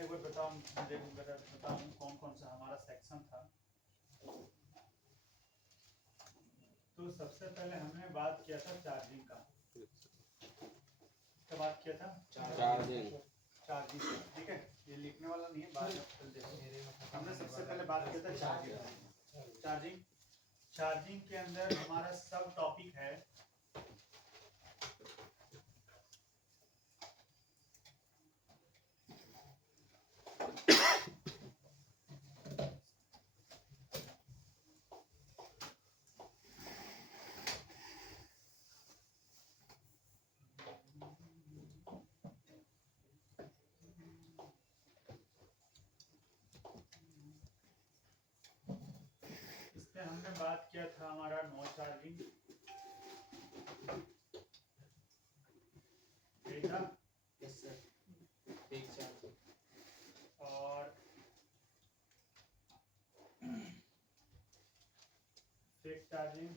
एक बार बताओ मुझे, बताऊं कौन कौन सा हमारा सेक्शन था। तो सबसे पहले हमने बात किया था चार्जिंग का। क्या बात किया था? चार्जिंग। ठीक है, ये लिखने वाला नहीं है, बाद में देखो। हमने सबसे पहले बात किया था चार्जिंग। चार्जिंग के अंदर हमारा सब टॉपिक है इसमें हमने बात किया था हमारा नो चार्जिंग, ठीक है। Yes sir. फेक चार्जिंग और फेक चार्जिंग,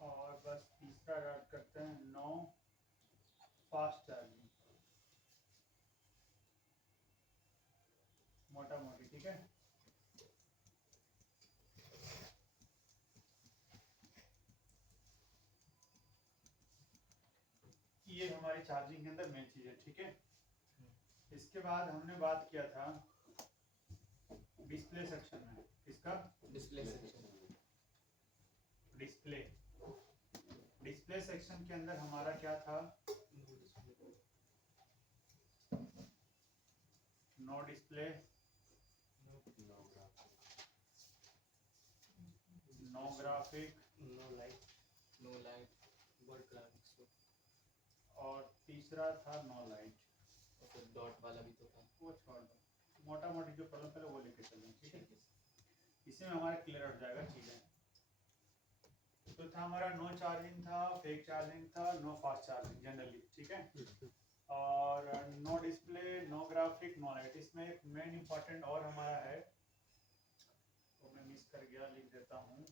और बस तीसरा ऐड करते हैं नो फास्ट चार्जिंग, मोटा मोटी, ठीक है। ये हमारी चार्जिंग के अंदर मेन चीज है, ठीक है। इसके बाद हमने बात किया था डिस्प्ले सेक्शन में। किसका? Display section. Display. Display section के अंदर हमारा क्या था? No display, no graphic, no light bold graphics. और तीसरा था नो लाइट। और फिर डॉट वाला भी तो था, वो छोड़ दो, मोटा मोटी जो प्रॉब्लम पहले वो लेके चलें, ठीक है। इसमें हमारा क्लियर हो जाएगा चीजें। तो था हमारा नो चार्जिंग था, फेक चार्जिंग था, नो फास्ट चार्जिंग जनरली, ठीक है। और no display, no graphic, no light. इसमें एक मेन इंपॉर्टेंट और हमारा है, तो मैं मिस कर गया, लिख देता हूँ।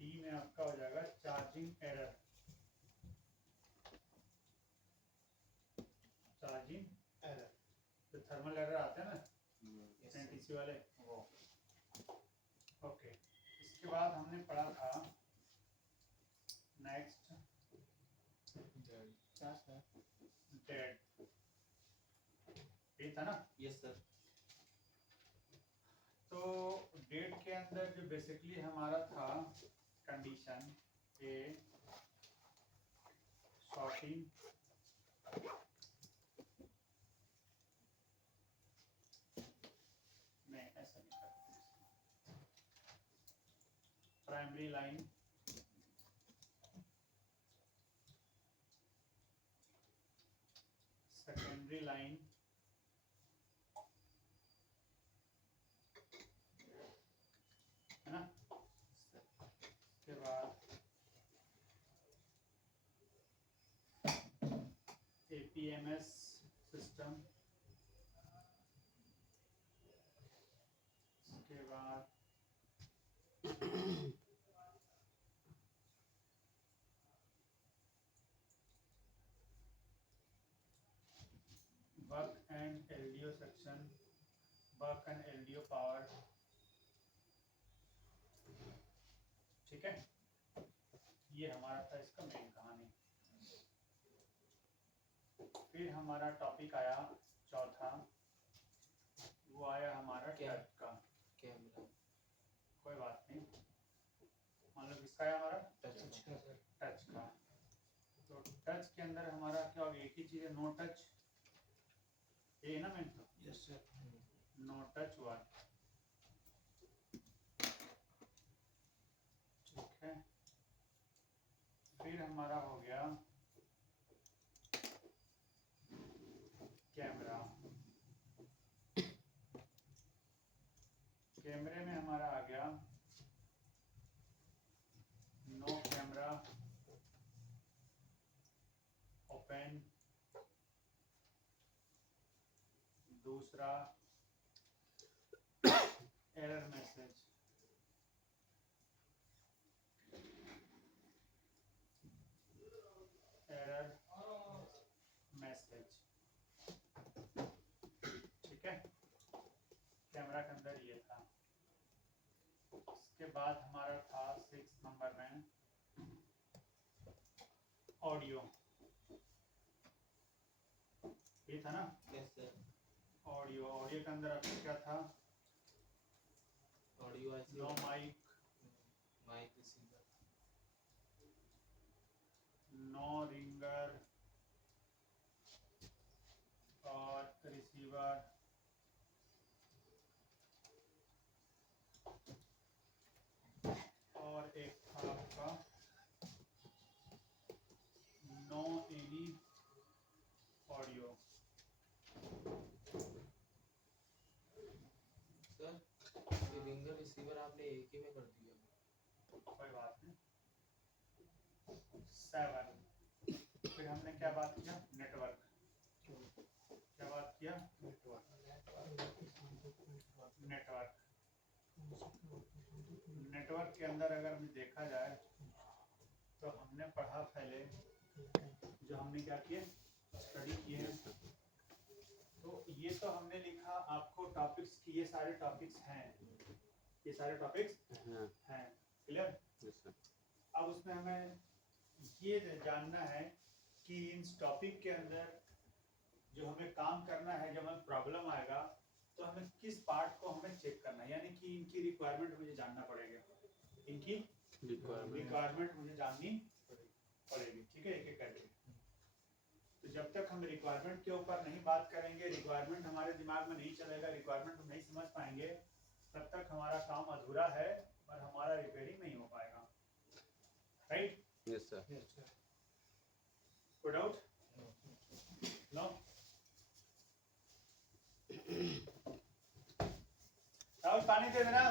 डी में आपका हो जाएगा चार्जिंग एरर। चार्जिंग एरर, जो थर्मल एरर आते हैं ना एनटीसी वाले, वो। ओके, इसके बाद हमने पढ़ा था नेक्स्ट डेड। ये था ना? Yes sir. तो डेट के अंदर जो बेसिकली हमारा था कंडीशन ए शॉर्टिंग, नहीं ऐसा नहीं करते, प्राइमरी लाइन, सेकेंडरी लाइन, है ना। उसके बाद एपीएमएस सिस्टम, उसके बाद buck and LDO section, buck and LDO power, ठीक है। ये हमारा था इसका मेन कहानी। फिर हमारा टॉपिक आया चौथा, वो आया हमारा टच का। कैमरा। कोई बात नहीं, मान लो किसका है हमारा? टच का सर। टच का। तो टच के अंदर हमारा क्या होगा? एक ही चीज है, नो टच। ये है ना मेन तो? Yes sir. No touch one, ठीक है। फिर हमारा हो गया कैमरा। कैमरे में हमारा आ गया नो कैमरा ओपन, दूसरा अंदर ये था। इसके बाद हमारा था 6 नंबर में ऑडियो, ये था ना। Yes sir. ऑडियो, ऑडियो के अंदर आपका क्या था? ऑडियो ऐसे no mic, mic receiver, no ringer और रिसीवर, और एक था आपका नो एनी ऑडियो। सर ये रिंगर रिसीवर आपने एक ही में कर दिया। कोई बात नहीं। 7, फिर हमने क्या बात किया? नेटवर्क। क्या बात किया? नेटवर्क। नेटवर्क के अंदर अगर हमें देखा जाए तो हमने पढ़ा पहले, जो हमने क्या किए, स्टडी किए। तो ये तो हमने लिखा आपको टॉपिक्स की, ये सारे टॉपिक्स हैं, ये सारे टॉपिक्स हैं, क्लियर? अब उसमें हमें ये जानना है कि इन टॉपिक के अंदर जो हमें काम करना है, जब हमें प्रॉब्लम आएगा तो हमें किस पार्ट को हमें चेक करना है, यानी कि इनकी रिक्वायरमेंट मुझे जानना पड़ेगा, इनकी रिक्वायरमेंट मुझे जाननी पड़ेगी, ठीक है, एक एक करके। तो जब तक हम रिक्वायरमेंट के ऊपर नहीं बात करेंगे, रिक्वायरमेंट हमारे दिमाग में नहीं चलेगा, रिक्वायरमेंट हम नहीं समझ पाएंगे, तब तक हमारा काम अधूरा है और हमारा रिपेयरिंग नहीं हो पाएगा, राइट? Yes sir. कोई डाउट? नो? राहुल पानी दे देना।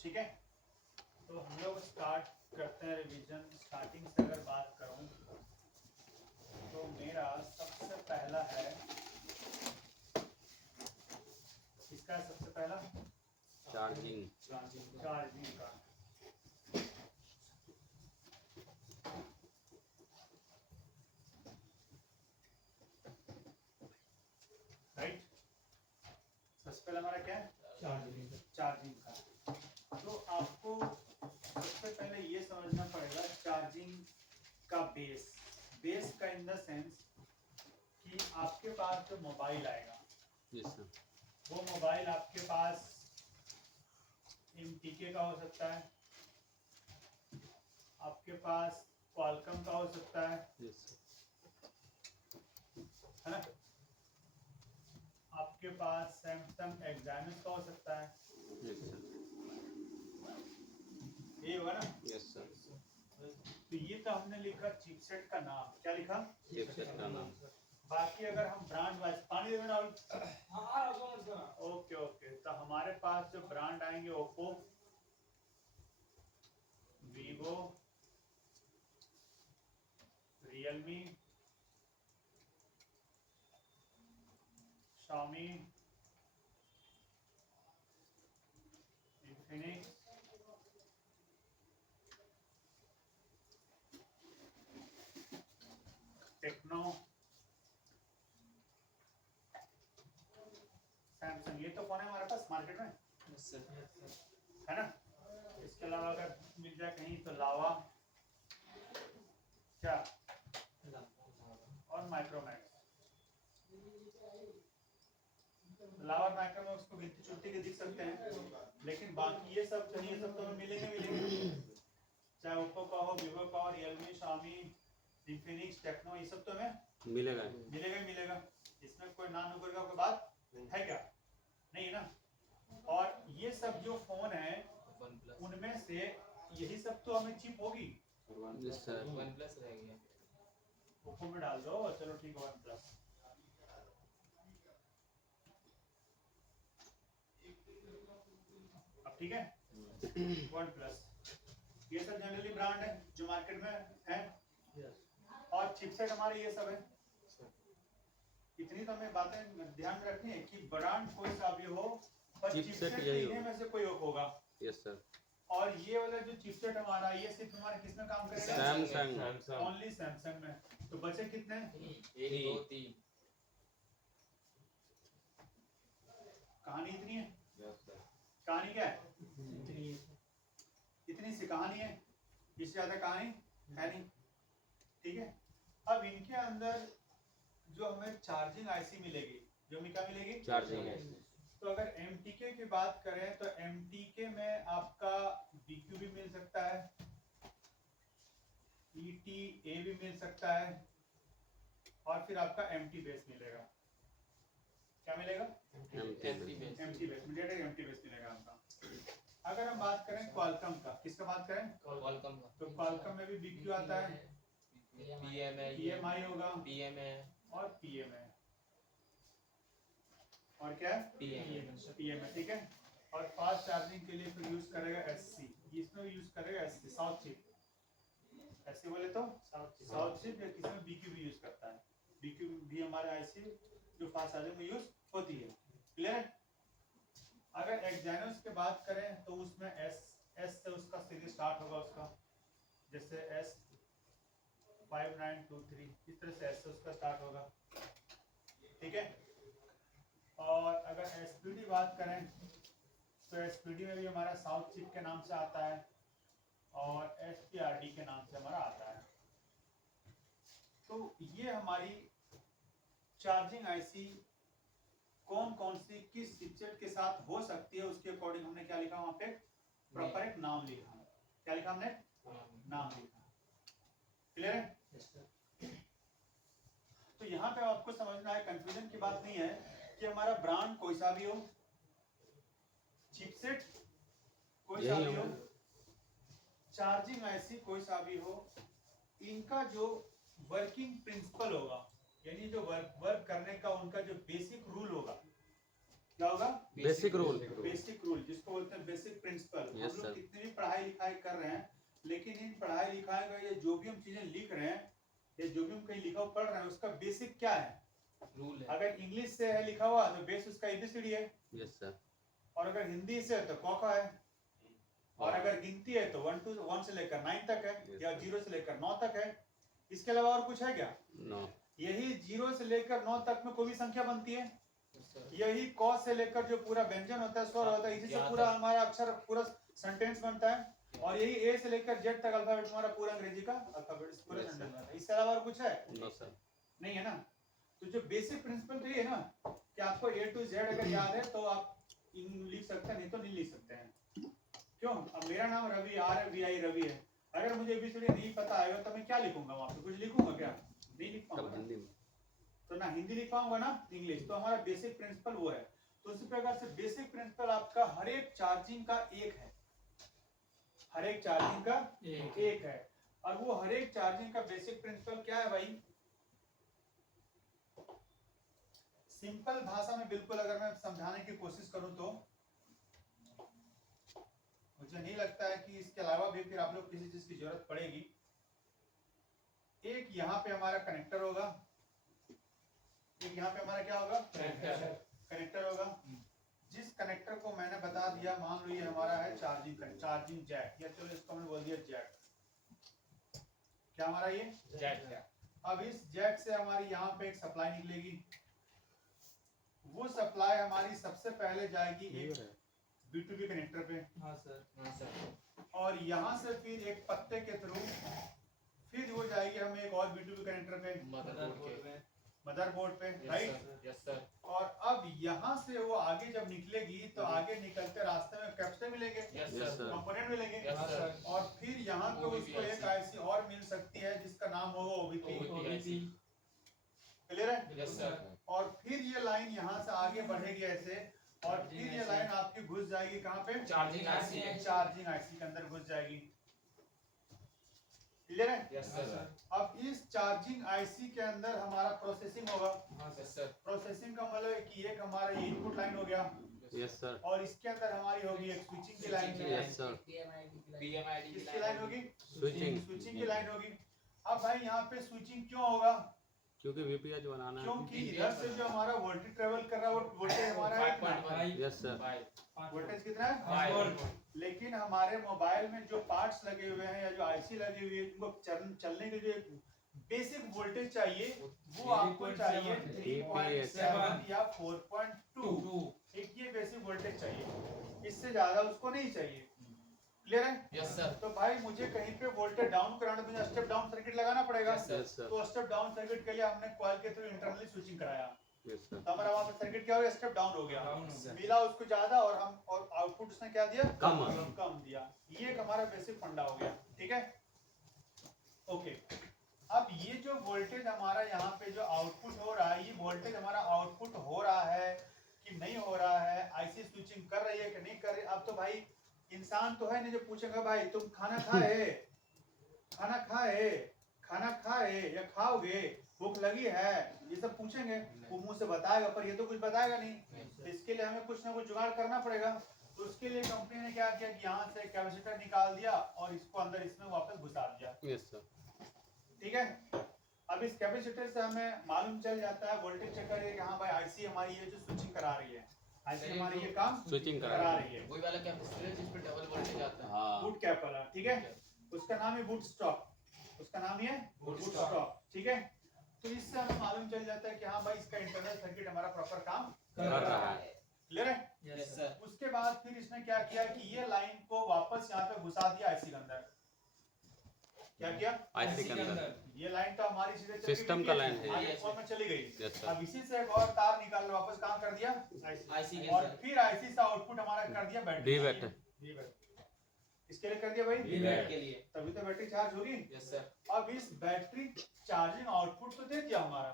ठीक है, तो हम लोग स्टार्ट करते हैं रिवीजन। स्टार्टिंग से अगर बात करूं तो मेरा सबसे पहला है, इसका सबसे पहला चार्जिंग। चार्जिंग का। राइट, सबसे पहला हमारा क्या है? चार्जिंग का। तो आपको सबसे पहले ये समझना पड़ेगा चार्जिंग का बेस। बेस का इन द सेंस कि आपके पास जो मोबाइल आएगा, यस सर। वो मोबाइल आपके पास MTK का हो सकता है, आपके पास क्वालकॉम का हो सकता है, यस सर। है ना? आपके पास सैमसंग एक्साइनस का हो सकता है, यस सर। ये होगा ना? Yes sir. तो ये तो हमने लिखा चिपसेट का नाम। क्या लिखा? चिपसेट का नाम। बाकी अगर हम ब्रांड वाइज पानी देना, ओके ओके, तो हमारे पास जो ब्रांड आएंगे Oppo, Vivo, Realme, Xiaomi, Infinix, Tecno, Samsung. ये तो कौन है हमारे पास मार्केट में, यस सर। है ना? इसके अलावा अगर मिल जाए कहीं तो लावा, क्या, और माइक्रोमैक्स। लावा और माइक्रोमैक्स को गिनती चुनती के दिख सकते हैं, लेकिन बाकी ये सब तो हमें मिलेंगे। चाहे ओप्पो का हो, वीवो का हो, रियलमी, शाओमी, इन्फिनिक्स, टेक्नो, ये सब तो हमें मिलेगा। इसमें कोई ना नुकरेगा कोई बात है क्या? नहीं है ना? और ये सब जो फोन है OnePlus, उनमें से यही सब तो हमें चिप होगी। Yes sir. OnePlus रह गया। ओप्पो में डाल दो, चलो ठीक है, OnePlus। अब ठीक है, OnePlus। ये सब जनरली ब्रांड है जो मार्केट में है, और चिपसेट हमारे ये सब है। इतनी तो हमें बातें ध्यान में रखनी है कि ब्रांड कोई सा भी हो, पर चिपसेट तीनों में से कोई एक होगा। Yes sir. और ये वाला जो चिपसेट हमारा, ये सिर्फ हमारे किस में काम करेगा? सैमसंग। ओनली सैमसंग में। तो बचे कितने? 1 2 3 कहानी क्या है? इतनी सी कहानी है, इससे ज्यादा कहानी है नहीं। ठीक है, अब इनके अंदर जो हमें चार्जिंग आईसी मिलेगी, जो हमें क्या मिलेगी? चार्जिंग है। तो अगर MTK की बात करें तो MTK में आपका BQ भी मिल सकता है, ETA भी मिल सकता है, और फिर आपका MT बेस मिलेगा। क्या मिलेगा? एमटी MT बेस मिलेगा आपका। अगर हम बात करें क्वालकॉम का, किसका बात करें? कॉलकम का तो क्वालकॉम में भी BQ आता है, PMI होगा PMA और PMA, और क्या है? PMA। ठीक है, और फास्ट चार्जिंग के लिए फिर यूज करेगा SC, इसमें भी यूज करेगा SC, साउथ चिप। ऐसे बोले तो साउथ चिप, या किसी में BQ भी यूज करता है। BQ भी हमारे आईसी जो फास्ट चार्जिंग में यूज होती है। क्लियर है? अगर एक्जाइनोस की बात करें तो उसमें S से उसका सीरीज स्टार्ट होगा उसका, जैसे S5923, इस तरह से S से उसका स्टार्ट होगा। ठीक है, और अगर SPD बात करें तो SPD में भी हमारा साउथ चिप के नाम से आता है, और SPRD के नाम से हमारा आता है। तो ये हमारी चार्जिंग आईसी कौन कौन सी किस चिपसेट के साथ हो सकती है, उसके अकॉर्डिंग हमने क्या लिखा वहां पे? प्रॉपर एक नाम लिखा। क्या लिखा हमने? नाम लिखा। क्लियर है? तो यहाँ पे आपको समझना है, कंफ्यूजन की बात नहीं है कि हमारा ब्रांड कोई सा भी हो, चिपसेट कोई सा भी हो, चार्जिंग आईसी कोई सा भी हो, इनका जो वर्किंग प्रिंसिपल होगा, यानी जो वर्क करने का उनका जो बेसिक रूल होगा, क्या होगा? Basic rule. बेसिक रूल, जिसको बोलते हैं बेसिक प्रिंसिपल। Yes, हम लोग sir. कितनी भी पढ़ाई लिखाई कर रहे हैं, लेकिन इन पढ़ाई लिखाई का ये जो भी हम चीजें लिख रहे हैं, ये जो भी हम कहीं लिखा हुआ पढ़ रहे हैं, उसका बेसिक क्या है? रूल है। अगर इंग्लिश से है लिखा हुआ तो बेस उसका ABCD है, यस सर। और अगर हिंदी से है तो क ख है, और अगर गिनती है तो 1 से लेकर 9 तक है, Yes, या sir. 0 से लेकर 9 तक है। इसके अलावा और कुछ है क्या? नो। यही 0 से लेकर 9 तक में कोई भी संख्या बनती है, यही क से लेकर जो पूरा व्यंजन होता है, स्वर होता है, इसी से पूरा हमारा अक्षर, पूरा सेंटेंस बनता है, और यही A से लेकर Z तक अल्फाबेट हमारा पूरा अंग्रेजी का अल्फाबेट पूरा Yes, सेंटेंस sir. बनता है। इसके अलावा और कुछ है? No sir. नहीं है ना। तो जो बेसिक प्रिंसिपल तो ये है ना कि आपको A to Z अगर याद है तो आप लिख सकते हैं, नहीं तो नहीं लिख सकते हैं। क्यों? अब मेरा नाम रवि, RVI रवि है, अगर मुझे ABCD नहीं पता आएगा तो मैं क्या लिखूंगा वहां पे? कुछ लिखूंगा क्या? नहीं लिख पाऊंगा। हिंदी में तो ना हिंदी लिख पाऊंगा ना इंग्लिश। तो हमारा बेसिक प्रिंसिपल वो है। तो उसी प्रकार से बेसिक प्रिंसिपल आपका हर एक चार्जिंग का एक है, हर एक चार्जिंग का एक है। और वो हर एक चार्जिंग का बेसिक प्रिंसिपल क्या है भाई? सिंपल भाषा में बिल्कुल अगर मैं समझाने की कोशिश करूं तो मुझे नहीं लगता है कि इसके अलावा भी फिर आप लोग किसी चीज की जरूरत पड़ेगी। एक यहाँ पे हमारा कनेक्टर होगा, एक यहाँ पे हमारा क्या होगा? कनेक्टर होगा। जिस कनेक्टर को मैंने बता दिया, मान लो ये हमारा है चार्जिंग जैक, या चलो इसको हमने बोल दिया जैक। क्या हमारा ये जैक। अब इस जैक से हमारी यहाँ पे एक सप्लाई निकलेगी। वो सप्लाई हमारी सबसे पहले जाएगी एक B2B कनेक्टर पे। हाँ सर। और यहाँ से फिर एक पत्ते के थ्रू फिर वो जाएगी हमें एक और B2B कनेक्टर पे, मदरबोर्ड पे, राइट? Yes sir. और अब यहाँ से वो आगे जब निकलेगी तो आगे निकलते रास्ते में कैपेसिटर मिलेंगे, यस सर। कंपोनेंट मिलेंगे, यस सर। और फिर यहाँ पे उसको एक आईसी और मिल सकती है जिसका नाम होगा OBP। क्लियर है? Yes sir. और फिर ये लाइन यहाँ से आगे बढ़ेगी ऐसे, और फिर ये लाइन आपकी घुस जाएगी कहाँ पे? Charging IC. चार्जिंग आईसी के अंदर घुस जाएगी। क्लियर है? Yes sir. अब इस चार्जिंग आईसी के अंदर हमारा प्रोसेसिंग होगा। Yes sir. प्रोसेसिंग का मतलब है कि एक हमारा ये इनपुट लाइन हो गया, यस सर। और इसके अंदर हमारी होगी एक स्विचिंग की लाइन। Yes sir. PMID किसकी लाइन होगी? स्विचिंग। स्विचिंग की लाइन होगी। अब भाई यहाँ पे स्विचिंग क्यों होगा? क्योंकि VPH बनाना है। क्योंकि इधर से जो हमारा वोल्टेज ट्रेवल कर रहा है वो वोल्टेज हमारा है कितना? Yes sir. वोल्टेज कितना है? लेकिन हमारे मोबाइल में जो पार्ट्स लगे हुए हैं या जो आईसी लगी हुई है, उनको चलने के लिए बेसिक वोल्टेज चाहिए, वो आपको चाहिए 3.7 या 4.2। एक ये बेसिक वोल्टेज चाहिए। इससे ज्यादा उसको नहीं चाहिए। क्लियर है? Yes sir. तो भाई मुझे कहीं पे वोल्टेज डाउन कराना, मुझे स्टेप डाउन सर्किट लगाना पड़ेगा। Yes, sir. यस सर तो स्टेप डाउन सर्किट के लिए हमने कॉइल के थ्रू इंटरनली स्विचिंग कराया, यस सर तो हमारा वहाँ पे सर्किट क्या हो गया, स्टेप डाउन हो गया, Down हो गया। मिला उसको ज्यादा और हम और आउटपुट उसने क्या दिया, कम। कम दिया। ये एक हमारा बेसिक फंडा हो गया। ठीक है, ओके। अब ये जो वोल्टेज हमारा यहाँ पे जो आउटपुट हो रहा है, ये वोल्टेज हमारा आउटपुट हो रहा है कि नहीं हो रहा है, आईसी स्विचिंग कर रही है कि नहीं कर रही। अब तो भाई इंसान तो है नहीं जो पूछेगा भाई तुम खाना खाए, खाना खाए, खाना खाए या खाओगे, भूख लगी है, ये सब पूछेंगे, वो मुंह से बताएगा पर ये तो कुछ बताएगा नहीं। तो इसके लिए हमें कुछ ना कुछ जुगाड़ करना पड़ेगा। तो उसके लिए कंपनी ने क्या किया कि यहाँ से कैपेसिटर निकाल दिया और इसको अंदर इसमें वापस घुसा दिया। यस सर ठीक है, अब इस कैपेसिटर से हमें मालूम चल जाता है, वोल्टेज चेक करिए कि हाँ भाई आईसी हमारी ये जो स्विचिंग करा रही है, आईसी हमारी ये काम स्विचिंग करा रही है। वही वाला कैपेसिटर है जिस पे डबल वोल्टेज आता है। हाँ बूट कैप वाला, ठीक है, उसका नाम है बूट स्टॉक, उसका नाम है बूट स्टॉक। ठीक है, तो इससे हमें मालूम चल जाता है कि हाँ भाई इसका इंटरनल सर्किट हमारा प्रॉपर काम कर रहा है। क्लियर है? Yes sir. उसके बाद फिर इसने क्या किया कि ये लाइन को वापस यहाँ पे घुसा दिया आईसी के अंदर। क्या किया? आईसी के अंदर ये लाइन तो हमारी सीधे चली सिस्टम गई, का लाइन है। आगे फॉर्म में चली गई। यस सर अब इसी से एक और तार निकाल वापस कहाँ कर दिया, आईसी के और अंदर। फिर आईसी से आउटपुट हमारा कर दिया बैटरी। डी बैट इसके लिए कर दिया भाई, वी बैट के लिए। तभी तो बैटरी चार्ज होगी। Yes sir. अब इस बैटरी चार्जिंग आउटपुट तो दे दिया हमारा,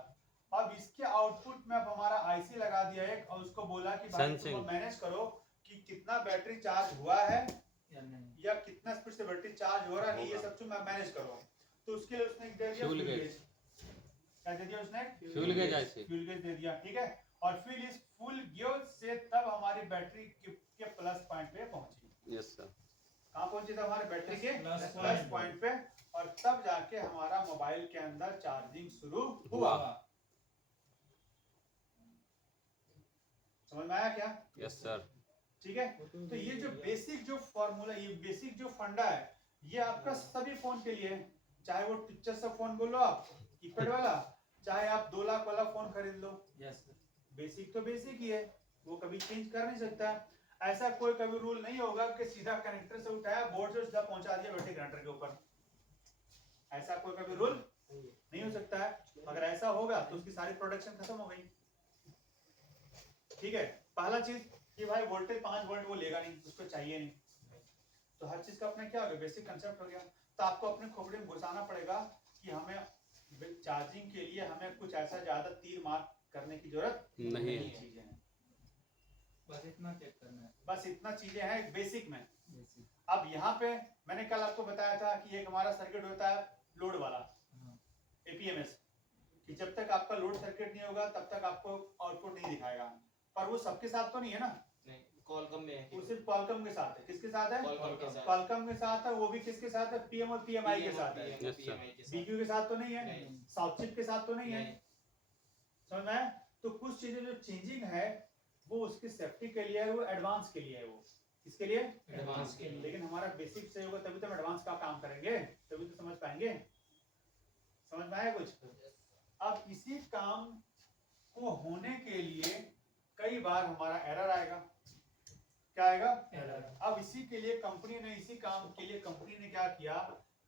अब इसके आउटपुट में अब हमारा आईसी लगा दिया एक और उसको बोला कि भाई Sensing. तुम मैनेज करो कि कितना बैटरी चार्ज हुआ है या कितना स्पीड से बैटरी चार्ज हो रहा है, ये सब मैं मैनेज करो। तो उसके लिए उसने दे दिया Fuel फ्यूल gauge. गेज। क्या दे दिया उसने? Fuel gauge IC fuel gauge दे दिया। ठीक है, और फिर इस फुल गेज से तब हमारी बैटरी के प्लस पॉइंट पे पहुंची। यस सर कहाँ पहुंची था हमारे बैटरी के प्लस प्लस पॉइंट पे, और तब जाके हमारा मोबाइल के अंदर चार्जिंग शुरू हुआ। समझ में आया क्या? यस सर ठीक है, तो ये जो बेसिक जो फॉर्मूला, ये बेसिक जो फंडा है, ये आपका सभी फोन के लिए है। चाहे वो टीचर सा फोन बोलो आप कीपैड वाला, चाहे आप 2 लाख वाला फोन खरीद लो, बेसिक तो बेसिक ही है, वो कभी चेंज कर नहीं सकता। ऐसा कोई कभी रूल नहीं होगा कि सीधा कनेक्टर से उठाया बोर्ड से सीधा पहुंचा दिया बैटरी कनेक्टर के ऊपर, ऐसा कोई कभी रूल नहीं हो सकता है। अगर ऐसा होगा तो उसकी सारी प्रोडक्शन खत्म हो गई। ठीक है, पहला चीज कि भाई वोल्टेज 5 वोल्ट वो लेगा नहीं, उसको चाहिए नहीं, तो हर चीज का अपना क्या हो गया, बेसिक कंसेप्ट हो गया। तो आपको अपने खोपड़ी में घुसाना पड़ेगा कि हमें चार्जिंग के लिए हमें कुछ ऐसा ज्यादा तीर मार करने की जरूरत नहीं है। चीजें हैं, बस इतना चेक करना है। बस इतना चीजें हैं बेसिक में। अब यहाँ पे मैंने कल आपको बताया था कि एक हमारा सर्किट होता है लोड वाला, एपीएमएस, कि जब तक आपका लोड सर्किट नहीं होगा तब तक आपको आउटपुट नहीं दिखाएगा। पर वो सबके साथ तो नहीं है ना, नहीं, कॉलकम में है। वो सिर्फ क्वालकॉम के साथ है। किसके साथ है? कॉलकम के साथ। क्वालकॉम के साथ है, वो भी किसके साथ है? पीएम और पीएमआई के साथ है। Yes, sir. बीक्यू के साथ तो नहीं है, नहीं। साउथचिप के साथ तो नहीं है। नहीं। समझ में आया? तो कुछ चीजें जो चेंजिंग है वो उसकी सेफ्टी के लिए है, वो एडवांस के लिए है। वो किसके लिए? एडवांस के लिए। लेकिन हमारा बेसिक से होगा तभी तो हम एडवांस का काम करेंगे, तभी तो समझ पाएंगे। समझ में आया कुछ? अब इसी काम को होने के लिए कई बार हमारा एरर आएगा। क्या आएगा? अब इसी के लिए कंपनी ने, इसी काम के लिए कंपनी ने क्या किया,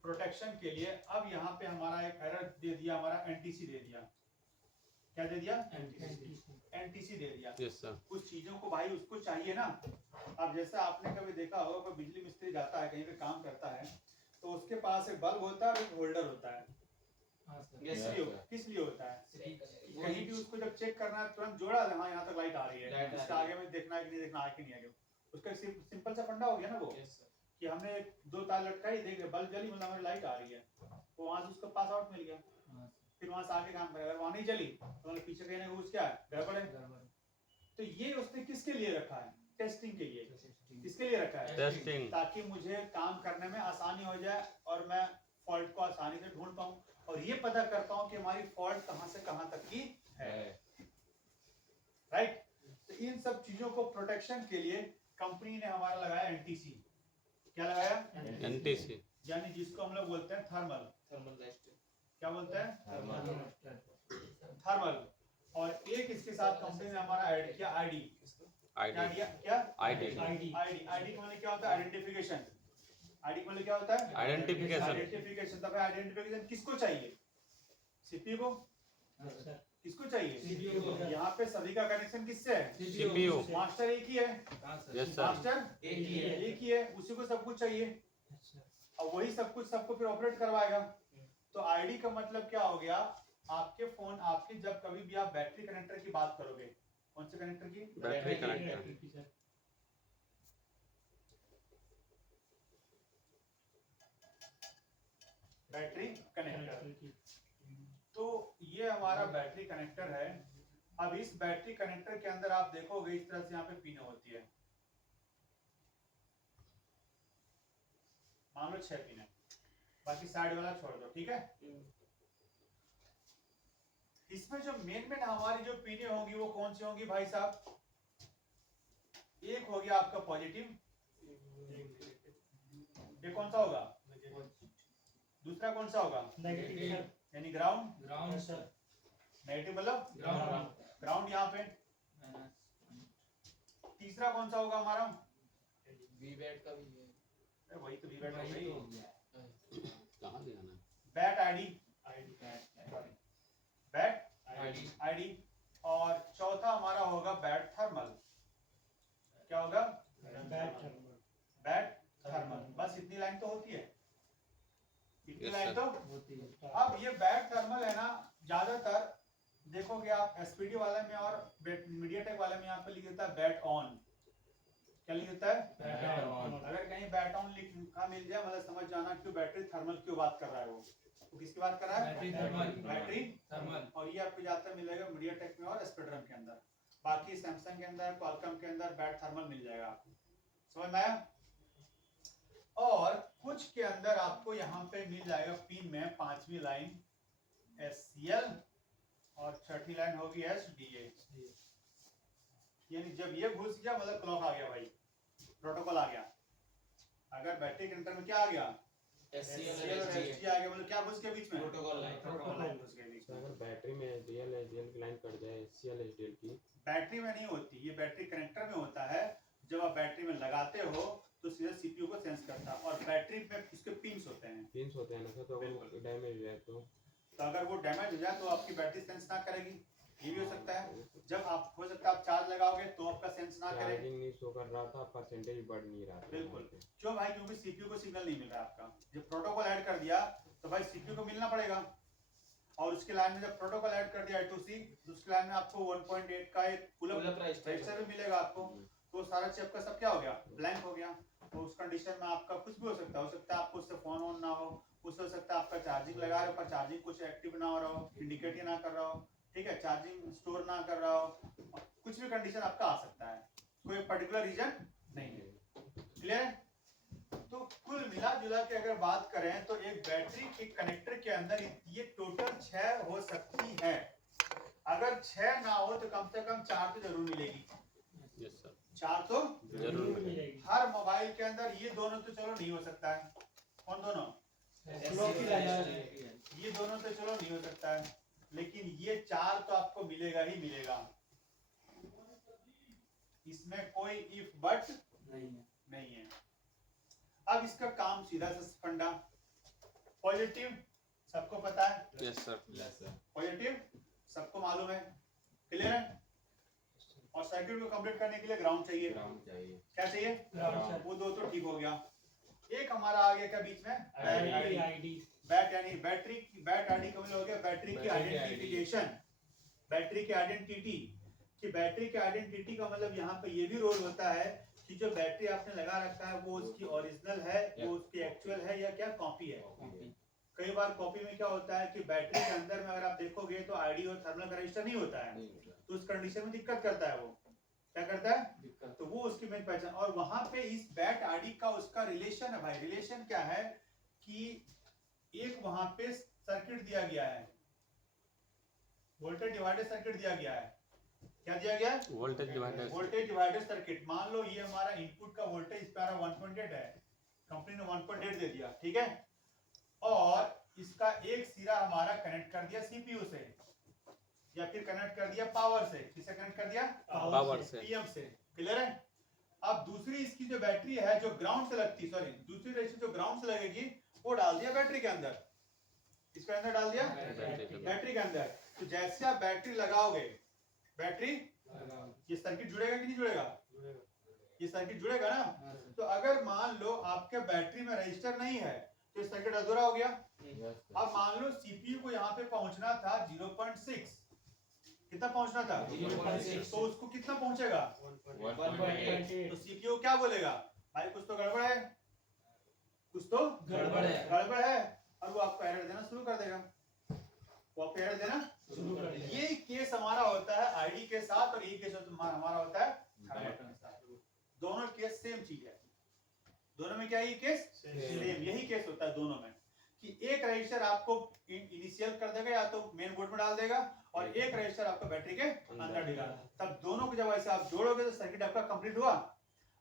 प्रोटेक्शन के लिए अब यहाँ पे हमारा एक एरर दे दिया, हमारा एनटीसी दे दिया। क्या दे दिया? एनटीसी दे दिया। यस सर कुछ चीजों को भाई उसको चाहिए ना। अब जैसा आपने कभी देखा होगा, कोई बिजली मिस्त्री जाता है कहीं पे काम करता है तो उसके पास एक बल्ब होता है और एक होल्डर होता है। किस लिए होता है? कहीं भी उसको जब चेक करना है तुरंत जोड़ा, हाँ यहाँ तक लाइट आ रही है, इसके आगे में देखना है कि नहीं देखना, आगे नहीं आगे। उसका सिंपल सा फंडा हो गया ना वो, कि हमने 2 तार लटकाई, देख बल्ब जली, मतलब हमारी लाइट आ रही है, तो वहां से उसको पास आउट मिल गया। फिर वहां से आगे काम करेगा, अगर वहां नहीं जली तो मतलब पीछे कहने घुस क्या है, गड़बड़ है। तो ये उसने किसके लिए रखा है? टेस्टिंग के लिए। किसके लिए रखा है? टेस्टिंग। ताकि मुझे काम करने में आसानी हो जाए और मैं फॉल्ट को आसानी से ढूंढ पाऊं और ये पता कर पाऊं कि हमारी फॉल्ट कहां से कहां तक की है। राइट? तो इन सब चीजों को प्रोटेक्शन के लिए कंपनी ने हमारा लगाया एनटीसी। क्या लगाया? एनटीसी यानी जिसको हम लोग बोलते हैं थर्मल। Thermal rest. क्या बोलते हैं? थर्मल। थर्मल। और एक इसके साथ कंपनी ने हमारा ऐड किया आईडी। क्या आईडी दिया क्या आईडी आईडी आईडी का मतलब क्या होता है आइडेंटिफिकेशन आईडी का मतलब क्या होता है आइडेंटिफिकेशन आइडेंटिफिकेशन तब आइडेंटिफिकेशन किसको चाहिए सीपीयू को सर किसको चाहिए CPU को। यहाँ पे सभी का कनेक्शन किससे है CPU मास्टर एक ही है यस सर मास्टर एक ही है उसी को सब कुछ चाहिए और वही सब कुछ सबको फिर ऑपरेट करवाएगा तो आईडी का मतलब क्या हो गया आपके फोन आपके जब कभी भी आप बैटरी कनेक्टर की बात करोगे कौन से कनेक्टर की बैटरी कनेक्टर बैटरी कनेक्टर तो ये हमारा बैटरी कनेक्टर है अब इस बैटरी कनेक्टर के अंदर आप देखोगे इस तरह से यहाँ पे पिन होती है मान लो 6 पिन है बाकी साइड वाला छोड़ दो ठीक है इसमें जो मेन हमारी जो पिने होंगी वो कौन सी होंगी भाई साहब एक हो गया आपका पॉजिटिव ये कौन सा होगा दूसरा कौन सा होगा यानी ग्राउंड ग्राउंड सर नेगेटिव मतलब ग्राउंड ग्राउंड यहाँ पे तीसरा कौन सा होगा हमारा वी बैट का भी है अरे वही तो वीबैट हो गई कहाँ से जाना है bat ID bat ID ID और चौथा हमारा होगा बैट थर्मल क्या होगा बैट थर्मल बस इतनी लाइन तो होती है इतनी Yes, लाइन sir. तो अब ये बैट थर्मल है ना ज्यादातर देखोगे आप एसपीडी वाले में और मीडियाटेक वाले में यहाँ पे लिख देता है बैट ऑन क्या लिख देता है अगर कहीं बैट ऑन लिखा मिल जाए मतलब समझ जाना क्यों बैटरी थर्मल क्यों बात कर रहा है वो तो किसकी बात कर रहा है बैटरी थर्मल बैटरी थर्मल और ये आपको ज्यादातर मिलेगा मीडियाटेक में और स्पेक्ट्रम के अंदर बाकी सैमसंग के अंदर क्वालकॉम के अंदर बैट थर्मल मिल जाएगा आपको समझ में आया और कुछ के अंदर आपको यहाँ पे मिल जाएगा पिन में 5वीं लाइन SCL और 6ठी लाइन होगी SDA यानी जब ये घुस गया मतलब क्लॉक आ गया भाई प्रोटोकॉल आ गया अगर बैटरी कनेक्टर में क्या आ गया SCL और SDA आ गया मतलब क्या घुस गया बीच में प्रोटोकॉल लाइन प्रोटोकॉल लाइन घुस गई बीच में अगर बैटरी में SDL SDL की लाइन कट जाए SCL SDL की बैटरी में नहीं होती ये बैटरी कनेक्टर में होता है जब आप बैटरी में लगाते हो तो सीधे सीपीयू को सेंस करता है और बैटरी में इसके पिंस होते हैं पिंस होते हैं ना सर तो अगर डैमेज हो जाए तो अगर वो डैमेज हो जाए तो आपकी बैटरी सेंस ना करेगी ये भी हो सकता है जब आप हो सकता है आप चार्ज लगाओगे तो आपका सेंस ना करे चार्जिंग नहीं शो कर रहा था परसेंटेज बढ़ नहीं रहा था बिल्कुल क्यों भाई क्योंकि सीपीयू को सिग्नल नहीं मिल रहा आपका जब प्रोटोकॉल ऐड कर दिया तो भाई सीपीयू को मिलना पड़ेगा और उसके लाइन में जब प्रोटोकॉल ऐड कर दिया I2C तो उसके लाइन में आपको 1.8 का एक पुल अप रजिस्टर भी मिलेगा आपको तो सारा चिप का सब क्या हो गया ब्लैंक हो गया तो उस कंडीशन में आपका कुछ भी हो सकता है आपको उससे फोन ऑन ना हो कुछ हो सकता है आपका चार्जिंग लगा रहे हो पर चार्जिंग कुछ एक्टिव ना हो रहा हो इंडिकेट ना कर रहा हो ठीक है चार्जिंग स्टोर ना कर रहा हो कुछ भी कंडीशन आपका आ सकता है कोई पर्टिकुलर रीजन नहीं है क्लियर है तो कुल मिला जुला के अगर बात करें तो एक बैटरी के कनेक्टर के अंदर ये टोटल 6 हो सकती है अगर 6 ना हो तो कम से कम 4 तो जरूर मिलेगी यस सर 4 तो जरूर मिलेगी हर मोबाइल के अंदर ये दोनों तो चलो नहीं हो सकता है कौन दोनों ये दोनों तो चलो नहीं हो सकता है लेकिन ये 4 तो आपको मिलेगा ही मिलेगा इसमें कोई इफ बट नहीं है अब इसका काम सीधा सा फंडा पॉजिटिव सबको पता है यस सर पॉजिटिव सबको मालूम है क्लियर है और सर्किट को कंप्लीट करने के लिए ग्राउंड चाहिए क्या चाहिए वो दो तो ठीक हो गया एक हमारा आ गया क्या बीच में बैट यानी बैट आईडी का मतलब हो गया बैटरी की आइडेंटिफिकेशन बैटरी की आइडेंटिटी कि बैटरी की आइडेंटिटी का मतलब यहाँ पे ये भी रोल होता है कि जो बैटरी आपने लगा रखा है वो उसकी ओरिजिनल है वो उसकी एक्चुअल है या क्या कॉपी है कई बार कॉपी में क्या होता है कि बैटरी के अंदर में अगर आप देखोगे तो आईडी और थर्मल का रजिस्टर नहीं होता है तो उस कंडीशन में दिक्कत करता है वो क्या करता है तो वो उसकी मेन पहचान और वहां पे इस बैट आईडी का उसका रिलेशन है भाई रिलेशन क्या है कि एक वहां पे सर्किट दिया गया है वोल्टेज डिवाइडर सर्किट दिया गया है क्या दिया गया वोल्टेज डिवाइडर सर्किट मान लो ये हमारा इनपुट का वोल्टेज इस पर 1.8 है कंपनी ने 1.8 दे दिया ठीक है और इसका एक सिरा हमारा कनेक्ट कर दिया सीपीयू से या फिर कनेक्ट कर दिया पावर से, किसे कनेक्ट कर दिया? पावर से। पीएम से। क्लियर है? अब दूसरी इसकी जो बैटरी है जो ग्राउंड से लगती, सॉरी दूसरी रजिस्टर जो ग्राउंड से लगेगी वो डाल दिया बैटरी के अंदर, इसके अंदर डाल दिया बैटरी के अंदर। तो जैसे आप बैटरी लगाओगे, बैटरी ये सर्किट जुड़ेगा कि नहीं जुड़ेगा? ये सर्किट जुड़ेगा ना। तो अगर मान लो आपके बैटरी में रजिस्टर नहीं है तो ये सर्किट अधूरा हो गया। अब मान लो सीपीयू को यहाँ पे पहुंचना था 0.6, कितना पहुंचना था? 0.6। तो उसको कितना पहुंचेगा? 1.8। तो सीपीयू क्या बोलेगा? भाई कुछ तो गड़बड़ है, कुछ तो गड़बड़ है, और वो आपको एरर देना शुरू कर देगा, वो आपको एरर देना शुरू कर देगा। ये केस हमारा होता है आईडी के साथ और ये केस हमारा होता है थर्मल के साथ। दोनों केस सेम चीज है, दोनों में क्या ये केस सेम, यही केस होता है दोनों में कि एक रजिस्टर आपको इनिशियल कर देगा या तो मेन बोर्ड में डाल देगा और एक रजिस्टर आपको बैटरी के अंदर डालेगा। तब दोनों को जब ऐसे आप जोड़ोगे तो सर्किट आपका कंप्लीट हुआ।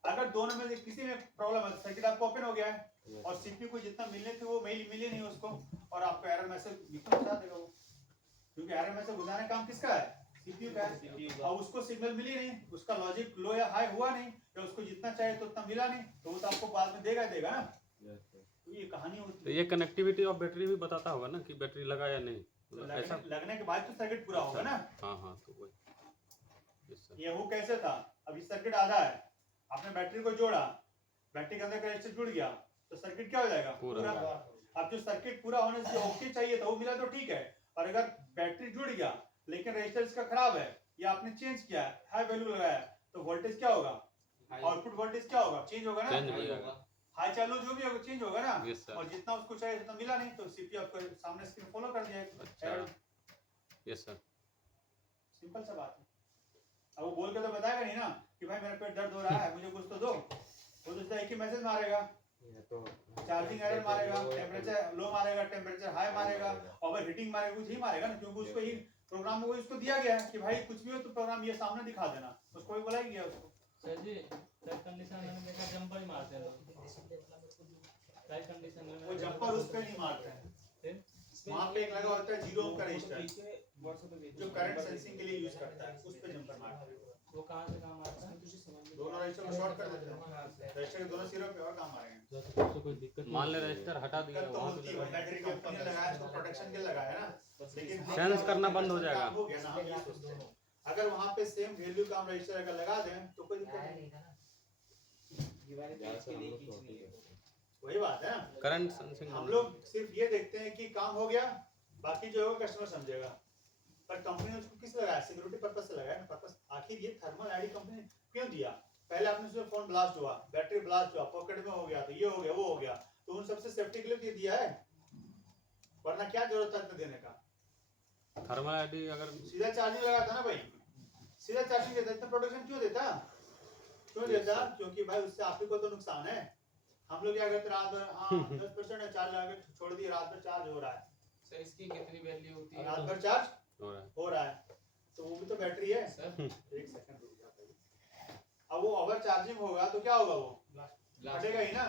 अगर दोनों में से किसी में प्रॉब्लम है तो सर्किट आपका ओपन हो गया है और सीपीयू को जितना मिलने थे वो मेल मिले नहीं उसको, और आपको एरर मैसेज घुसा देगा वो, क्योंकि एरर मैसेज घुसाने काम किसका है? सीपीयू का है। और उसको सिग्नल मिली नहीं, उसका लॉजिक लो या हाई हुआ नहीं, या उसको जितना चाहिए तो उतना मिला नहीं, तो वो तो आपको बाद में देगा ना। तो ये कहानी होती तो है। ये कनेक्टिविटी ऑफ बैटरी भी बताता होगा ना कि बैटरी लगा या नहीं, मतलब ऐसा। लगने के बाद तो सर्किट पूरा होगा ना। हाँ तो वही। Yes, sir. ये वो कैसे था? अभी सर्किट आधा है, आपने बैटरी को जोड़ा, बैटरी के अंदर का रजिस्टर जुड़ गया तो सर्किट क्या हो जाएगा? पूरा। अब जो सर्किट पूरा होने से ओके चाहिए था वो मिला तो ठीक है, और अगर बैटरी जुड़ गया लेकिन रजिस्टर इसका खराब है या आपने चेंज किया है, हाई वैल्यू लगाया तो वोल्टेज क्या होगा? आउटपुट वोल्टेज क्या होगा? चेंज होगा चेंज ना। हो जाएगा। हाई चालू जो भी होगा चेंज होगा ना। Yes, sir. और जितना उसको चाहिए उतना मिला नहीं तो सीपीयू आपको सामने स्क्रीन फॉलो कर दिया। अच्छा। Yes sir. सिंपल सा बात है। अब वो बोल के तो बताएगा नहीं ना कि भाई मेरा पेट दर्द हो रहा है मुझे कुछ तो दो, वो तो एक ही मैसेज मारेगा, चार्जिंग एरर मारेगा, टेम्परेचर लो मारेगा, टेम्परेचर हाई मारेगा, ओवर हीटिंग मारेगा, कुछ ही मारेगा ना, क्योंकि उसको ही प्रोग्राम में उसको दिया गया है कि भाई कुछ भी हो तो प्रोग्राम ये सामने दिखा देना, उसको भी बोला ही गया उसको। सर जी सर कंडीशन मैंने देखा जंपर ही मारते हैं राइट कंडीशन में। वो जंपर उस पे नहीं मारते हैं, वहाँ पे एक लगा होता है 0 ओम का रजिस्टर जो करंट सेंसिंग के लिए यूज करता है, उस पे जंपर मारते हैं। वो कहाँ से काम आता है? दोनों रजिस्टर को शॉर्ट कर देते हैं, रजिस्टर के दोनों सिरों पे और काम मारेंगे। कोई दिक्कत मान ले रजिस्टर हटा दिया दिक्कत तो वहाँ होती पे है, बैटरी के ऊपर लगाया तो प्रोटेक्शन के लिए लगाया ना, लेकिन सेंस करना बंद हो जाएगा। हो गया ना, हम ये सोचते हैं अगर वहाँ पे सेम वैल्यू का हम रजिस्टर अगर लगा दें तो कोई दिक्कत नहीं। वही बात है ना, करंट सेंसिंग। हम लोग सिर्फ ये देखते हैं कि काम हो गया, बाकी जो होगा कस्टमर समझेगा, पर कंपनी ने उसको किस लगाया? सिक्योरिटी पर्पस से लगाया ना। पर्पस आखिर ये थर्मल आईडी कंपनी ने क्यों दिया? पहले आपने उसमें फोन ब्लास्ट हुआ, बैटरी ब्लास्ट हुआ, पॉकेट में हो गया, तो ये हो गया वो हो गया, तो उन सबसे सेफ्टी के लिए तो ये दिया है, वरना क्या जरूरत था देने का? थर्मल आईडी अगर सीधा चार्जिंग लगाता ना भाई, सीधा चार्जिंग देता, इतना प्रोटेक्शन क्यों देता? क्यों देता? क्योंकि भाई उससे आप ही को तो नुकसान है। हम लोग क्या करते रात भर 10% है चार्ज लगा के छोड़ दिए, रात भर चार्ज हो रहा है, सर इसकी कितनी वैल्यू होती है? रात भर चार्ज हो रहा है। तो वो भी तो बैटरी है। सर एक सेकंड रुक जा भाई। अब वो ओवर चार्जिंग होगा तो क्या होगा? वो फटेगा ही ना।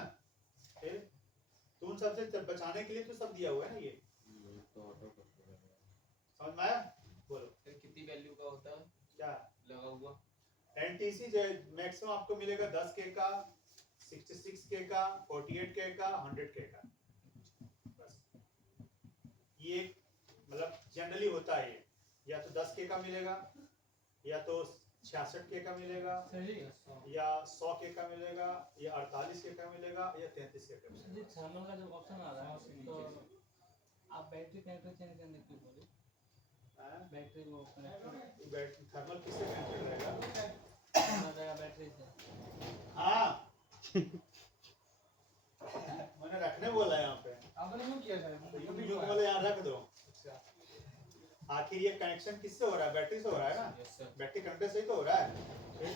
फिर तो उन सबसे बचाने के लिए तो सब दिया हुआ है ना ये, समझ में आया? बोलो सर कितनी वैल्यू का होता है क्या लगा हुआ? एनटीसी जो मैक्सिमम आपको मिलेगा 10 के का, 66 के का, 48 के का, 100 के का, बस ये मतलब जनरली होता है। ये या तो 10 के का मिलेगा, या तो 66 के का मिलेगा, सर जी या 100 के का मिलेगा, या 48 के का मिलेगा, या 33 के का जी मिलेगा। थर्मल का जो ऑप्शन आ रहा है तो आप बैटरी कनेक्टर चेंज करने क्यों बोले? हाँ? बैटरी वो कनेक्टर बैटरी थर्मल किससे कनेक्टेड रहेगा? बैटरी से। हाँ मैंने रखने बोला यहाँ पे, आपने क्यों किया सर? तो यूं बोले यहाँ रख दो। आखिर ये कनेक्शन किससे हो रहा है? बैटरी से हो रहा है ना, यस सर। बैटरी कनेक्टर से ही तो हो रहा है। फिर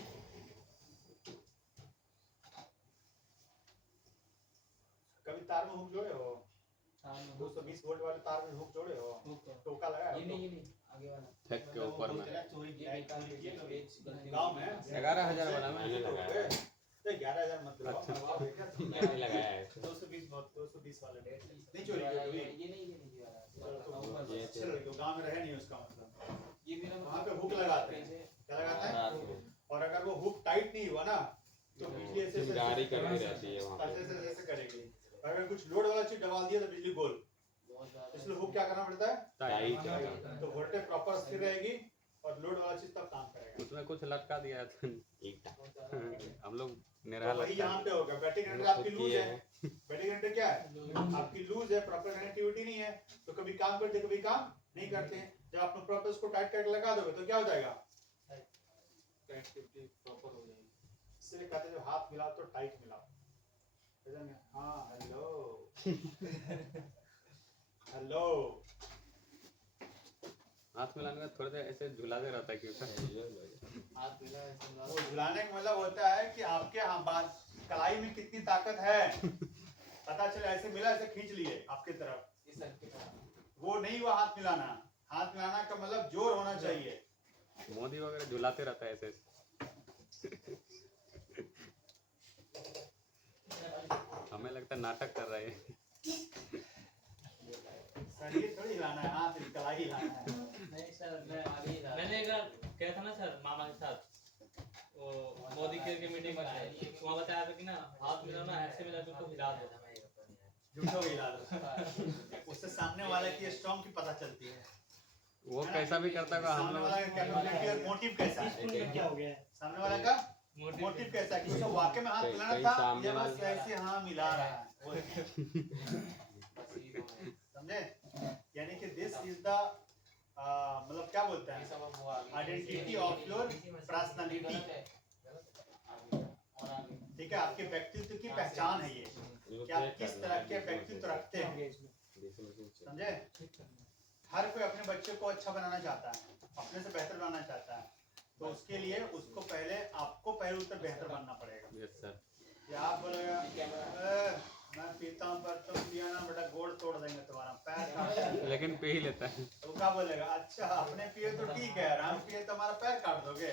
कभी तार में हुक जोड़े हो? 220 वोल्ट वाले तार में हुक जोड़े हो? टोका लगाया ये हो? नहीं आगे वाला फेक के ऊपर में गाँव में 11,000 बना मैंने लगाया। 11,000 मत लगाओ। मैंने लगाया है। 220 वाले नहीं चोरी किए कभी? ये नहीं वाला चलो तो गाँव में रहे नहीं उसका मतलब। ये मेरा वहाँ पे हुक लगाते हैं, क्या लगाते हैं? रात में और अगर वो हुक टाइट नहीं हुआ ना तो बिजली ऐसे चिंगारी करती रहती है वहाँ पे। ऐसे करेगी। अगर कुछ लोड वाला चीज दबा दिया तो बिजली गोल, बहुत ज्यादा इसलिए हुक क्या करना पड़ता है? टाइट तो वोल्टेज प्रॉपर स्थिर रहेगी और लोड वाला चीज तब काम करेगा। उसमें कुछ लटका दिया था ईटा बहुत ज्यादा हम लोग तो निराला वही लटका यहाँ पे होगा। बैटरी कनेक्टर आपकी लूज है, बैटरी कनेक्टर क्या है? आपकी लूज है, प्रॉपर कनेक्टिविटी नहीं है, तो कभी काम करते कभी काम नहीं करते। जब आप प्रॉपर उसको टाइट करके लगा दोगे तो क्या हो जाएगा? कनेक्टिविटी प्रॉपर हो जाएगी। इसलिए कहते हैं जब हाथ मिलाओ तो टाइट मिलाओ। समझे? हाँ, हेलो हेलो। हाथ मिलाने में थोड़ी देर ऐसे झुलाते रहता है क्यों सर? हाथ मिला ऐसे मिला। वो झुलाने का मतलब होता है कि आपके बात कलाई में कितनी ताकत है पता चले। ऐसे मिला, ऐसे खींच लिए आपकी तरफ, इस साइड पे वो नहीं हुआ हाथ मिलाना। हाथ मिलाना का मतलब जोर होना चाहिए। मोदी वगैरह झुलाते रहता है ऐसे। हमें लगता है नाटक कर रहे हैं। शरीर थोड़ी हिलाना है, हाथ कलाई हिलाना है। नहीं सर, मैंने एक बार गया था ना सर मामा के साथ, वो मोदी के मीटिंग में आए, वहाँ बताया था कि ना हाथ मिलाना ऐसे मिला के उसको हिला दो, झूठो हिला दो। उससे सामने वाले की स्ट्रॉन्ग की पता चलती है। वो कैसा भी करता है हम सामने लोग। वाला का कैपेबिलिटी और मोटिव कैसा है? क्या हो गया सामने वाले का मोटिव कैसा है कि उसको वाकई में हाथ मिलाना कहीं था सामने या बस वाले- ऐसे हाँ मिला रहा है वो। समझे? यानी कि दिस इज द मतलब क्या बोलते हैं, आइडेंटिटी ऑफ योर पर्सनालिटी। ठीक है, आपके व्यक्तित्व की पहचान है ये कि आप किस तरह के व्यक्तित्व रखते हैं। समझे? हर कोई अपने बच्चे को अच्छा बनाना चाहता है, अपने से बेहतर बनाना चाहता है, तो उसके लिए उसको पहले आपको पहले उससे बेहतर बनना पड़ेगा। Yes sir. या आप बोलेगा मैं पीता हूँ पर तुम पिया ना बेटा गोड़ तोड़ देंगे तुम्हारा, पैर काट देंगे। लेकिन पी ही लेता है। तो क्या बोलेगा? अच्छा अपने पिए तो ठीक है, हम पिए तो हमारा पैर काट दोगे,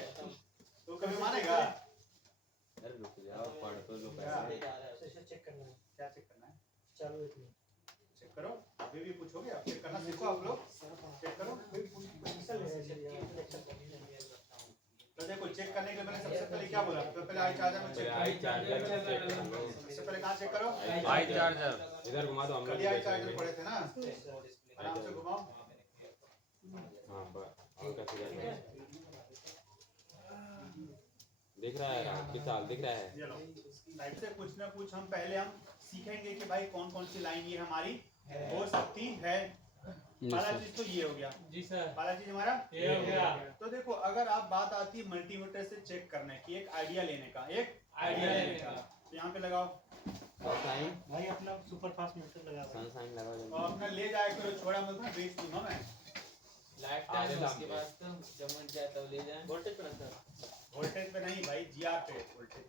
तो कभी मानेगा? अरे रुक जाओ, पढ़ तो लो क्या? पहले। चेक करना है, क्या चेक करना है? चालू है कि नहीं? चेक करो, अभी भी पूछोगे, अब चेक करना सीखो आप लोग। चेक करो। तो देखो चेक करने के लिए मैंने सबसे पहले क्या बोला? तो पहले आई चार्जर में चेक आई करो। चार्जर चेक कर लो। सबसे पहले कहाँ चेक करो? आई चार्जर। इधर घुमा दो, हम लोग कल आई चार्जर पढ़े थे ना, देखेंगे। आराम से घुमाओ। हाँ और क्या किधर दिख रहा है? विशाल दिख रहा है? ये लो, साइड से कुछ ना कुछ हम पहले सीखेंगे कि भाई कौन कौन सी लाइन ये हमारी हो सकती है। पहला चीज तो ये हो गया। जी सर, पहला चीज हमारा ये हो गया। तो देखो अगर आप बात आती है मल्टीमीटर से चेक करने की, एक आइडिया लेने का, एक आइडिया लेने का। तो यहाँ पे लगाओ सनसाइन भाई अपना सुपर फास्ट मीटर लगा हुआ है। सनसाइन लगाओ और जल्दी। अपना ले जाए करो, छोड़ा मत ना, बेच दूंगा मैं। लाइफ आधे टाइम दाम उसके पे। बाद तो जब मन चाहे तब ले जाए। वोल्टेज पर सर, वोल्टेज पे नहीं भाई, जीआर पे वोल्टेज,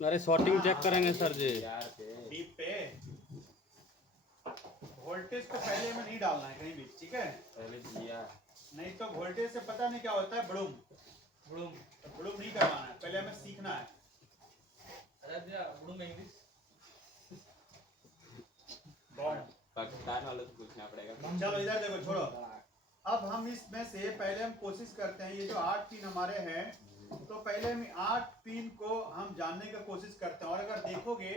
अरे शॉर्टिंग चेक करेंगे सर जी। यार पे डीप पे वोल्टेज को पहले में नहीं डालना है कहीं भी, ठीक है? पहले दिया। नहीं तो वोल्टेज से पता नहीं क्या होता है, बड़ूम बुड़ूम, तो बड़ूम नहीं करवाना है, पहले हमें सीखना है। अरे भैया बुड़ूम इंग्लिश। पाकिस्तान वालों से पूछना पड़ेगा। चलो इधर देखो, छोड़ो। अब हम इसमें से पहले हम कोशिश करते हैं, ये जो 8 पिन हमारे हैं, तो पहले हम 8 पिन को हम जानने का कोशिश करते हैं। और अगर देखोगे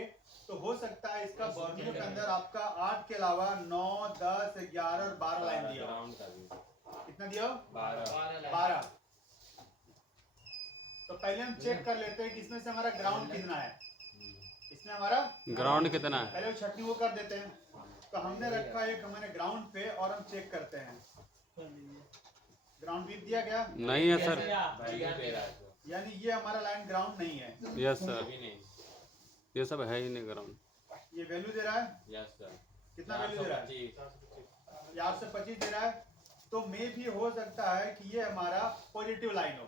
तो हो सकता है इसका बर्नियो के अंदर आपका 8 के अलावा 9, 10, 11 और 12 लाइन दिया हो। ग्राउंड का भी कितना दिया हो? 12। 12। तो पहले हम चेक कर लेते हैं कि इसमें से हमारा ग्राउंड कितना है। इसमें हमारा ग्राउंड कितना है? पहले वो छटनी वो कर देते हैं। तो हमने रखा एक हमारे ग्राउंड पे और हम चेक करते हैं ग्राउंड बीप दिया गया, नहीं है सर। वैल्यू दे रहा है तो। यानी ये हमारा लाइन ग्राउंड नहीं है। यस सर, अभी नहीं। ये सब है ही नहीं ग्राउंड। ये वैल्यू दे रहा है, यस सर। कितना वैल्यू दे रहा है? 425। 825 दे रहा है। तो मे भी हो सकता है कि ये हमारा पॉजिटिव लाइन हो।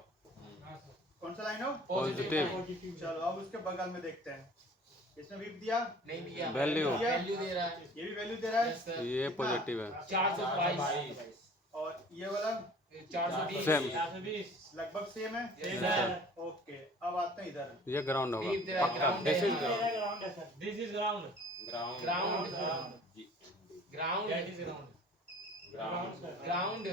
कौन सा लाइन हो? पॉजिटिव। चलो अब उसके बगल में देखते हैं, इसमें बीप दिया, नहीं दिया। वैल्यू। वैल्यू दे रहा है। ये भी वैल्यू दे रहा है। Yes sir. ये पॉजिटिव है। 422। और ये वाला 420। सेम। 420। लगभग सेम है। Yes, sir। ओके, अब आते हैं इधर। ये ग्राउंड होगा बीप दे रहा है, पक्का। ground दिस है। Is ground. ग्राउंड है sir, this is ground. Ground ground. जी। Ground. That is ground. Ground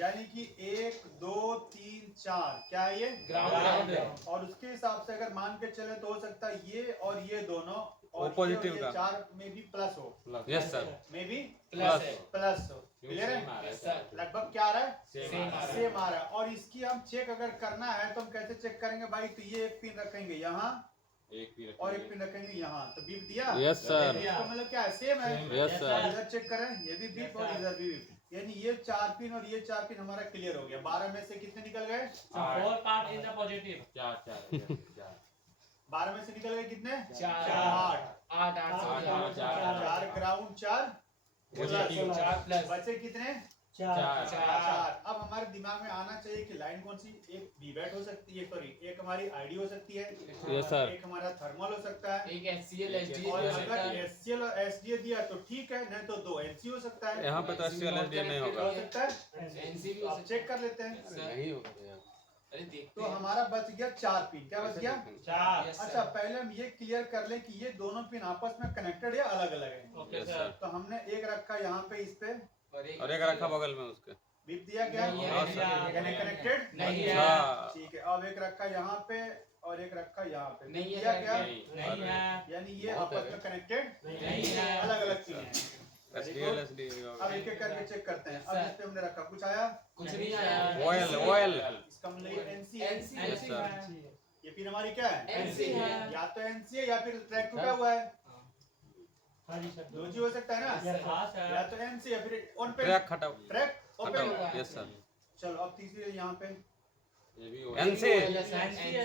यानी कि 1 2 3 4 क्या है ये ग्राउंड है। और उसके हिसाब से अगर मान के चले तो हो सकता है ये और ये दोनों और Oppositive ये का। 4 में भी प्लस हो, यस सर में भी प्लस है। प्लस हो। क्लियर है? Yes sir. लगभग क्या आ रहा है? सेम आ रहा है। सेम आ रहा है। और इसकी हम चेक अगर करना है तो हम कैसे चेक करेंगे भाई? तो ये एक पिन रखेंगे यहाँ और एक पिन रखेंगे यहाँ, तो बीप दिया। यस सर इसका मतलब क्या है? सेम है। यस सर इधर चेक करें, ये भी बीप और इधर भी बीप, यानी ये 4 पिन और ये 4 पिन हमारा क्लियर हो गया। 12 में से कितने निकल गए? 4 part in the positive. 12 में से निकल गए कितने? 4 8 8 4 ग्राउंड 4 प्लस बचे कितने? 4। अब हमारे दिमाग में आना चाहिए कि लाइन कौन सी? एक बीबैट हो सकती है, सॉरी एक हमारी आईडी हो सकती है, यस सर एक हमारा थर्मल हो सकता है, एक HCl HDA और हो सकता अगर है। HCl और SDA दिया तो ठीक है, नहीं तो 2 NC हो सकता है। यहाँ पे तो SCL SDA नहीं क्या होगा हो सकता है? NC भी तो हो आप सकता चेक कर लेते हैं। है। नहीं होगा यार। अरे देखते तो हैं। हमारा बच गया 4 पिन। क्या बच गया? 4. Yes, अच्छा, sir। पहले हम ये क्लियर कर लें कि ये दोनों पिन आपस में कनेक्टेड या अलग अलग है। Okay, yes sir. सर तो हमने एक रखा यहाँ पे, इस पे और एक रखा बगल में उसके बीप दिया क्या? नहीं है, नहीं है। यानी कनेक्टेड नहीं है। अच्छा ठीक है। अब एक रखा यहाँ पे और एक रखा यहाँ पे, नहीं है, दिया क्या? नहीं है. यानी ये बहुत आपस है। में कनेक्टेड नहीं है. अलग अलग पिन है। SDL SDA अब एक एक करके चेक करते हैं। अब Sir। इस पे हमने रखा, कुछ आया? कुछ नहीं आया। ओएल इसका मतलब ये NC है। NC Yes, sir. है. ये पिन हमारी क्या है? NC है। या तो NC है या फिर ट्रैक टूटा हुआ है। हाँ जी सर. दो चीज हो सकता है ना, हाँ सर. या तो NC या फिर ऑन पे ट्रैक खटा ट्रैक खटा ओपन। हुआ यस सर चलो अब तीसरी यहाँ पे ये भी NC NC है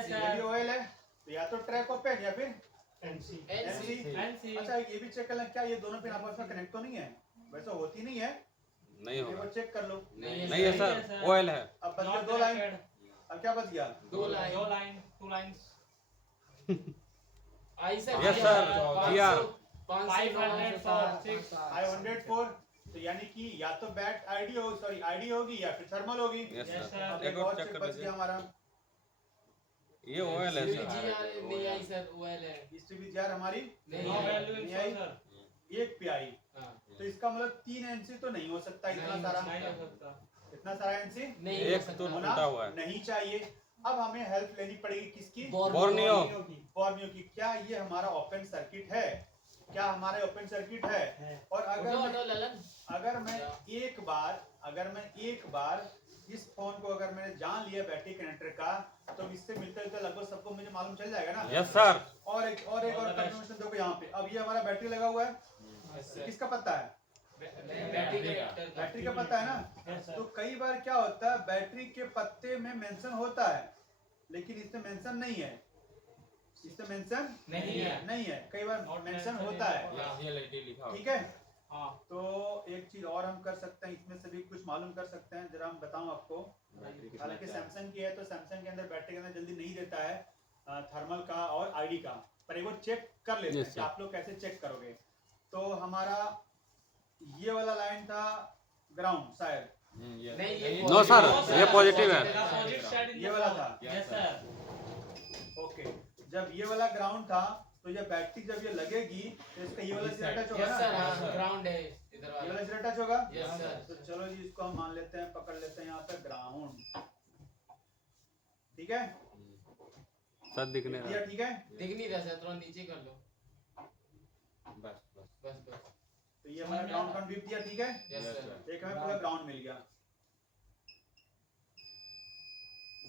ये भी ऑयल है, तो या तो ट्रैक ओपन या फिर NC NC. अच्छा ये भी चेक कर लें क्या ये दोनों पिन आपस में कनेक्ट तो नहीं है? वैसे होती नहीं है, नहीं एक होगा बार चेक कर लो। नहीं है सर ओएल है अब बच गया Not 2 लाइन। connected. अब क्या बच गया? 2 line. 2 line. 2 lines. I sir. Yes, sir. GR. 500 for 6. 504। तो यानी कि या तो बैट आईडी हो, सॉरी आईडी होगी या फिर थर्मल होगी। Yes Yes, sir sir. अब एक एक और और चेक चेक कर बच गया लीजिए हमारा। ये ओएल है GR सर नहीं आई सर, OL है। इससे भी जार हमारी नहीं No है। value in नहीं आई। sir. एक पे आई, हाँ। तो इसका मतलब 3 NC तो नहीं हो सकता इतना नहीं, सारा। नहीं हो सकता. इतना सारा NC नहीं हो एक तो सकता। होना टूटा हुआ है नहीं चाहिए। अब हमें हेल्प लेनी पड़ेगी किसकी? बोर्नियो बोर्नियो की। क्या ये हमारा ओपन सर्किट है? क्या हमारा ओपन सर्किट है? और उठो ललन। अगर मैं एक बार इस फोन को अगर मैंने जान लिया बैटरी कनेक्टर का, तो इससे मिलते जुलते लगभग सबको मुझे मालूम चल जाएगा ना। यस सर और एक कंफर्मेशन देखो यहाँ पे। अब ये हमारा बैटरी लगा हुआ है, किसका पता है? बैटरी का पता है ना। Yes, sir. तो कई बार क्या होता है, बैटरी के पत्ते में मेंशन होता है लेकिन इसमें मेंशन नहीं है। इसमें मेंशन नहीं है, कई बार Not मेंशन mentioned होता है। SCL SDA लिखा होगा। ठीक है, हाँ. तो एक चीज और हम कर सकते हैं, इसमें से भी कुछ मालूम कर सकते हैं। जरा हम बताऊं आपको। बैटरी कितना हालांकि चार्ज? सैमसंग की है तो सैमसंग के अंदर बैटरी के अंदर जल्दी नहीं देता है थर्मल का और आईडी का, पर एक बार चेक कर लेते हैं Yes, कि sir. आप लोग कैसे चेक करोगे। तो हमारा ये वाला लाइन था ग्राउंड शायद, ये नहीं, ये नो सर No, sir. ये पॉजिटिव है The opposite side in ये the वाला ground. था। Yes sir. ओके। जब ये वाला ग्राउंड था तो ये बैटरी जब ये लगेगी तो इसका ये वाला सिरा टच होगा यस सर। ना, हाँ, ग्राउंड है इधर ये वाला। वाला सिरा टच होगा। Yes, sir. तो चलो जी इसको हम मान लेते हैं, पकड़ लेते हैं यहाँ पे ग्राउंड। ठीक है, सर दिखने रहा ये ठीक है। दिख नहीं रहा सर, थोड़ा नीचे कर लो। बस बस बस। तो ये हमारा ग्राउंड कौन बीप दिया। ठीक है, यस सर। एक हमें पूरा ग्राउंड मिल गया।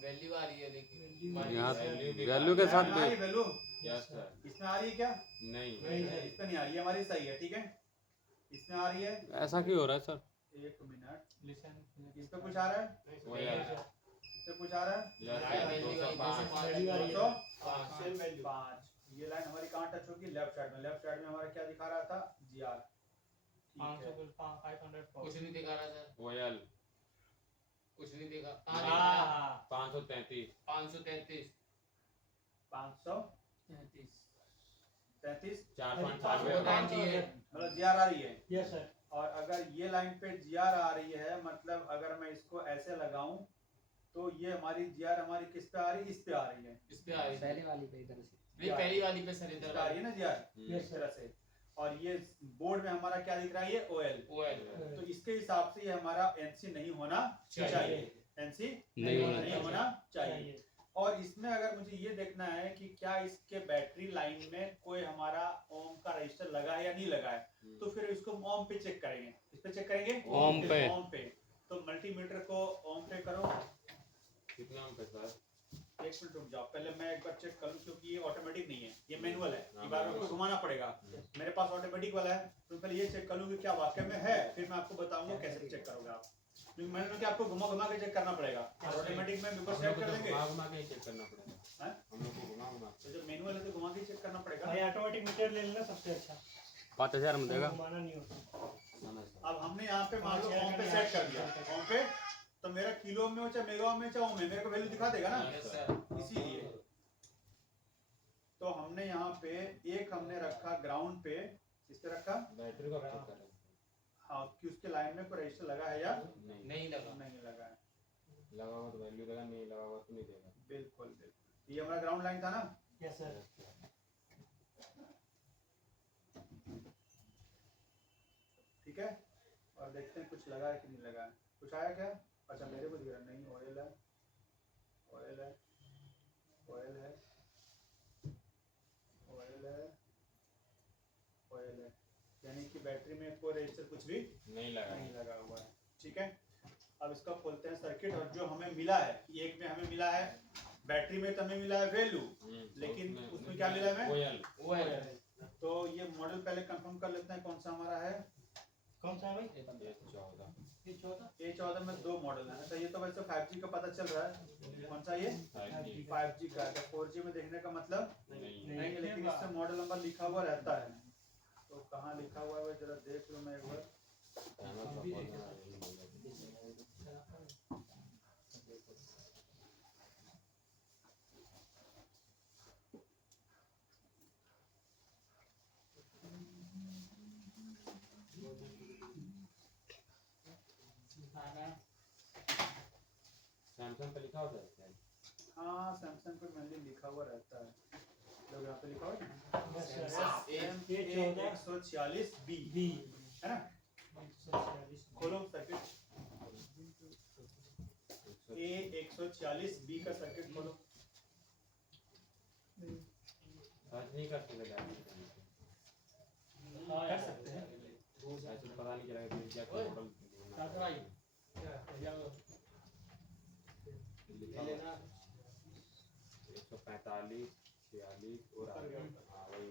वैल्यू आ रही है लेकिन। यहाँ Value वैल्यू के साथ आ रही भी वैल्यू यस सर इसमें आ रही है क्या? नहीं इस पे नहीं आ रही है, हमारी सही है। ठीक है, इसमें आ रही है। ऐसा क्यों हो रहा है सर एक मिनट, Listen. इस पे कुछ आ रहा है, वो यार इस पे कुछ आ रहा है। यस Value सर वाली 205 जैसे 205 सेम वैल्यू। 5। ये लाइन हमारी कहाँ टच होगी? लेफ्ट साइड में। लेफ्ट साइड में हमारा क्या दिखा रहा था? GR। ठीक 500 है, कुछ 500 for. कुछ नहीं दिखा रहा सर, OL कुछ नहीं दिखा। हाँ. 533 533 533 4.98 मतलब GR आ रही है। Yes sir. और अगर ये लाइन पे GR आ रही है, मतलब अगर मैं इसको ऐसे लगाऊं तो ये हमारी GR हमारी किस पे आ रही है? इस पे आ रही है। इस पे आ रही है। पहले वाली पे इधर से नहीं, पहली वाली पे सर इस इधर पे आ रही वाली। है ना GR, इस तरह से। और ये बोर्ड में हमारा क्या दिख रहा है, ये OL। OL तो इसके हिसाब से ये हमारा NC नहीं होना चाहिए, NC नहीं होना चाहिए। और इसमें अगर मुझे ये देखना है कि क्या इसके बैटरी लाइन में कोई हमारा ओम का रजिस्टर लगा है या नहीं लगा है, तो फिर इसको ओम पे चेक करेंगे। इस पे चेक करेंगे, ओम पे। ओम पे। तो मल्टीमीटर को ओम पे करो। कितना हम पे सर? एक मिनट रुक जाओ, पहले मैं एक बार चेक करूं, क्योंकि ये ऑटोमेटिक नहीं है, ये मैनुअल है। हाँ, एक बार आपको घुमाना पड़ेगा। मेरे पास ऑटोमेटिक वाला है, तो पहले ये चेक कर लूं कि क्या वाकई में है, फिर मैं आपको बताऊंगा कैसे चेक करोगे आप। क्योंकि मैंने कि आपको घुमा घुमा के चेक करना पड़ेगा। ऑटोमेटिक में बिल्कुल सेट कर देंगे, घुमा के चेक करना पड़ेगा। हैं? हम लोग को घुमा तो जब मैनुअल है तो घुमा के चेक करना पड़ेगा। भाई ऑटोमेटिक मीटर ले लेना सबसे अच्छा, 5000 में देगा। घुमाना नहीं होता। अब हमने यहाँ पे मान लो ओम पे सेट कर दिया, ओम पे, तो मेरा किलो में हो चाहे मेगा में चाहे ओम में, मेरे को वैल्यू दिखा देगा ना। Yes sir. इसीलिए तो हमने यहाँ पे एक हमने रखा ग्राउंड पे, इस पे रखा, बैटरी को चेक करें। हाँ, कि उसके लाइन में कोई रजिस्टर लगा है या नहीं लगा। नहीं लगा है। लगा हुआ तो वैल्यू देगा, नहीं लगा हुआ तो नहीं देगा। बिल्कुल बिल्कुल, ये हमारा ग्राउंड लाइन था ना। Yes sir. ठीक है, और देखते हैं कुछ लगा है कि नहीं लगा है। कुछ आया क्या? अच्छा, मेरे को दिख रहा नहीं, ऑयल है, ऑयल है, ऑयल है, ऑयल है, ऑयल है, यानी कि बैटरी में कोई रजिस्टर कुछ भी नहीं लगा। नहीं लगा हुआ है। ठीक है, अब इसका खोलते हैं सर्किट। और जो हमें मिला है, एक में हमें मिला है बैटरी में, तो हमें मिला है वैल्यू, लेकिन उसमें क्या मिला है हमें? OL तो ये मॉडल पहले कंफर्म कर लेते हैं कौन सा हमारा है। कौन सा है भाई? ये 14 ये 14। A14 में 2 मॉडल है। अच्छा, ये तो वैसे 5G का पता चल रहा है। कौन सा ये? 5G का है। 4G में देखने का मतलब नहीं नहीं है, लेकिन इससे मॉडल नंबर लिखा हुआ रहता है। तो कहाँ लिखा हुआ है जरा देख लो, मैं एक बार। सैमसंग पे लिखा होता है। हाँ, सैमसंग पे मैंने लिखा हुआ रहता है। लोग यहाँ पे लिखा हुआ है यस सर। सैमसंग ये 14 146B बी है ना। 146 खोलो सर्किट, A146B का सर्किट खोलो। सर्च नहीं कर सकते डायरेक्ट। कर सकते हैं। ऐसे पता नहीं चलेगा कि क्या मॉडल लिखा हुआ 145 46 और आगे। हाँ वही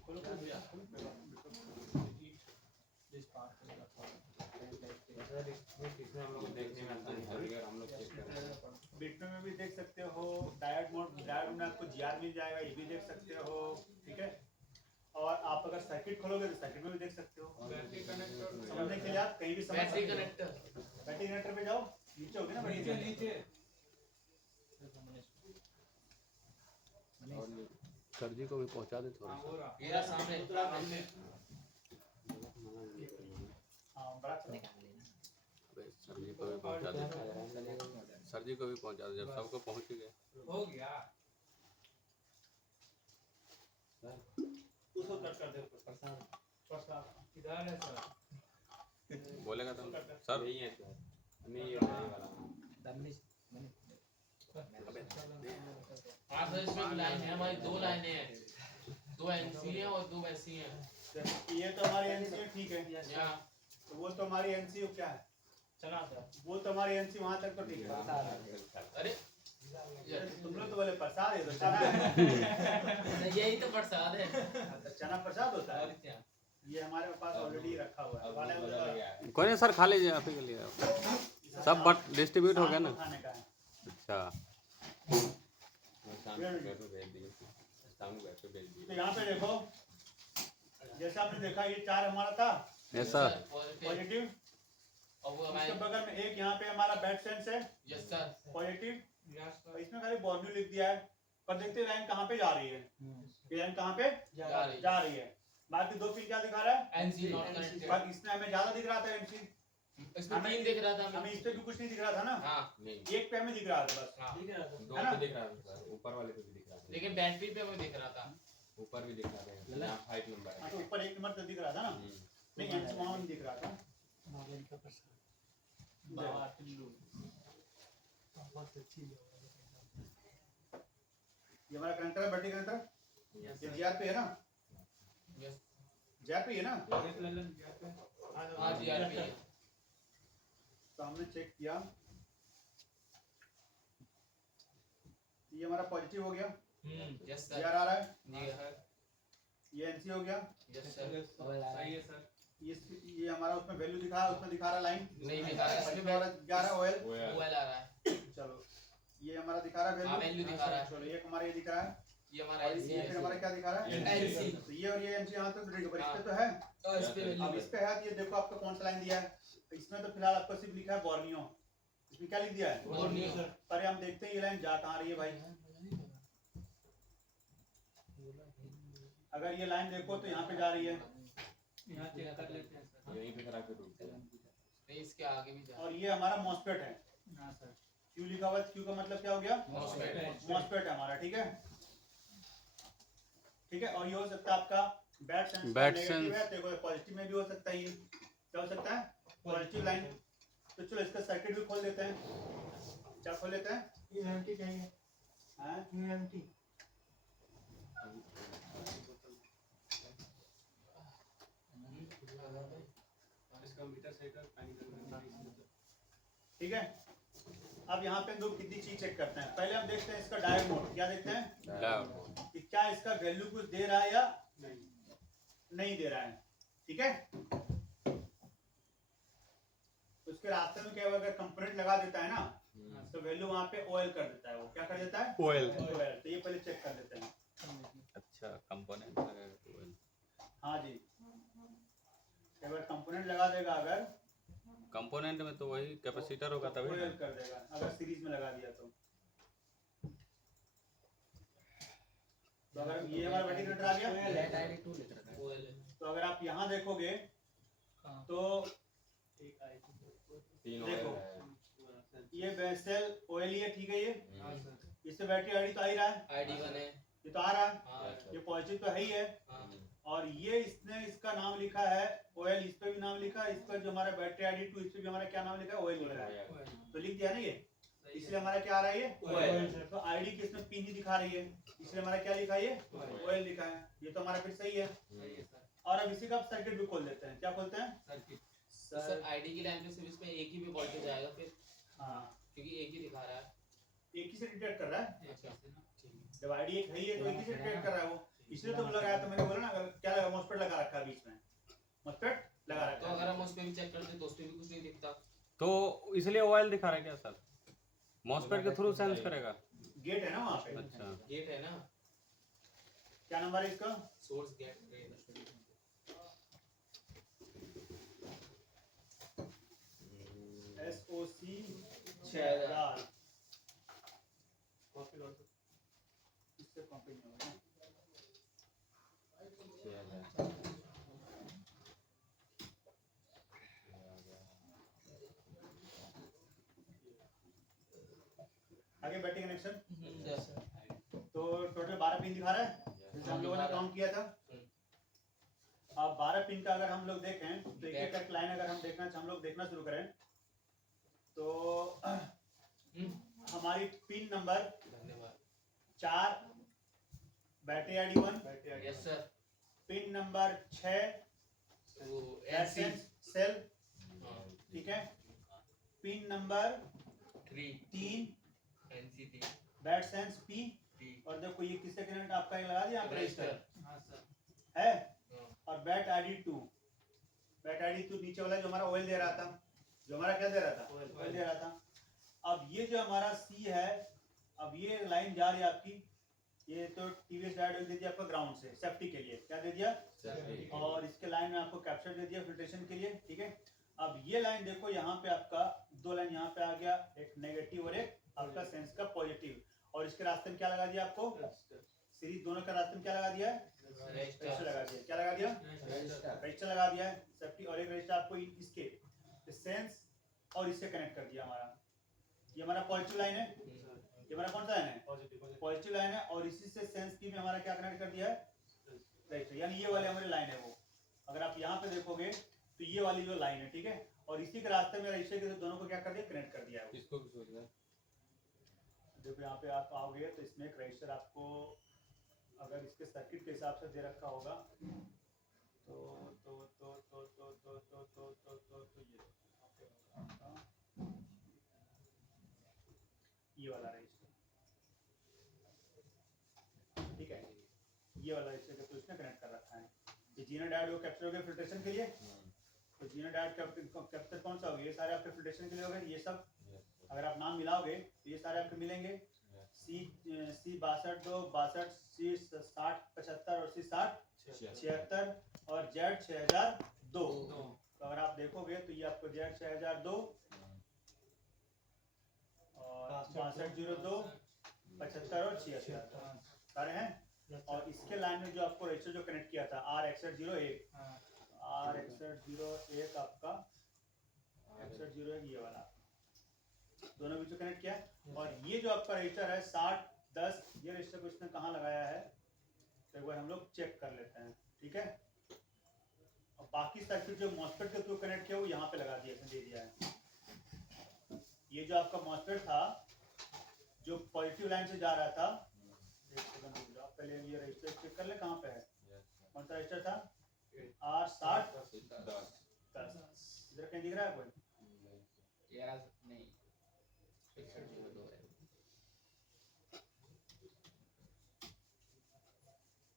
खोलो खोलो भैया, इसमें हम लोग देखने में आसानी होगी अगर हम लोग चेक करें। बिटमे में भी देख सकते हो, डायोड मोड, डायोड में आपको GR मिल जाएगा, ये भी देख सकते हो। ठीक है, और आप अगर सर्किट खोलोगे तो सर्किट में भी देख सकते हो। समझने के लिए आप कहीं भी समझ सकते बैटरी हो। कनेक्टर बैटरी कनेक्टर पे जाओ, नीचे होगी ना बैटरी नीचे। और सर जी को भी पहुंचा दे थोड़ा सा। मेरा सामने हाँ, बड़ा करो। अबे सर जी को भी पहुंचा दे, सर जी को भी पहुंचा दे, जब सबको पहुंच ही गए। हो गया। उसको कट कर दे प्रसाद। किधर है सर? बोलेगा तो सर। यही है सर, नहीं ये वाला। हाँ सर, इसमें लाइन है हमारी, 2 लाइनें हैं, 2 NC हैं और 2 वैसी हैं। ये तो हमारी NC है, ठीक है। यहाँ तो वो तो हमारी NC क्या है? चला सर। वो तो हमारी NC वहाँ तक तो ठीक है। अरे तुम लोग तो बोले प्रसाद है, तो चना है। यही तो प्रसाद है। तो चना प्रसाद होता और है। क्या? ये हमारे पास ऑलरेडी रखा हुआ है। वाले बदल गया है। कोई नहीं सर, खा लीजिए आप ही के लिए। सब बट डिस्ट्रीब्यूट हो गया ना। खाने का है। अच्छा, शाम को घर पे भेज दिए। शाम को घर पे भेज तो दिए। यहाँ पे देखो, जैसे आपने देखा ये 4 हमारा था यस सर। पॉजिटिव, और वो उसके हमारे बगल में एक यहाँ पे हमारा बैड सेंस है यस सर। पॉजिटिव, और इसमें खाली बॉर्न्यू लिख दिया है, पर देखते हैं लाइन कहाँ पे जा रही है। ये लाइन कहाँ पे जा रही जा रही है। बाकी 2 पिन क्या दिखा रहा है? NC not connected. बाकी इसमें हमें ज्यादा दिख रहा था NC, इसमें 3 दिख रहा था हमें इस पे भी कुछ नहीं दिख रहा था ना, हाँ नहीं, एक पे हमें दिख रहा था बस। हाँ, ठीक है ना? दो है ना? पे दिख रहा था सर, ऊपर वाले पे भी दिख रहा था, लेकिन बैटरी पे हमें दिख रहा था। ऊपर भी दिख रहा था, यहाँ 5 नंबर हाँ है। तो ऊपर 1 नंबर तो दिख रहा था ना, नहीं एनसी वहाँ नहीं दिख रहा था। मोबाइल का प्रसाद बाबा टिल्लू बहुत अच्छी है। ये हमारा कनेक्टर है, बैटरी कनेक्टर, यस ये जीआर पे है ना, यस जीआर पे है ना। हाँ जी यार भी है। तो हमने चेक किया, ये हमारा पॉजिटिव हो गया, यस सर जीआर आ रहा है, जी सर ये एनसी हो गया, यस सर सही है सर। ये हमारा उसमें वैल्यू दिखा है, उसमें दिखा रहा लाइन नहीं दिखा रहा है, इसमें 11 ऑयल। मोबाइल आ रहा है। चलो ये हमारा दिखा रहा है हाँ वैल्यू, वैल्यू दिखा रहा है। चलो एक हमारा ये दिख रहा है, ये हमारा और एलसी ये फिर हमारा क्या दिखा रहा है, एलसी तो ये और ये एनसी यहाँ तक रेडी पर इस पे हाँ। तो है। तो इस पे अब वैल्यू इस पे है तो ये देखो आपका कौन सा लाइन दिया है, इसमें तो फिलहाल आपको सिर्फ लिखा है बोर्नियो, इसमें क्या लिख दिया है, बोर्नियो। पर हम देखते हैं ये लाइन जा कहाँ रही है भाई। अगर ये लाइन देखो तो यहाँ पे जा रही है, यहाँ चेक कर लेते हैं सर। यहीं पे करा के रुक गया। नहीं इसके आगे भी जा और ये हमारा मॉस्फेट है, हाँ सर। क्यू लिखा हुआ है, क्यू का मतलब क्या हो गया, MOSFET। मॉस्फेट है हमारा, ठीक है ठीक है। और ये हो सकता है आपका bad sense, Bad negative sense। है तो पॉजिटिव में भी हो सकता है, ये क्या हो सकता है, पॉजिटिव लाइन। तो चलो इसका सर्किट भी खोल देते हैं, क्या खोल लेते हैं, यूएमटी चाहिए, हाँ यूएमटी ठीक है। अब यहाँ पे हम लोग कितनी चीज चेक करते हैं, पहले हम देखते हैं इसका डायोड मोड, क्या देखते हैं डायोड कि क्या इसका वैल्यू कुछ दे रहा है या नहीं दे रहा है, ठीक है। उसके रास्ते में क्या होगा, अगर कंपोनेंट लगा देता है ना तो वैल्यू वहाँ पे ओएल कर देता है, वो क्या कर देता है, ऑयल। ओएल। तो ये पहले चेक कर लेते हैं, अच्छा कंपोनेंट लगाएगा तो ऑयल। हाँ जी, अगर कंपोनेंट लगा देगा, अगर कंपोनेंट में तो वही कैपेसिटर होगा तभी ओएल ना। कर देगा, अगर सीरीज में लगा दिया तो अगर ये हमारा बैटरी कनेक्टर आ गया, तो अगर आप यहाँ देखोगे तो 3 देखो। ऑयल है। ये सेल ओएल ही है, ठीक है। ये हम्म। इससे बैटरी आईडी तो आ ही रहा है, आईडी 1 है। ये तो आ रहा है, हाँ ये पॉजिटिव तो है ही है। हाँ और ये इसने इसका नाम लिखा है ओएल, इस पे भी नाम लिखा है, इस पर जो हमारा बैटरी आईडी 2 इस पे भी हमारा क्या नाम लिखा है, ओएल लिखा है, तो लिख दिया ना ये, इसलिए हमारा क्या आ रहा है ये ओएल। तो आईडी की इसमें पिन ही दिखा रही है, इसलिए हमारा क्या लिखा है ये ओएल लिखा है, ये तो हमारा फिर सही है। और अब इसी का सर्किट भी खोल देते हैं, क्या खोलते हैं, तो सर आईडी की लाइन पे सिर्फ इसमें एक ही भी वोल्टेज आएगा फिर, हाँ क्योंकि एक ही दिखा रहा है। एक ही से डिटेक्ट कर रहा है, अच्छा ठीक है। जब आईडी एक है ही है तो एक ही से डिटेक्ट कर रहा है वो, इसलिए तो लगाया, तो मैंने बोला ना, अगर क्या लगा, मॉस्फेट लगा रखा है बीच में, मॉस्फेट लगा तो रखा अगर है। हम उस पे भी चेक करते तो उस पे भी कुछ नहीं दिखता। तो इसलिए ऑयल दिखा रहा है क्या सर, मॉस्फेट के थ्रू सेंस करेगा। गेट है ना वहाँ पे, अच्छा गेट है ना, क्या नंबर है इसका, सोर्स गेट। SOC 6000। इससे कॉपी नहीं होगा ना। आगे बैटरी कनेक्शन, तो टोटल 12 पिन दिखा रहा है, जैसे हम लोगों ने काउंट किया था। अब 12 पिन का अगर हम लोग देखें तो एक एक करके लाइन अगर हम हम लोग देखना शुरू करें तो हमारी पिन नंबर धन्यवाद। 4 battery ID 1, yes sir. Pin number 6 वो एलसी सेल, ठीक है। Pin number 3 3 NCT bat sense P, और देखो ये किससे कनेक्ट आपका ये लगा दिया आप रजिस्टर। रजिस्टर है, और बैट आईडी 2, बैट आईडी 2 नीचे वाला जो हमारा ऑयल दे रहा था, जो हमारा क्या दे रहा था, ऑयल दे रहा था। अब ये जो हमारा C है, अब ये लाइन जा रही है आपकी, ये तो टीवीएस डायोड दे दिया आपको ग्राउंड से सेफ्टी के लिए, क्या दे दिया, और इसके लाइन में आपको कैप्चर दे दिया फिल्ट्रेशन के लिए, ठीक है। अब ये लाइन देखो यहाँ पे आपका 2 लाइन यहाँ पे आ गया, एक नेगेटिव और एक आपका सेंस का पॉजिटिव, और इसके रास्ते में क्या लगा दिया आपको, सीरीज दोनों का रास्ते में क्या लगा दिया है, रजिस्टर लगा दिया, क्या लगा दिया, रजिस्टर लगा दिया है सेफ्टी, और एक रजिस्टर आपको इसके सेंस और इससे कनेक्ट कर दिया हमारा। ये हमारा पॉजिटिव लाइन है, ये हमारा कौन सा लाइन है? पॉजिटिव लाइन है। और इसी से सेंस की भी हमारा क्या कनेक्ट कर दिया है? रजिस्टर। यानी ये वाले हमारी लाइन है वो। अगर आप यहाँ पे देखोगे तो ये वाली जो लाइन है, ठीक है, और इसी के रास्ते में रजिस्टर के दोनों को क्या कर दिया? कनेक्ट कर दिया है। इसको भी सोच रहा है। देखो यहाँ पे आप आओगे तो इसमें एक रजिस्टर आपको अगर इसके सर्किट के हिसाब से दे रखा होगा तो ये वाला रजिस्टर, ठीक है, ये वाला रजिस्टर तो इसने कनेक्ट कर रखा है। ये जीना डायोड को कैप्चर हो गया फिल्ट्रेशन के लिए। तो जीना डायोड कैप्चर कौन सा हो गया? ये सारे आपके फिल्ट्रेशन के लिए हो गए। ये सब अगर आप नाम मिलाओगे तो ये सारे आपके मिलेंगे। सी 62 62, सी 60 75 और सी 60 76 और जेड 6002। तो अगर आप देखोगे तो ये आपको जेड 6002 और 6202 75 और 76 सारे हैं। और इसके लाइन में जो आपको रजिस्टर जो कनेक्ट किया था R6101 आपका 6101 ये वाला दोनों बीच में कनेक्ट किया। और ये जो आपका रजिस्टर है 60 10 ये रजिस्टर को इसने कहाँ लगाया है तो एक बार हम लोग चेक कर लेते हैं, ठीक है। और बाकी सर्किट जो मॉस्फेट के थ्रू कनेक्ट किया वो यहाँ पे लगा दिया, इसने दे दिया है। ये जो आपका मॉस्फेट था जो पॉजिटिव लाइन से जा रहा था, एक सेकंड रुक जाओ, पहले ये रजिस्टर चेक कर ले कहाँ पे है, कौन सा रजिस्टर था? R60 10। इधर कहीं दिख रहा है कोई?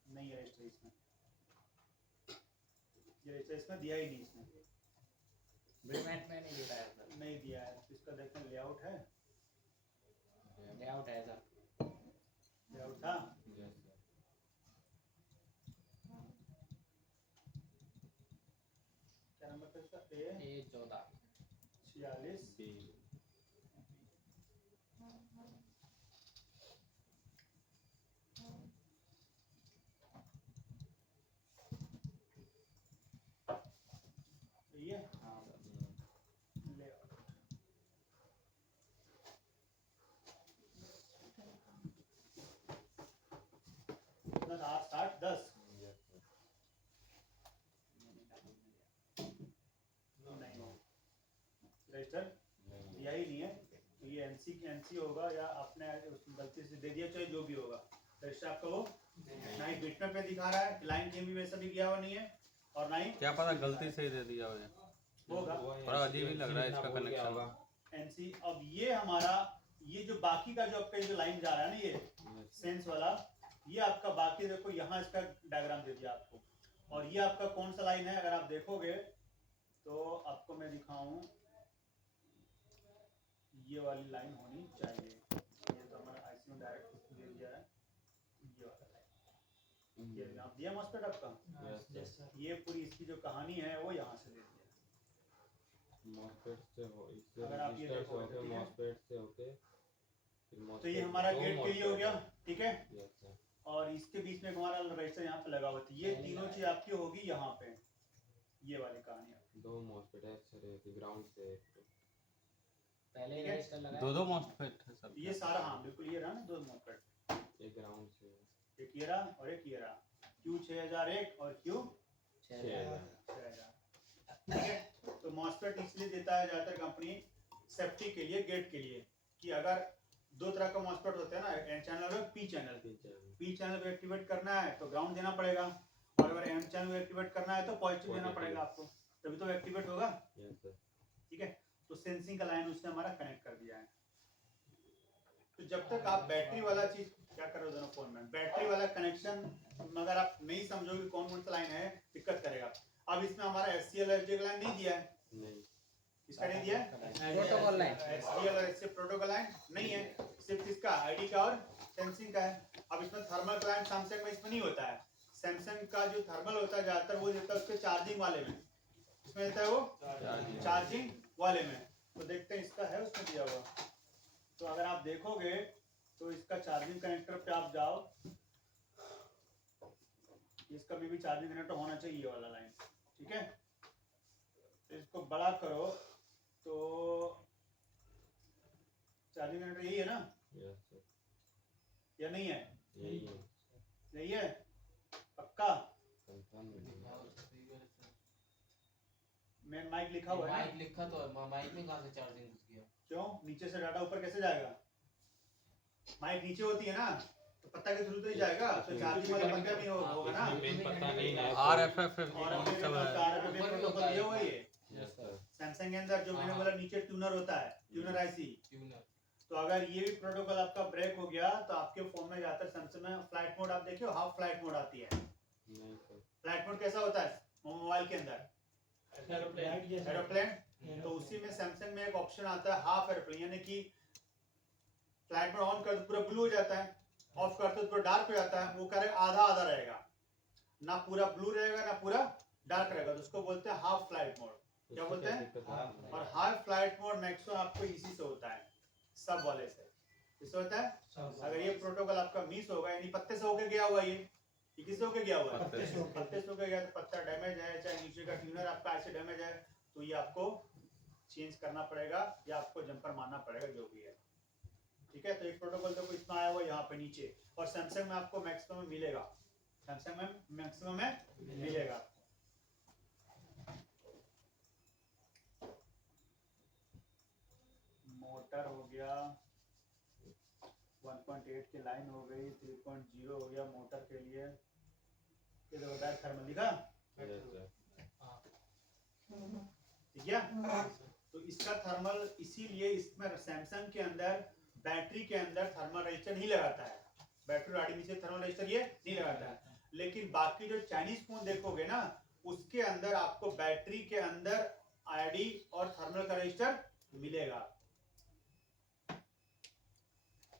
नहीं है रजिस्टर इसमें, ये रजिस्टर इसमें दिया ही नहीं, इसमें ब्लूमेट में नहीं दे रहा है सर। नहीं दिया है। इसका देखते हैं लेआउट है, लेआउट है सर, लेआउट था। क्या नंबर था इसका? A14 46 ये हाँ सर। लेआउट R60 10 नहीं रजिस्टर दिया ही नहीं है। तो ये एनसी होगा या आपने गलती से दे दिया, चाहे जो भी होगा रजिस्टर आपका वो ना ही बिटमैप में दिखा रहा है, लाइन के भी वैसा भी गया हुआ नहीं है और ना ही क्या पता गलती से ही दे दिया हो, होगा। थोड़ा अजीब ही लग रहा है इसका कनेक्शन। एनसी अब ये हमारा ये जो बाकी का जो आपका जो लाइन जा रहा है ना ये सेंस वाला, ये आपका बाकी देखो यहाँ इसका डायग्राम दे दिया आपको। और ये आपका कौन सा लाइन है अगर आप देखोगे तो आपको मैं दिखाऊं, ये वाली लाइन होनी चाहिए। ये तो हमारा आईसी में डायरेक्ट दे दिया है, ये वाला लाइन ये यहाँ दिया मॉस्फेट आपका। ये पूरी इसकी जो कहानी है वो यहाँ से दे दिया। मॉस्फेट से हो, इससे अगर आप ये रजिस्टर से देखोगे, होके ठीक है? मॉस्फेट से होके तो ये हमारा गेट के लिए हो गया, ठीक है। Yes sir. और इसके बीच में हमारा रजिस्टर यहाँ पे लगा हुआ था। ये तीनों चीज आपकी होगी यहाँ पे, ये वाली कहानी आपकी। दो मॉस्फेट है सर, ग्राउंड से पहले ठीक है? रजिस्टर लगा दो मॉस्फेट है सब। ये सारा हाँ बिल्कुल ये रहा ना, दो मॉस्फेट, एक ग्राउंड से एक ये रहा और एक ये रहा, Q6001 और Q6000, ठीक है। तो मॉस्फेट इसलिए देता है ज्यादातर कंपनी सेफ्टी के लिए, गेट के लिए, कि अगर दो तरह का मॉस्फेट होता है ना, एन चैनल और पी चैनल। पी चैनल को एक्टिवेट करना है तो ग्राउंड देना पड़ेगा, और अगर एन चैनल को एक्टिवेट करना है तो पॉजिटिव देना पड़ेगा आपको, तभी तो एक्टिवेट होगा, यस सर। ठीक है। तो सेंसिंग का लाइन उसने हमारा कनेक्ट कर दिया है। तो जब तक आप बैटरी वाला चीज क्या कर रहे हो दोनों फोन में, बैटरी वाला कनेक्शन अगर आप नहीं समझोगे कौन कौन सा लाइन है दिक्कत करेगा। अब इसमें हमारा SCL और SDL लाइन नहीं दिया है, नहीं इसका नहीं दिया है, प्रोटोकॉल लाइन SDL और SC प्रोटोकॉल लाइन नहीं है, सिर्फ इसका आईडी का और सेंसिंग का है। अब इसमें थर्मल क्लाइंट सैमसंग में इसमें नहीं होता है। सैमसंग का जो थर्मल होता है ज्यादातर वो देता है उसके चार्जिंग वाले में, इसमें देता है वो चार्जिंग वाले में। तो देखते हैं इसका है उसमें दिया हुआ। तो अगर आप देखोगे तो इसका चार्जिंग कनेक्टर पे आप जाओ, इसका भी चार्जिंग कनेक्टर होना चाहिए ये वाला लाइन, ठीक है। तो इसको बड़ा करो तो चार्जिंग जनरेटर यही है ना यस सर, या नहीं है? यही है, यही है पक्का? कंफर्म है। मेन माइक लिखा हुआ है माइक ना? लिखा तो है, माइक में कहाँ से चार्जिंग घुस गया? क्यों नीचे से डाटा ऊपर कैसे जाएगा? माइक नीचे होती है ना, तो पत्ता के थ्रू तो ही जाएगा, तो चार्जिंग वाला पत्ता भी होगा ना। इसमें मेन पता नहीं है। RFF और ये सब है। प्रोटोकॉल दिया हुआ है ये यस सर, सैमसंग के अंदर, जो मैंने बोला नीचे ट्यूनर होता है, ट्यूनर आईसी। ट्यूनर। तो अगर ये भी प्रोटोकॉल आपका ब्रेक हो गया तो आपके फोन में जाकर सैमसंग में फ्लाइट मोड आप देखिए, हाफ फ्लाइट मोड आती है। नहीं सर, फ्लाइट मोड कैसा होता है मोबाइल के अंदर? एरोप्लेन। तो उसी में सैमसंग में एक ऑप्शन आता है हाफ एरोप्लेन, यानी कि फ्लाइट मोड ऑन कर तो पूरा ब्लू हो जाता है, ऑफ करते तो पूरा डार्क हो जाता है। वो करेगा आधा आधा रहेगा, ना पूरा ब्लू रहेगा ना पूरा डार्क रहेगा, तो उसको बोलते हैं हाफ फ्लाइट मोड। क्या बोलते हैं? और हाफ फ्लाइट मोड मैक्सिमम आपको इसी से होता है, सब वाले से इससे होता है। अगर ये प्रोटोकॉल आपका मिस होगा, यानी पत्ते से होके गया हुआ, ये किससे होके गया हुआ है? पत्ते से। पत्ते से होके गया, तो पत्ता डैमेज है, चाहे नीचे का ट्यूनर आपका ऐसे डैमेज है, तो ये आपको चेंज करना पड़ेगा या आपको जंपर मारना पड़ेगा, जो भी है। ठीक है, तो एक प्रोटोकॉल देखो इतना आया हुआ यहाँ पे नीचे, और सैमसंग में आपको मैक्सिमम मिलेगा, सैमसंग में मैक्सिमम में मिलेगा। मोटर हो गया, 1.8 की लाइन हो गई, 3.0 हो गया मोटर के लिए। ये देखो बैक थर्मल दिखा, यस सर, ठीक है। तो इसका थर्मल, इसीलिए इसमें सैमसंग के अंदर बैटरी के अंदर थर्मल रजिस्टर नहीं लगाता है, बैटरी आर्टिफिशियल थर्मल रजिस्टर ये नहीं लगाता है। लेकिन बाकी जो चाइनीज फोन देखोगे ना, उसके अंदर आपको बैटरी के अंदर आईडी और थर्मल का रजिस्टर मिलेगा,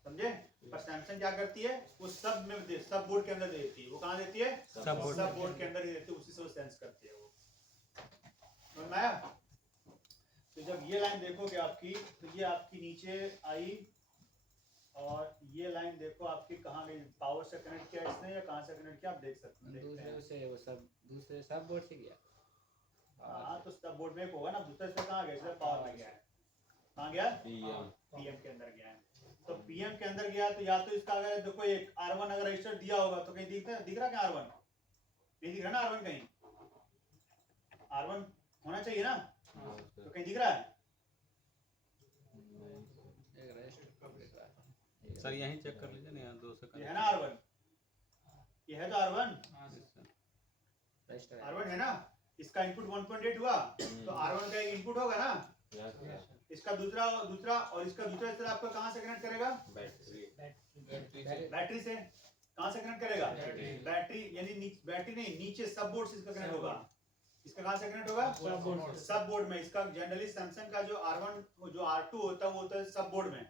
समझे? पर सैमसंग क्या करती है, वो सब में सब बोर्ड के अंदर देती है। वो कहाँ देती है? सब बोर्ड के अंदर ही देती है, उसी से वो सेंस करती है वो। समझ में आया? तो जब ये लाइन देखोगे आपकी, तो ये आपकी नीचे आई, और ये लाइन देखो आपकी कहाँ गई, पावर से कनेक्ट किया इसने या कहाँ से कनेक्ट किया, आप देख सकते हैं, देखते हैं। दूसरे से वो सब दूसरे सब बोर्ड से गया। हाँ, तो सब बोर्ड में एक होगा ना, दूसरे से कहाँ गया, इसलिए पावर में गया है। कहाँ गया? पीएम के अंदर गया है। तो पीएम के अंदर गया, तो या तो इसका अगर देखो एक R1 अगर रजिस्टर दिया होगा, तो कहीं दिख रहा क्या R1? नहीं दिख रहा ना R1 कहीं, R1 होना चाहिए ना, तो कहीं दिख रहा है? सर यहीं चेक कर लीजिए ना, यहाँ 2 ये सेकंड। है ना R1, ये है तो R1 है ना, इसका इनपुट 1.8 हुआ, तो R1 का एक इनपुट होगा ना, इसका दूसरा और इसका दूसरा इस तरह आपका कहाँ से कनेक्ट करेगा? बैटरी से। कहाँ से कनेक्ट करेगा? बैटरी, यानी बैटरी नहीं, नीचे सब बोर्ड से इसका कनेक्ट होगा। इसका कहाँ से कनेक्ट होगा? सब बोर्ड में। इसका जनरली सैमसंग का जो R1 जो R2 होता है, वो होता है सब बोर्ड में।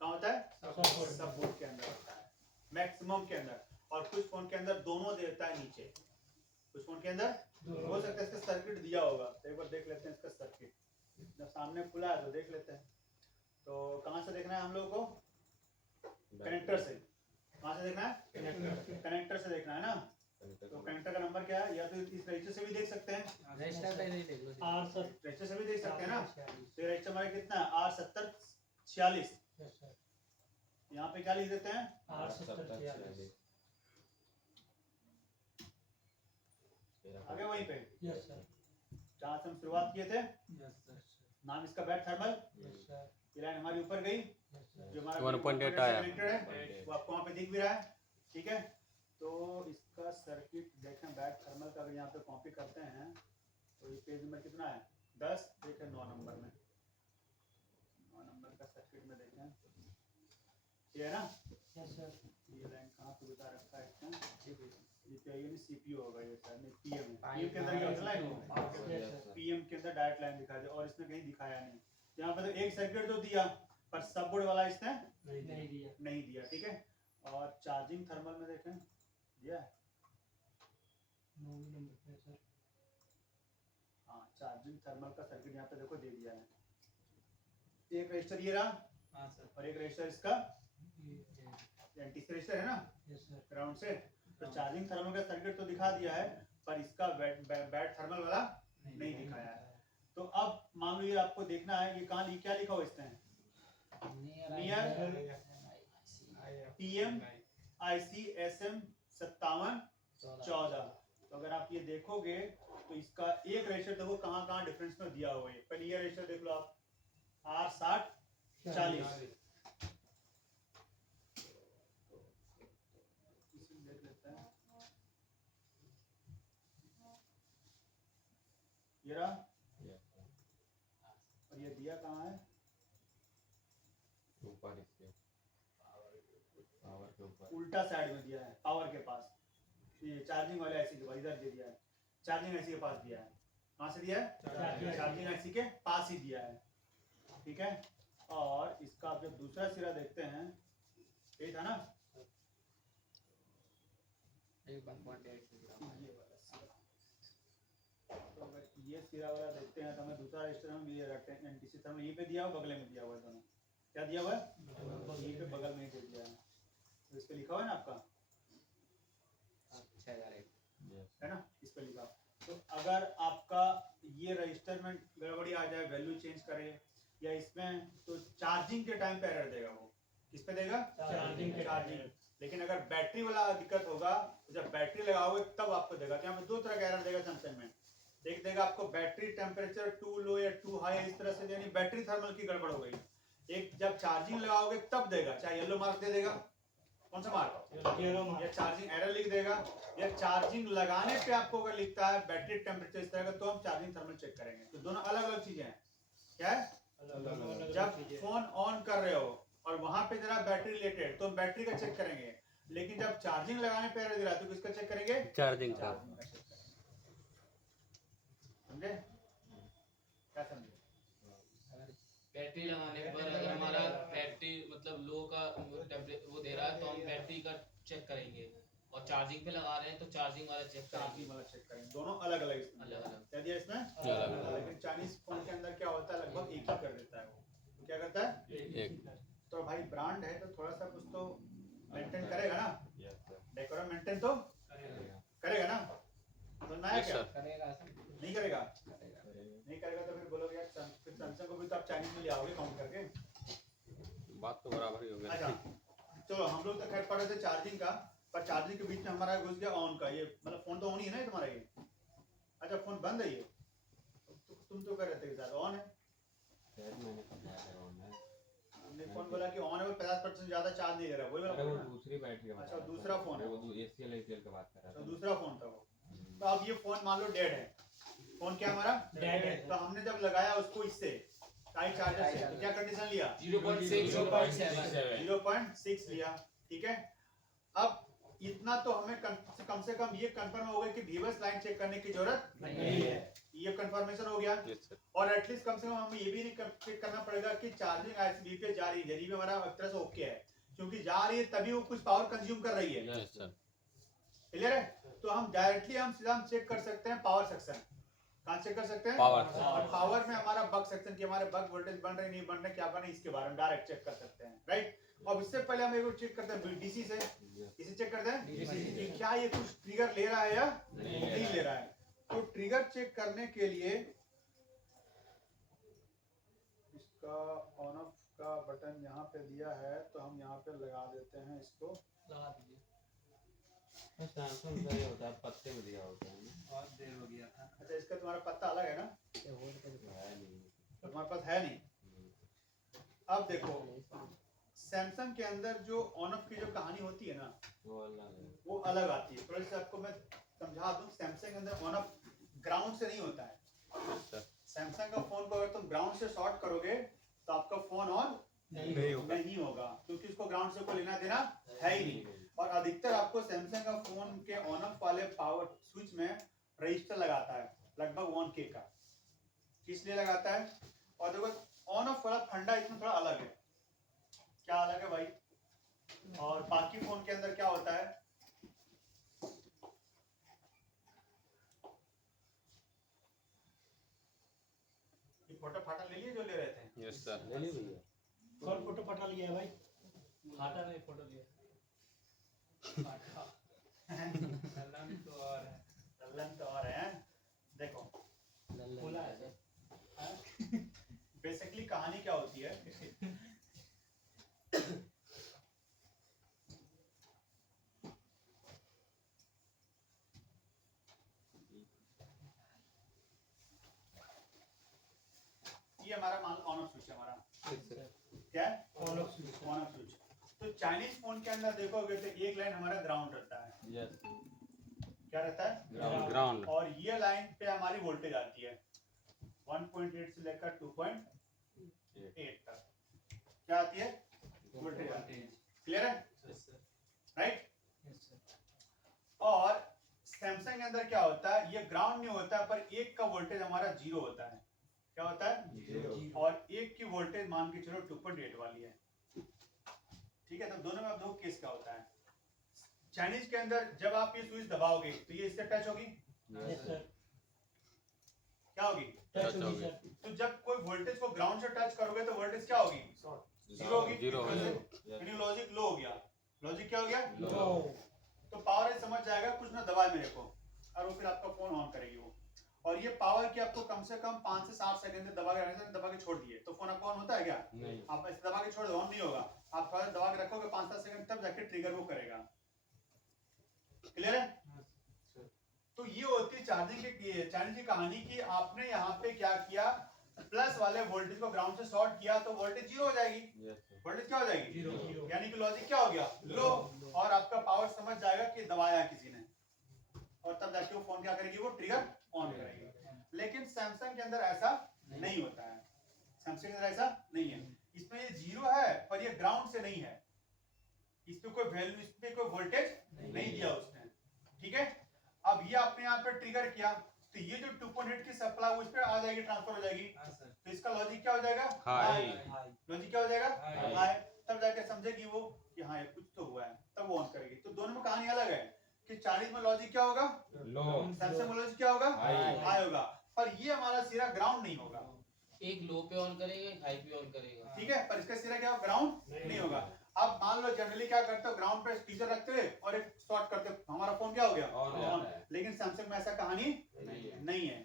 कहाँ होता है? सब बोर्ड के अंदर होता है, मैक्सिमम के अंदर। और कुछ फोन के अंदर दोनों देता है नीचे, कुछ फोन के अंदर हो सकता है इसका सर्किट दिया होगा, तो एक बार देख लेते हैं इसका सर्किट, जब सामने खुला है तो देख लेते हैं। तो कहाँ से देखना है हम लोग को? कनेक्टर से। कहाँ से देखना है? कनेक्टर से देखना है ना। तो कनेक्टर का नंबर क्या है, या तो इस रजिस्टर से भी देख सकते हैं, रजिस्टर से भी देख सकते हैं ना। तो ये रजिस्टर हमारा कितना है? R7046। यहाँ पे क्या लिख देते हैं? आगे वहीं पे जहाँ से हम शुरुआत किए थे, नाम इसका बैट थर्मल। ये लाइन हमारी ऊपर गई, जो हमारा 1.8 आया। कनेक्टेड है, वो आपको वहाँ पे दिख भी रहा है, ठीक है। तो इसका सर्किट देखें, बैट थर्मल का अगर यहाँ पे कॉपी करते हैं, तो ये पेज नंबर कितना है? 10, देखें 9 नंबर में, 9 नंबर का सर्किट में देखें, ये है ना। ये लाइन कहाँ पे बता रखा है इसका? ये सीपीयू होगा, ये शायद नहीं, पीएम है। पीएम के अंदर क्या होता है लाइन? पीएम के अंदर डायरेक्ट लाइन दिखा दे, और इसने कहीं दिखाया नहीं। यहाँ पे तो एक सर्किट तो दिया, पर सब बोर्ड वाला इसने नहीं दिया, ठीक है। और चार्जिंग थर्मल में देखें, दिया है? हाँ, चार्जिंग थर्मल का सर्किट यहाँ पे देखो दे दिया है। एक रजिस्टर ये रहा, और एक रजिस्टर इसका एंटी रजिस्टर है ना, ग्राउंड से। तो चार्जिंग थर्मल का सर्किट तो दिखा दिया है, पर इसका बैट थर्मल वाला नहीं दिखाया है। तो अब मान लो ये आपको देखना है ये कहाँ क्या लिखा हुआ इसमें नियर PM ICSM 5714। तो अगर आप ये देखोगे तो इसका एक रजिस्टर देखो कहाँ कहाँ डिफरेंस में दिया हुआ है। पहले ये रजिस्टर देख लो आप R6040 देख लेते हैं ये रहा और ये दिया कहाँ है ऊपर इसके पावर के ऊपर उल्टा साइड में दिया है पावर के पास। ये चार्जिंग वाले आईसी के पास इधर दे दिया है चार्जिंग आईसी के पास दिया है। कहाँ से दिया है चार्जिंग आईसी के पास ही दिया है ठीक है। और इसका आप जब दूसरा सिरा देखते हैं ये था ना ये वाला सिरा तो अगर ये सिरा वाला देखते हैं तो हमें दूसरा रजिस्टर में ये रखते हैं एनटीसी थर्मल ये पे दिया हुआ बगल में दिया हुआ है दोनों क्या दिया हुआ है ये पे बगल में ही दे दिया है तो इस पे लिखा हुआ है ना आपका है ना इस पे लिखा। तो अगर आपका ये रजिस्टर में गड़बड़ी आ जाए वैल्यू चेंज करे या इसमें तो चार्जिंग के टाइम पे एरर देगा वो किस पे देगा चार्जिंग। लेकिन अगर बैटरी वाला दिक्कत होगा तो जब बैटरी लगाओगे तब आपको देगा। तो यहाँ पे दो तरह का एरर देगा सैमसंग में एक देगा आपको बैटरी टेम्परेचर टू लो या टू हाई इस तरह से यानी बैटरी थर्मल की गड़बड़ हो गई। एक जब चार्जिंग लगाओगे तब देगा चाहे येलो मार्क दे देगा कौन सा मार्क या चार्जिंग एरर लिख देगा या चार्जिंग लगाने पे आपको अगर लिखता है बैटरी टेम्परेचर इस तरह का तो हम चार्जिंग थर्मल चेक करेंगे। तो दोनों अलग अलग चीजें हैं क्या है जब फोन ऑन कर रहे हो और वहां पे जरा बैटरी रिलेटेड तो हम बैटरी का चेक करेंगे लेकिन जब चार्जिंग लगाने पे एरर दे रहा है तो किसका चेक करेंगे चार्जिंग का समझे क्या समझे। बैटरी लगाने पर अगर हमारा बैटरी मतलब लो का वो दे रहा है तो हम बैटरी का चेक करेंगे और चार्जिंग पे लगा रहे हैं तो चार्जिंग वाला चेक चार्जिंग करेंगे। वाला चेक करेंगे दोनों अलग अलग इसमें अलग अलग क्या दिया इसमें लेकिन चाइनीज फोन के अंदर क्या होता है लगभग एक ही कर देता है वो क्या करता है एक तो भाई ब्रांड है तो थोड़ा सा कुछ तो मेंटेन करेगा ना डेकोरम मेंटेन तो करेगा ना तो ना यस क्या सर नहीं करेगा नहीं करेगा तो फिर बोलोगे यार फिर सैमसंग को भी तो आप चाइनीज में ले आओगे काउंट करके बात तो बराबर ही हो अच्छा गई। चलो हम लोग तो खैर पढ़ रहे थे चार्जिंग का पर चार्जिंग के बीच में हमारा घुस गया ऑन का ये मतलब फोन तो ऑन ही है ना ये तुम्हारा ये अच्छा फोन बंद है ये तो तुम तो कर रहे थे शायद ऑन है हमने फोन बोला कि ऑन है वो 50% ज्यादा चार्ज नहीं ले रहा वही वाला अरे वो फोन है ना? दूसरी बैटरी का अच्छा दूसरा फोन है वो एसीएल का बात कर रहा तो था। दूसरा फोन था वो। तो अब ये फोन मान लो डेड है फोन क्या हमारा Dead है। तो हमने जब लगाया उसको इससे टाई चार्जर से तो क्या कंडीशन लिया 0.6 0.6 लिया ठीक है। अब इतना तो हमें कम से कम ये कंफर्म हो गया कि वीवर्स लाइन चेक करने की जरूरत नहीं है। ये कंफर्मेशन हो गया यस सर और एटलीस्ट कम से कम हमें ये भी नहीं चेक करना पड़ेगा कि चार्जिंग आईसीबी पे जा रही है यदि भी हमारा एक तरह से ओके है क्योंकि जा रही है तभी वो कुछ पावर कंज्यूम कर रही है यस सर क्लियर है। तो हम डायरेक्टली हम सीधा चेक कर सकते हैं पावर सेक्शन कहाँ चेक कर सकते हैं पावर और पावर में हमारा बग सेक्शन की हमारे बग वोल्टेज बन रहे नहीं बन रहे क्या बन रहे इसके बारे में डायरेक्ट चेक कर सकते हैं राइट। अब इससे पहले हम एक चेक करते हैं डीसी से इसे चेक करते हैं कि क्या ये कुछ ट्रिगर ले रहा है या नहीं ले रहा है। तो ट्रिगर चेक करने के लिए इसका ऑन ऑफ का बटन यहाँ पे दिया है तो हम यहाँ पे लगा देते हैं इसको लगा दीजिए सैमसंग का ये होता है पत्ते में दिया होता है ना। बहुत देर हो गया था अच्छा इसका तुम्हारा पत्ता अलग है ना है नहीं। तो तुम्हारे पास है नहीं। अब देखो सैमसंग के अंदर जो ऑन ऑफ की जो कहानी होती है ना वो अलग है। वो अलग आती है। थोड़ा सा आपको मैं समझा दूं सैमसंग के अंदर ऑन ऑफ ग्राउंड से नहीं होता है। सैमसंग का फोन को अगर तुम ग्राउंड से शॉर्ट करोगे तो आपका फोन ऑन नहीं होगा क्योंकि उसको ग्राउंड से कोई लेना देना है ही नहीं। और अधिकतर आपको सैमसंग का फोन के ऑन ऑफ वाले पावर स्विच में रजिस्टर लगाता है लगभग 1K का। किस लिए लगाता है और देखो ऑन ऑफ वाला फंडा इसमें थोड़ा अलग है। क्या अलग है भाई और बाकी फोन के अंदर क्या होता है ये फोटो फाटा ले लिए जो ले रहे थे यस सर ले ली भैया। कौन फोटो पटा लिया है भाई खाता नहीं फोटो लिया लल्लन तो और है देखो बोला है बेसिकली कहानी क्या होती है, ये हमारा मान ऑन ऑफ स्विच है हमारा, क्या है on off switch. On off switch. तो चाइनीज फोन के अंदर देखोगे तो एक लाइन हमारा ग्राउंड रहता है, यस क्या रहता है ग्राउंड और ये लाइन पे हमारी वोल्टेज आती है 1.8 से लेकर 2.8 तक, क्या आती है वोल्टेज आती है, क्लियर है राइट। और सैमसंग के अंदर क्या होता है, ये ग्राउंड नहीं होता है पर एक का वोल्टेज हमारा जीरो होता है, क्या होता है और एक की वोल्टेज मान के चलो 2.8 वाली है, ठीक है। तो दोनों में अब दो केस क्या होता है, चाइनीज के अंदर जब आप ये स्विच दबाओगे तो ये इससे टच होगी, यस सर, क्या होगी, टच होगी सर। तो जब कोई वोल्टेज को ग्राउंड से टच करोगे तो वोल्टेज क्या होगी, जीरो होगी, जीरो हो यानी लॉजिक लो हो गया, लॉजिक क्या हो गया लो। तो पावर समझ जाएगा कुछ ना दबा मेरे को, और वो फिर आपका फोन ऑन करेगी वो। और ये पावर की आपको कम से कम 5 से 7 सेकंड में दबा के छोड़ दिए तो फोन आपका ऑन होता है क्या, नहीं आप ऐसे दबा के छोड़ दो ऑन नहीं होगा, आप थोड़ा दबा के रखोगे 5-7 सेकंड तब जाके ट्रिगर वो करेगा, क्लियर है। तो ये होती है चार्जिंग की कहानी की आपने यहाँ पे क्या किया, प्लस वाले वोल्टेज को ग्राउंड से शॉर्ट किया तो वोल्टेज जीरो हो जाएगी, यस वोल्टेज क्या हो जाएगी जीरो। यानी कि लॉजिक क्या हो गया लो, और आपका पावर समझ जाएगा कि दबाया किसी ने, और तब जाके वो फोन क्या करेगी, वो ट्रिगर ऑन करेगी। लेकिन सैमसंग के अंदर ऐसा नहीं होता है, सैमसंग के अंदर ऐसा नहीं है, इसमें ये जीरो है पर ये ग्राउंड से नहीं है, इस पे कोई वैल्यू, इस पे कोई वोल्टेज नहीं दिया उसने, ठीक है। अब ये आपने यहाँ पे ट्रिगर किया तो ये जो 2.8 की सप्लाई उस पे आ जाएगी, ट्रांसफर हो जाएगी, तो इसका लॉजिक क्या हो जाएगा हाई, लॉजिक क्या हो जाएगा हाई। हाई, तब जाके समझेगी वो कि हाँ ये कुछ तो हुआ है, तब वो ऑन करेगी। तो दोनों में कहानी अलग है कि चाइनीज में लॉजिक क्या होगा, लो सैमसंग में लॉजिक क्या होगा हाई। हाई होगा, पर ये हमारा सिरा ग्राउंड नहीं होगा, एक लो पे ऑन करेगा, एक हाई पे ऑन करेगा, ठीक है, पर इसका सिरा क्या ग्राउंड नहीं होगा। अब मान लो जनरली क्या करते हो, ग्राउंड पे टीचर रखते हुए और एक शॉर्ट करते हो, हमारा फोन क्या हो गया ऑन हो ऑन। जाता है। लेकिन सैमसंग में ऐसा कहानी नहीं है नहीं है,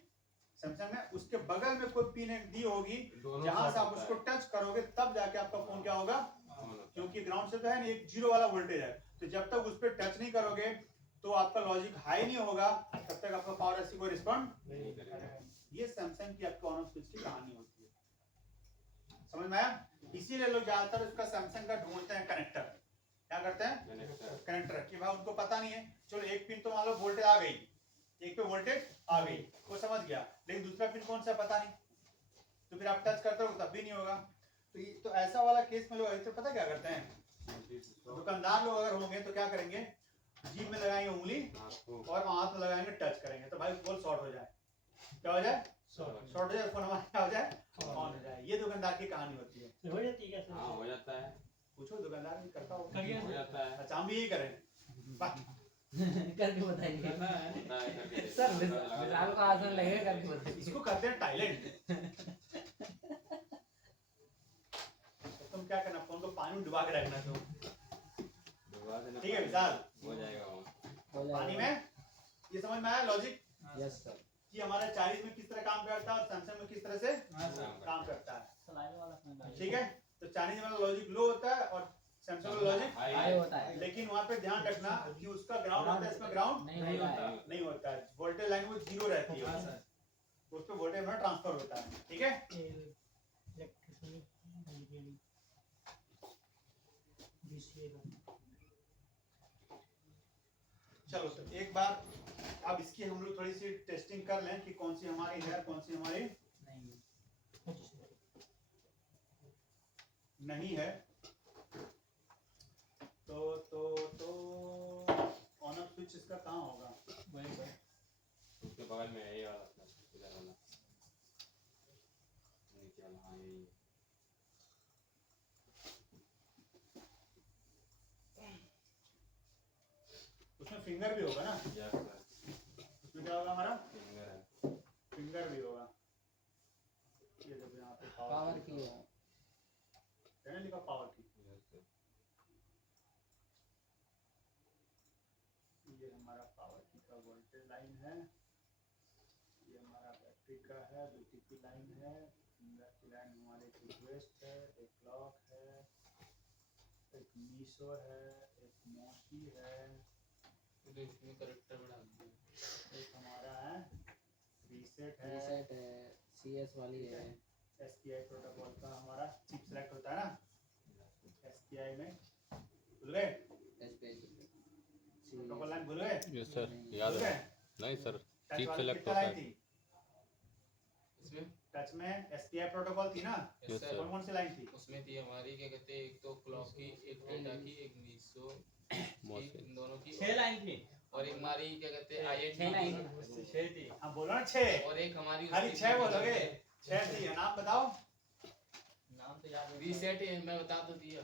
सैमसंग में उसके बगल में कोई पिन दी होगी, दोनों जहां से साथ आप होता उसको है। टच करोगे तब जाके आपका फोन क्या होगा, ऑन होता है। क्योंकि ग्राउंड से तो है नहीं, एक जीरो वाला वोल्टेज है, तो जब तक उस पर टच नहीं करोगे तो आपका लॉजिक हाई नहीं होगा, तब तक आपका पावर ऐसी कोई रिस्पॉन्ड नहीं करेगा। ये सैमसंग की आपको ऑन ऑफ स्विच की कहानी होती है, समझ में आया। इसीलिए लोग ज्यादातर उसका सैमसंग का ढूंढते हैं कनेक्टर, क्या करते हैं कनेक्टर कनेक्टर, कि भाई उनको पता नहीं है, चलो एक पिन तो मान लो वोल्टेज आ गई, एक पे वोल्टेज आ गई वो समझ गया, लेकिन दूसरा पिन कौन सा पता नहीं, तो फिर आप टच करते हो तब भी नहीं होगा। तो ऐसा वाला केस में लोग अधिकतर पता क्या करते हैं, दुकानदार लोग अगर होंगे तो क्या करेंगे, जीभ में लगाएंगे उंगली आपको और हाथ में लगाएंगे, टच करेंगे तो भाई बोल शॉर्ट हो जाए, क्या हो जाए शॉर्ट हो जाए, फोन हमारा क्या हो जाए ऑन हो जाए। ये दुकानदार की कहानी होती है, हो जाती है हाँ हो जाता है, पूछो दुकानदार भी करता होगा, करिए हो जाता है, अच्छा हम भी यही करें, वाह, करके बताइए होता है करके देखो। सर मिसाल को आसान लगेगा करके बताइए। इसको कहते हैं टाइलेंट। तो तुम क्या करना, फोन को पानी में डुबा के रखना, तुम डुबा देना, ठीक है विशाल, हो जाएगा वो। पानी में, ये समझ में आया लॉजिक यस सर। कि हमारा चाइनीज में किस तरह काम करता है और सैमसंग में किस तरह से काम करता है, सलाइड वाला ठीक है। तो चाइनीज वाला लॉजिक लो होता है और सैमसंग वाला लॉजिक हाई होता है, लेकिन वहां पे ध्यान रखना कि उसका ग्राउंड होता है, इसमें ग्राउंड नहीं होता है। नहीं होता है, वोल्टेज लाइन वो जीरो रहती है, उस पे वोल्टेज में ट्रांसफर होता है, ठीक है। चलो तो एक बार अब इसकी हम लोग थोड़ी सी टेस्टिंग कर लें कि कौन सी हमारी है कौन सी हमारी नहीं है। तो ऑन ऑफ स्विच इसका कहाँ होगा, उसके बगल में है ये वाला, इधर वाला नीचे वाला, हाँ यही है। उसमें फिंगर भी होगा ना, यस सर, उसमें क्या होगा हमारा फिंगर है। फिंगर भी होगा, ये देखो यहाँ पे पावर की है। है ना लिखा पावर की, यस सर, ये हमारा पावर की का वोल्टेज लाइन है, ये हमारा बैटरी का है, बैटरी की लाइन है, फिंगर की लाइन हमारे एक रिक्वेस्ट है, एक क्लॉक है, एक मीसोर है, एक मोशी है, तो इसमें करेक्टर बढ़ा दिया। एक हमारा है रीसेट है, रीसेट है, CS वाली है, SPI प्रोटोकॉल का हमारा चिप सेलेक्ट होता है ना, SPI में भूल गए प्रोटोकॉल लाइन भूल गए? यस सर, भूल याद है। गए? नहीं सर, टच चीप वाली सेलेक्ट कितना होता लाइन है। थी? इसमें टच में SPI प्रोटोकॉल थी ना, यस सर। कौन कौन सी लाइन थी? उसमें थी हमारी क्या कहते हैं, एक तो क्लॉक की, एक डेटा की, एक मीसो की, इन दोनों की, 6 लाइन थी और एक हमारी क्या कहते हैं छह लाइन। INT की, 6 थी। हाँ बोलो ना 6, और एक हमारी खाली 6 बोलोगे? 6 थी, नाम बताओ। नाम तो याद है। रीसेट मैं बता तो दिया।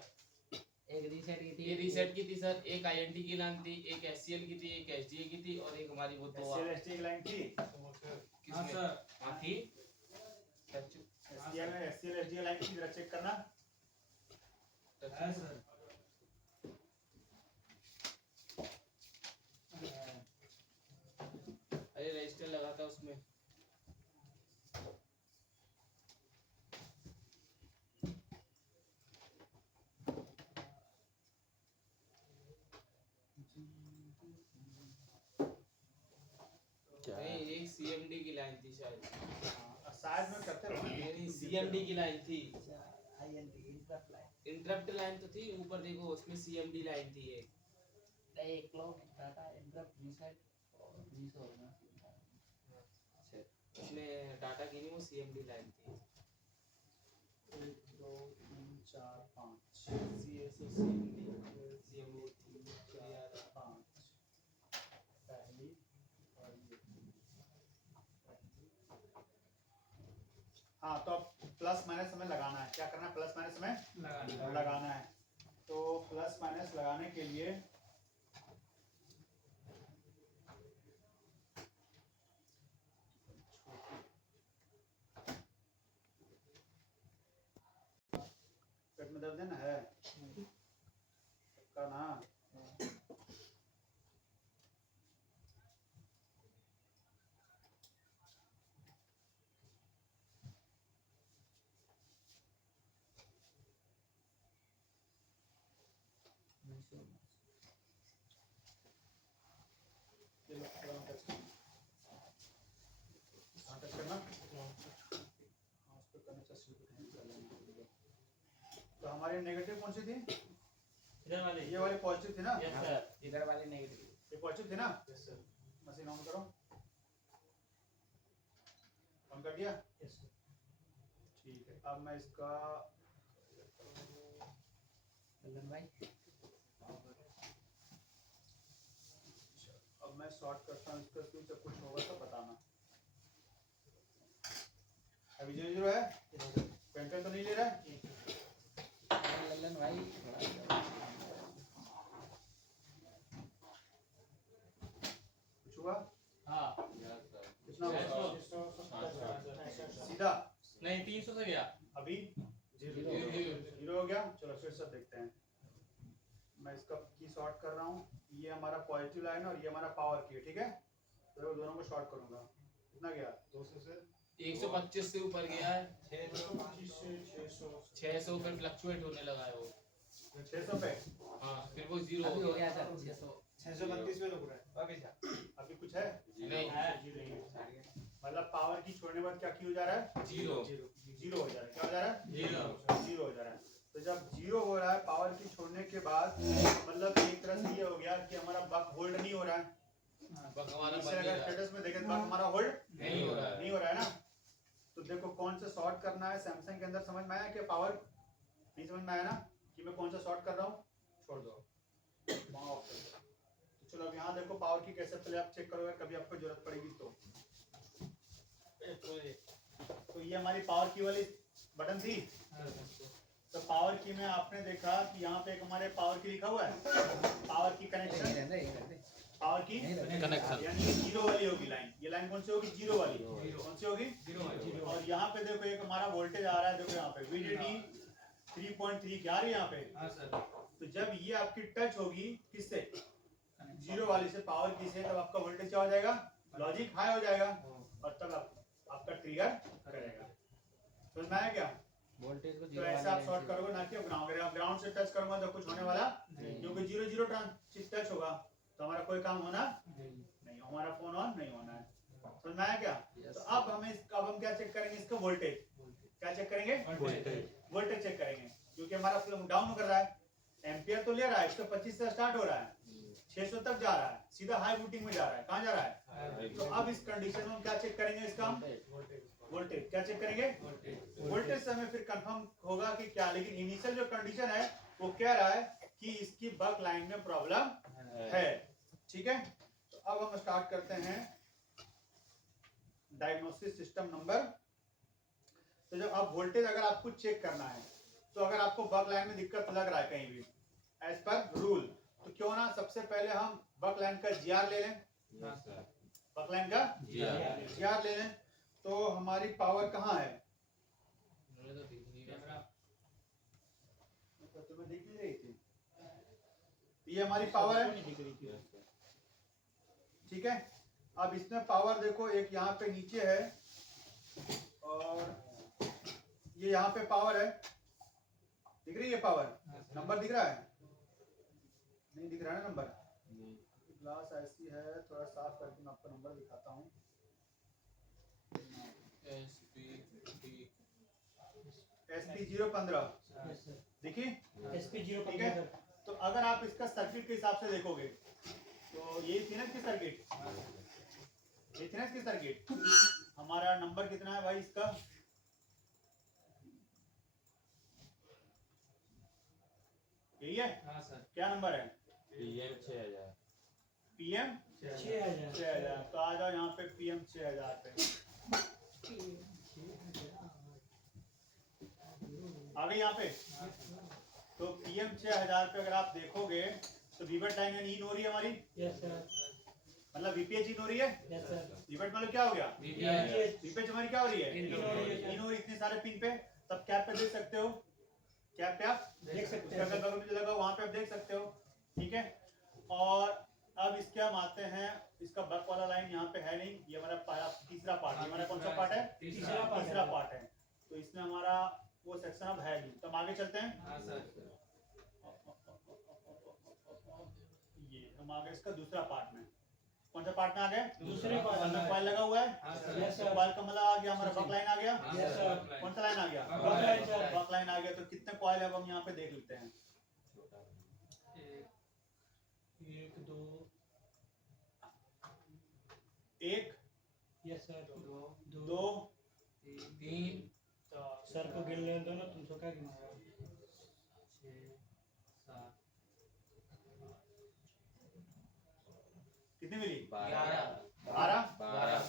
एक रीसेट की थी, ये रीसेट की थी सर, एक INT की लाइन थी, एक SCL की थी, एक SDA की थी, और एक हमारी वो दो SCL ST की लाइन थी, किसमें हाँ थी। SPI में SCL ST की लाइन थी, जरा चेक करना। अरे रजिस्टर लगा था उसमें। क्या नहीं, एक CMD की लाइन थी शायद। शायद में करते रहो ना। नहीं, CMD की लाइन थी। INT interrupt line, interrupt line तो थी ऊपर, देखो उसमें CMD लाइन थी एक। एक क्लॉक डाटा इंटरप्ट रीसेट और रीसोर ना, उसमें डाटा की नहीं, वो CMD लाइन थी। 1 2 3 4 5 CSO CMD CMD थी, मुझे याद है। 5 पहली और ये पहली। हाँ तो अब प्लस माइनस हमें लगाना है, क्या करना है? प्लस माइनस हमें लगाना है। तो प्लस माइनस लगाने के लिए पेट में दर्द है ना, है सबका ना। ये लो, थोड़ा टच करना। हाँ, टच करना। हाँ, उस पे करने से शुरू करेंगे। तो हमारी नेगेटिव कौन सी थी? इधर वाली। ये वाली पॉजिटिव थी ना? Yes sir. इधर वाली नेगेटिव, ये पॉजिटिव थी ना? Yes sir. मशीन ऑन करो। ऑन कर दिया? Yes sir. ठीक है, अब मैं इसका कल्याण भाई अब मैं शॉर्ट करता हूँ इसका स्विच, जब कुछ होगा तो बताना। अभी 0 है, पेंटर तो नहीं ले रहा है? कल्याण भाई कुछ हुआ? हाँ। कितना हुआ? 670 सीधा नहीं 300 से गया। अभी 0 हो गया। चलो फिर से देखते हैं। मैं इसका की शॉर्ट कर रहा हूँ, ये हमारा पॉजिटिव लाइन है और ये हमारा पावर की है, ठीक है? तो दोनों को शॉर्ट करूंगा। कितना गया? 200 से 125 से ऊपर गया है, 625 से 600 600 पे फ्लक्चुएट होने लगा है वो। 600 पे हाँ, फिर वो 0 अभी हो हो गया। गया सर 600, 632 पे रुक रहा है। अभी कुछ है? नहीं, मतलब पावर की छोड़ने के बाद क्या की हो जा रहा है? 0 जीरो हो जा रहा है। क्या हो जा रहा है? 0। जीरो हो जा रहा है। तो जब जीरो हो रहा है पावर की छोड़ने के बाद, मतलब एक तरह से ये हो गया कि हमारा बक होल्ड नहीं हो रहा है। बक हमारा इसे बंद अगर है, स्टेटस में देखें तो बक हमारा होल्ड नहीं हो रहा है। नहीं हो रहा है ना। तो देखो कौन सा शॉर्ट करना है सैमसंग के अंदर, समझ में आया कि पावर नहीं समझ में आया ना कि मैं कौन सा शॉर्ट कर रहा हूँ? छोड़ दो, वहाँ ऑफ कर दो। तो चलो अब यहाँ देखो पावर की कैसे, पहले आप चेक करोगे कभी आपको जरूरत पड़ेगी तो। तो ये हमारी पावर की वाली बटन थी। तो पावर की में आपने देखा कि यहाँ पे एक हमारे पावर की लिखा हुआ है, पावर की कनेक्शन, पावर की कनेक्शन। यानी 0 वाली होगी लाइन। ये लाइन कौन सी होगी? 0 वाली। कौन सी होगी? 0। और यहाँ पे देखो एक हमारा वोल्टेज आ रहा है, देखो यहाँ पे VDD 3.3 क्या आ रही है यहाँ पे? हाँ सर। तो जब ये आपकी टच होगी किससे? 0 वाली से, पावर की से, तब आपका वोल्टेज क्या हो जाएगा? लॉजिक हाई हो जाएगा और तब आपका ट्रिगर करेगा। समझ में आया क्या? वोल्टेज को तो ऐसे आप शॉर्ट करोगे ना कि ग्राउंड से टच करूंगा तो कुछ होने वाला क्योंकि 0 ट्रांस टच होगा तो हमारा कोई काम होना नहीं, हमारा फोन ऑन नहीं होना है। समझ में आया क्या? तो अब हम क्या चेक करेंगे, इसका वोल्टेज क्या चेक करेंगे, वोल्टेज चेक करेंगे क्योंकि हमारा डाउन कर रहा है, एम्पियर तो ले रहा है 125 से स्टार्ट हो रहा है 600 तक जा रहा है, सीधा हाई वोल्टेज में जा रहा है। कहाँ जा रहा है? तो अब इस कंडीशन में हम क्या चेक करेंगे, इसका वोल्टेज क्या चेक करेंगे, वोल्टेज से हमें फिर कंफर्म होगा कि क्या, लेकिन इनिशियल जो कंडीशन है वो कह रहा है कि इसकी बक लाइन में प्रॉब्लम है। ठीक है, तो अब हम स्टार्ट करते हैं डायग्नोसिस सिस्टम नंबर। तो जब आप वोल्टेज अगर आपको चेक करना है तो अगर आपको बक लाइन में दिक्कत लग रहा है कहीं भी एज पर रूल, तो क्यों ना सबसे पहले हम बक लाइन का जीआर ले लें, बक लाइन का जीआर ले लें। तो हमारी पावर कहाँ है, तुम्हें दिख नहीं रही थी, ये हमारी पावर है। ठीक है, अब इसमें पावर देखो, एक यहाँ पे नीचे है और ये यहाँ पे पावर है, दिख रही है पावर, नंबर दिख रहा है, नहीं दिख रहा है ना नंबर, ग्लास ऐसी है, थोड़ा साफ करके मैं आपको नंबर दिखाता हूँ। SP 015 देखिए, ठीक है। तो अगर आप इसका सर्किट के हिसाब से देखोगे तो ये थी ना इसकी सर्किट, ये थी ना इसकी सर्किट, हमारा नंबर कितना है भाई इसका, यही है। हाँ सर, क्या नंबर है, PM 6000 PM 6000। तो आ जाओ यहाँ पे PM 6000 पे, आ गई यहाँ पे। तो PM 6000 पे अगर आप देखोगे तो विवट लाइन इन हो रही है हमारी, मतलब VPH इन हो रही है, विवट मतलब क्या हो गया, VPH हमारी क्या हो रही है, इन हो रही, इतने सारे पिन पे। तब कैप पे देख सकते हो, कैप पे आप देख सकते हो, बगल में जो लगा वहाँ पे आप देख सकते हो। ठीक है, और अब इसके हम आते हैं, इसका बक वाला लाइन यहाँ पे है नहीं, ये हमारा तीसरा पार्ट, ये हमारा कौन सा पार्ट है, तीसरा पार्ट है। तो इसमें हमारा वो सेक्शन अब है नहीं, तो हम आगे चलते हैं। हाँ सर, ये हम आ गए इसका दूसरा पार्ट में, कौन सा पार्ट में आ गए, दूसरे पार्ट में कॉइल लगा हुआ है, हाँ सर, कॉइल का मतलब आ गया हमारा बक लाइन आ गया, हाँ सर, कौन सा लाइन आ गया, बक लाइन आ गया। तो कितने कॉइल है अब हम यहाँ पे देख लेते हैं, 1 2 1 यस सर, 2 3 सर को गिन लेने दो ना, तुमको क्या गिनना है, 6 7 कितनी मिली, 11 12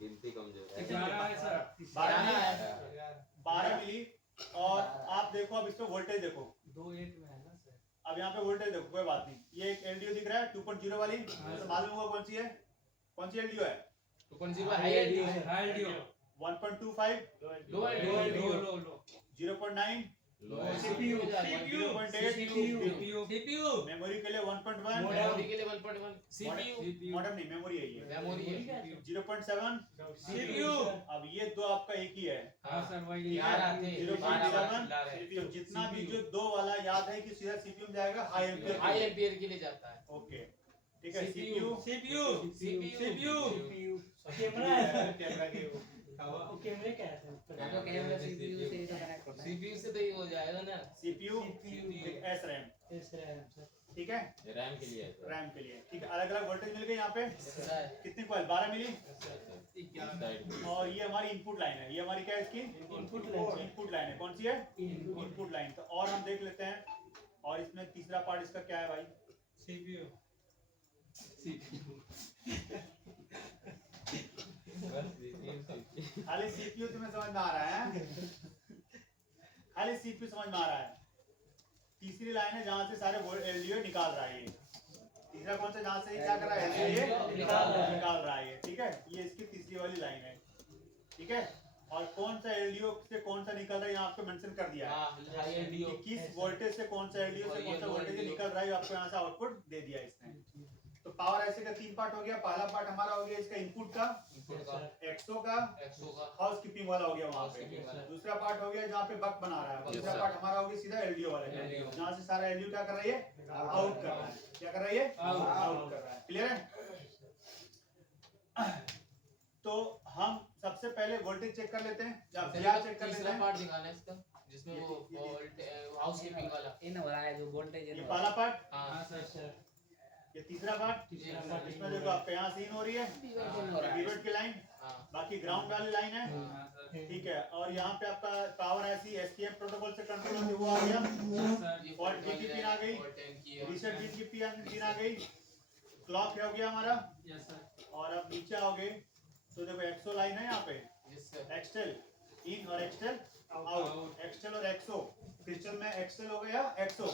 गिनती कमजोर है। 11 है सर, 12 मिली। और आप देखो अब इसमें वोल्टेज देखो, 2 1 में है ना सर, अब यहाँ पे वोल्टेज देखो, कोई बात नहीं, ये एक LDO दिख रहा है 2.0 वाली, तो मालूम होगा कौन सी है, कौन सी LDO है, 2.0 हाई एलडीओ है, हाई एलडीओ, 1.25 लो एलडीओ, लो 0.9 CPU 0.8 CPU मेमोरी के लिए 1.1 मेमोरी के लिए 1.1 सीपीयू, मॉडेम नहीं, मेमोरी है ये, मेमोरी है 0.7 CPU। अब ये दो आपका एक ही है, हाँ सर, वही 11 थे, 0.7 11 CPU। जितना भी जो दो वाला याद है कि सीधा CPU में जाएगा हाई एम्पियर, हाई एम्पियर के लिए जाता है। ओके ठीक है, CPU CPU कैमरा है सर, कैमरा के वो कैमरे क्या है सर, कैमरा CPU से कनेक्ट होता है, सीपीयू से तो ही हो जाएगा ना, CPU SRAM, इस रैम सर, ठीक है, रैम के लिए है सर। रैम के लिए। ठीक है, अलग अलग वोल्टेज मिल गए यहाँ पे, ऐसा है। कितनी कॉइल 12 मिली। साइड में और ये हमारी इनपुट लाइन है, ये हमारी क्या है इसकी इनपुट लाइन है, कौन सी है इनपुट लाइन। तो और हम देख लेते हैं, और इसमें तीसरा पार्ट इसका क्या है भाई, CPU खाली CPU तुम्हें समझ में आ रहा है, खाली CPU समझ में आ रहा है। तीसरी लाइन है जहां से सारे LDO निकाल रहा है, ये तीसरा कौन सा, जहां से क्या कर रहा है LDO निकाल रहा है, ठीक है, ये इसकी तीसरी वाली लाइन है। ठीक है, और कौन सा LDO से कौन सा निकल रहा है यहाँ आपको मेंशन कर दिया है, हां हाई एलडीओ, कि किस वोल्टेज से कौन सा LDO से कौन सा वोल्टेज निकल रहा है, आपको यहाँ से आउटपुट दे दिया इसने। तो पावर ऐसे का 3 पार्ट हो गया। पहला पार्ट हमारा हो गया इसका इनपुट का, इनपुट का, एक्सो का, एक्सो का, हाउस कीपिंग वाला हो गया वहाँ पे। Housekeeping वाला। दूसरा पार्ट हो गया जहाँ पे बक बना रहा है। Yes, तीसरा sir. पार्ट हमारा हो गया सीधा एलडीओ वाले का, LDO। जहाँ से सारा एलडीओ क्या कर रही है, आउट कर रहा है। क्या कर रही है, आउट कर रहा है। क्लियर है? तो हम सबसे पहले वोल्टेज चेक कर लेते हैं या VR चेक कर लेते तीसरा हैं। पार्ट दिखाना है इसका, जिसमें वो हाउसकीपिंग वाला। इन हो रहा है जो वोल्टेज ये पहला पार्ट, हाँ ये तीसरा पार्ट, इसमें देखो आपके यहाँ सीन हो रही है वीवर्ड की लाइन, हाँ बाकी ग्राउंड वाली लाइन है। ठीक है, और यहाँ पे आपका पावर ऐसी एसटीएम प्रोटोकॉल से कंट्रोल होती है, वो आ गया। ये और DP पिन आ गई, और 10 की है। रीसेट DP पिन आ गई, क्लॉक हो गया हमारा। और अब नीचे आओगे तो देखो एक्सो लाइन है यहाँ पे, जिससे एक्सटेल इन और एक्सटेल आउट, एक्सटेल और एक्सो। क्रिस्टल में एक्सटेल हो गया, एक्सो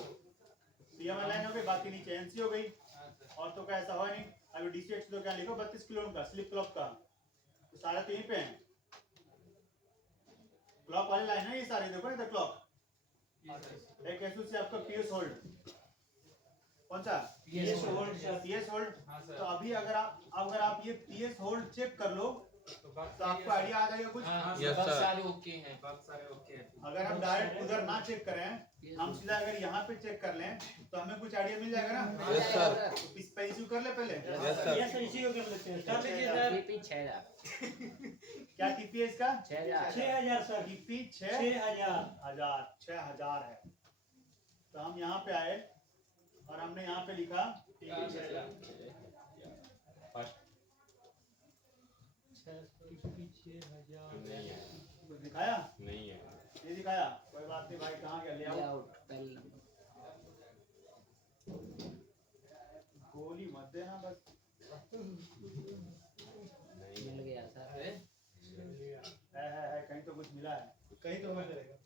ये लाइन हो गई, बाकी नीचे एनसी हो गई। और तो क्या ऐसा हुआ नहीं। अभी डीसी एक्स तो क्या लिखो 32 किलो ओम का स्लिप क्लॉक का, तो सारे तो यहीं पे हैं। क्लॉक वाली लाइन है ये सारी, देखो ना क्लॉक। एक एसयू से आपका पीएस होल्ड, कौन सा PS hold, पीएस होल्ड। तो अभी अगर आप ये पीएस होल्ड चेक कर लो तो आपको आइडिया आ जाएगा कुछ। Yes, बस sir. सारे ओके हैं। अगर हम डायरेक्ट उधर ना चेक करें, हम सीधा अगर यहाँ पे चेक कर लें तो हमें कुछ आइडिया मिल जाएगा ना। Yes, sir. तो इस पे इश्यू कर ले पहले। Yes, sir. कर लीजिए सर। टीपी 6000 क्या टीपी है इसका? 6000 सर। टीपी 6000 है। तो हम यहाँ पे आए और हमने यहाँ पे लिखा नहीं है, दिखाया, नहीं है। ये दिखाया, कोई बात नहीं भाई, कहाँ गया ले आओ। लेआउट पहले गोली मत देना बस। मिल गया सर। है कहीं तो कुछ मिला है, कहीं तो मिल जाएगा।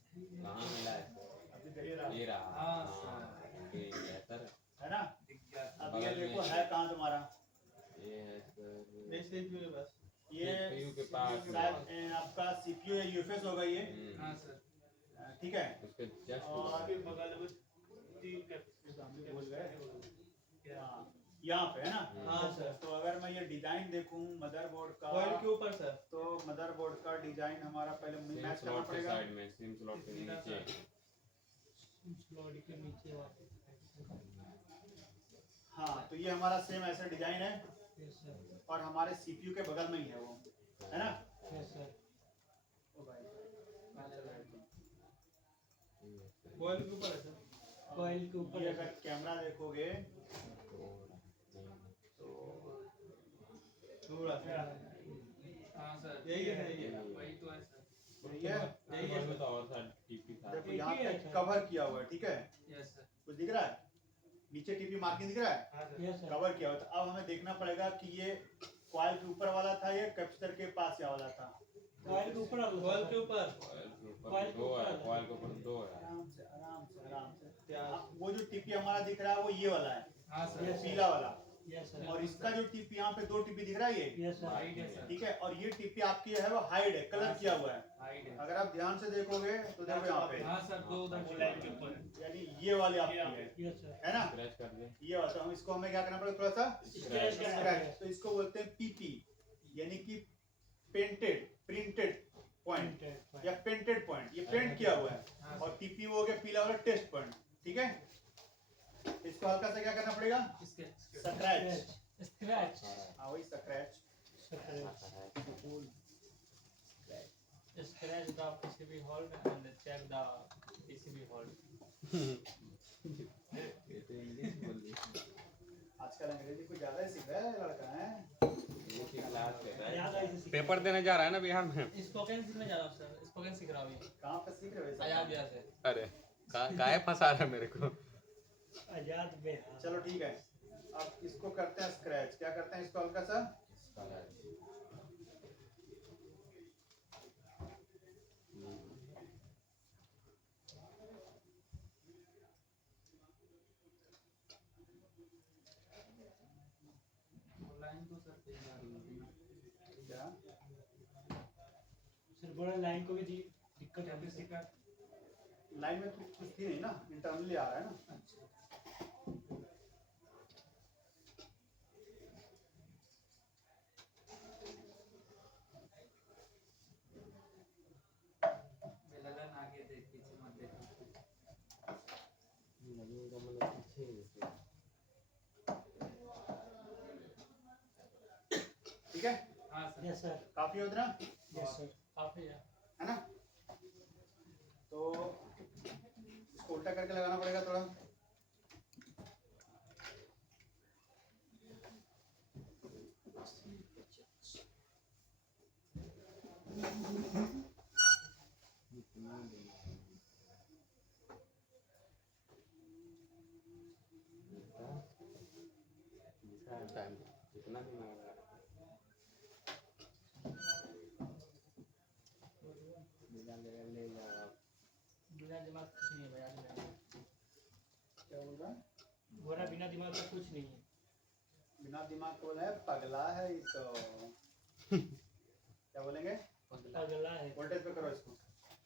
कहाँ मिला है? अभी दे रहा ये रहा। हाँ, ये बेहतर है ना। अब ये बगल देखो में। है कहाँ तुम्हारा, ये है सर। ये CPU के पास शायद आपका सीपीयू या यूएफएस होगा ये। ठीक है, उसके जस्ट और बोल गए हाँ, यहाँ पे है ना। हाँ सर। तो अगर मैं ये डिजाइन देखूं मदरबोर्ड का, कॉइल के ऊपर सर। तो मदरबोर्ड का डिजाइन हमारा पहले सिम मैच करना स्लॉट के पड़ेगा। साइड में, सिम स्लॉट के नीचे। हाँ, तो ये हमारा सेम ऐसा डिजाइन है और हमारे सीपीयू के बगल में ही है वो, है ना। ओ भाई, कॉइल के ऊपर है सर। कॉइल के ऊपर ये अगर कैमरा देखोगे थोड़ा सा। यही है ये। तो ये उसमें तो और सा टीपी था। देखो यहाँ पे कवर किया हुआ है, ठीक है, कुछ दिख रहा है नीचे टीपी मार्किंग दिख रहा है, कवर किया हुआ। तो अब हमें देखना पड़ेगा कि ये कॉइल के ऊपर वाला था या कैपेसिटर के पास या वाला था। कॉइल के ऊपर। कॉइल के ऊपर दो है, कॉइल के ऊपर दो है। आराम से आराम से आराम से। वो जो टीपी हमारा दिख रहा है वो ये वाला है, ये पीला वाला। और इसका जो टीपी यहाँ पे 2 टीपी दिख रहा है ये, ठीक है। और ये टीपी आपकी है वो हाइड है, कलर किया हुआ है। अगर आप ध्यान से देखोगे तो देखो यहाँ पे, यानी ये वाले आपकी है ना, स्क्रैच कर दे। ये वाला। तो हम इसको हमें क्या करना पड़ेगा, थोड़ा सा स्क्रैच। तो इसको बोलते हैं पीपी, यानी कि प्रिंटेड पॉइंट या पेंटेड पॉइंट। ये पेंट किया हुआ है। और टीपी वो हो गया पीला वाला टेस्ट पॉइंट, ठीक है। इसको हल्का सा क्या करना पड़ेगा, स्क्रैच। हाँ वही scratch. Scratch the PCB hold and check the PCB hold. ये तो इंग्लिश बोल दी। आजकल अंग्रेजी कुछ ज्यादा ही सीख रहा है लड़का है। इंग्लिश की क्लास ले रहा है। पेपर देने जा रहा है ना बिहार में। स्पोकन सीखने जा रहा हूँ सर। स्पोकन सीख रहा हूँ अभी। कहाँ पे सीख रहे हो वैसे? आजाद बिहार से। अरे काहे फंसा रहा है मेरे को। आजाद बिहार। चलो ठीक है, अब इसको करते हैं स्क्रैच। क्या करते हैं इसको हल्का सा क्या सर बड़ा लाइन को भी दिक्कत है। लाइन में कुछ थी नहीं ना, इंटरनली आ रहा है ना। काफी है उतना, Yes sir. काफी है। है ना? तो इसको उल्टा करके लगाना पड़ेगा थोड़ा। टाइम कितना दिमाग लगा बिना ले जाओ बिना दिमाग कुछ नहीं है भैया। क्या बोल रहा है? बोला बिना दिमाग का कुछ नहीं है। बिना दिमाग को बोला है पगला है ये तो। क्या बोलेंगे? अगला है। वोल्टेज पे करो इसको।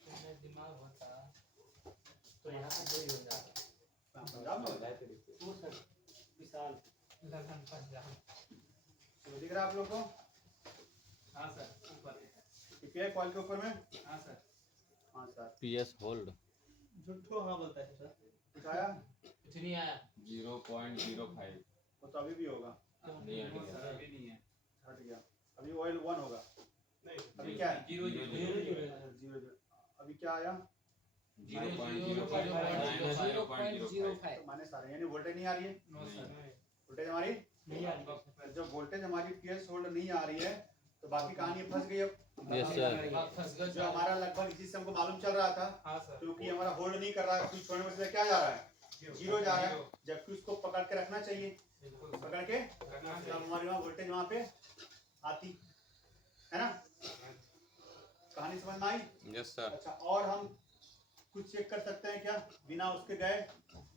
बिना दिमाग होता तो यहाँ पे वही हो जाता। हाँ, पंजाब में होता है। वो सर विशाल लगन पंजाब। तो दिख रहा है आप लोग को? हाँ सर ऊपर ठीक है, कॉल के ऊपर में। हाँ सर हाँ सर, PS होल्ड झूठो हाँ बोलता है सर। कुछ आया? कुछ नहीं आया। 0.05 वो तो अभी भी होगा, नहीं हट गया अभी नहीं है। हट गया। अभी ऑयल 1 होगा। नहीं अभी क्या है? 0 0 अभी क्या आया? 0.05 तो माने सारे, यानी वोल्टेज नहीं आ रही है। नो सर वोल्टेज हमारी, नहीं आ रही। जब वोल्टेज हमारी PS होल्ड नहीं आ रही है तो बाकी कहानी फंस गई। अब यस सर। आप फंस गए जो हमारा लगभग इसी से हमको मालूम चल रहा था, हाँ सर क्योंकि हमारा होल्ड नहीं कर रहा है, स्विच छोड़ने में से क्या जा रहा है? 0 जा रहा है, जबकि उसको पकड़ के रखना चाहिए। पकड़ के तब हमारी वहाँ वोल्टेज वहाँ पे आती है ना। कहानी समझ में आई? Yes sir. अच्छा, और हम कुछ चेक कर सकते हैं क्या बिना उसके गए?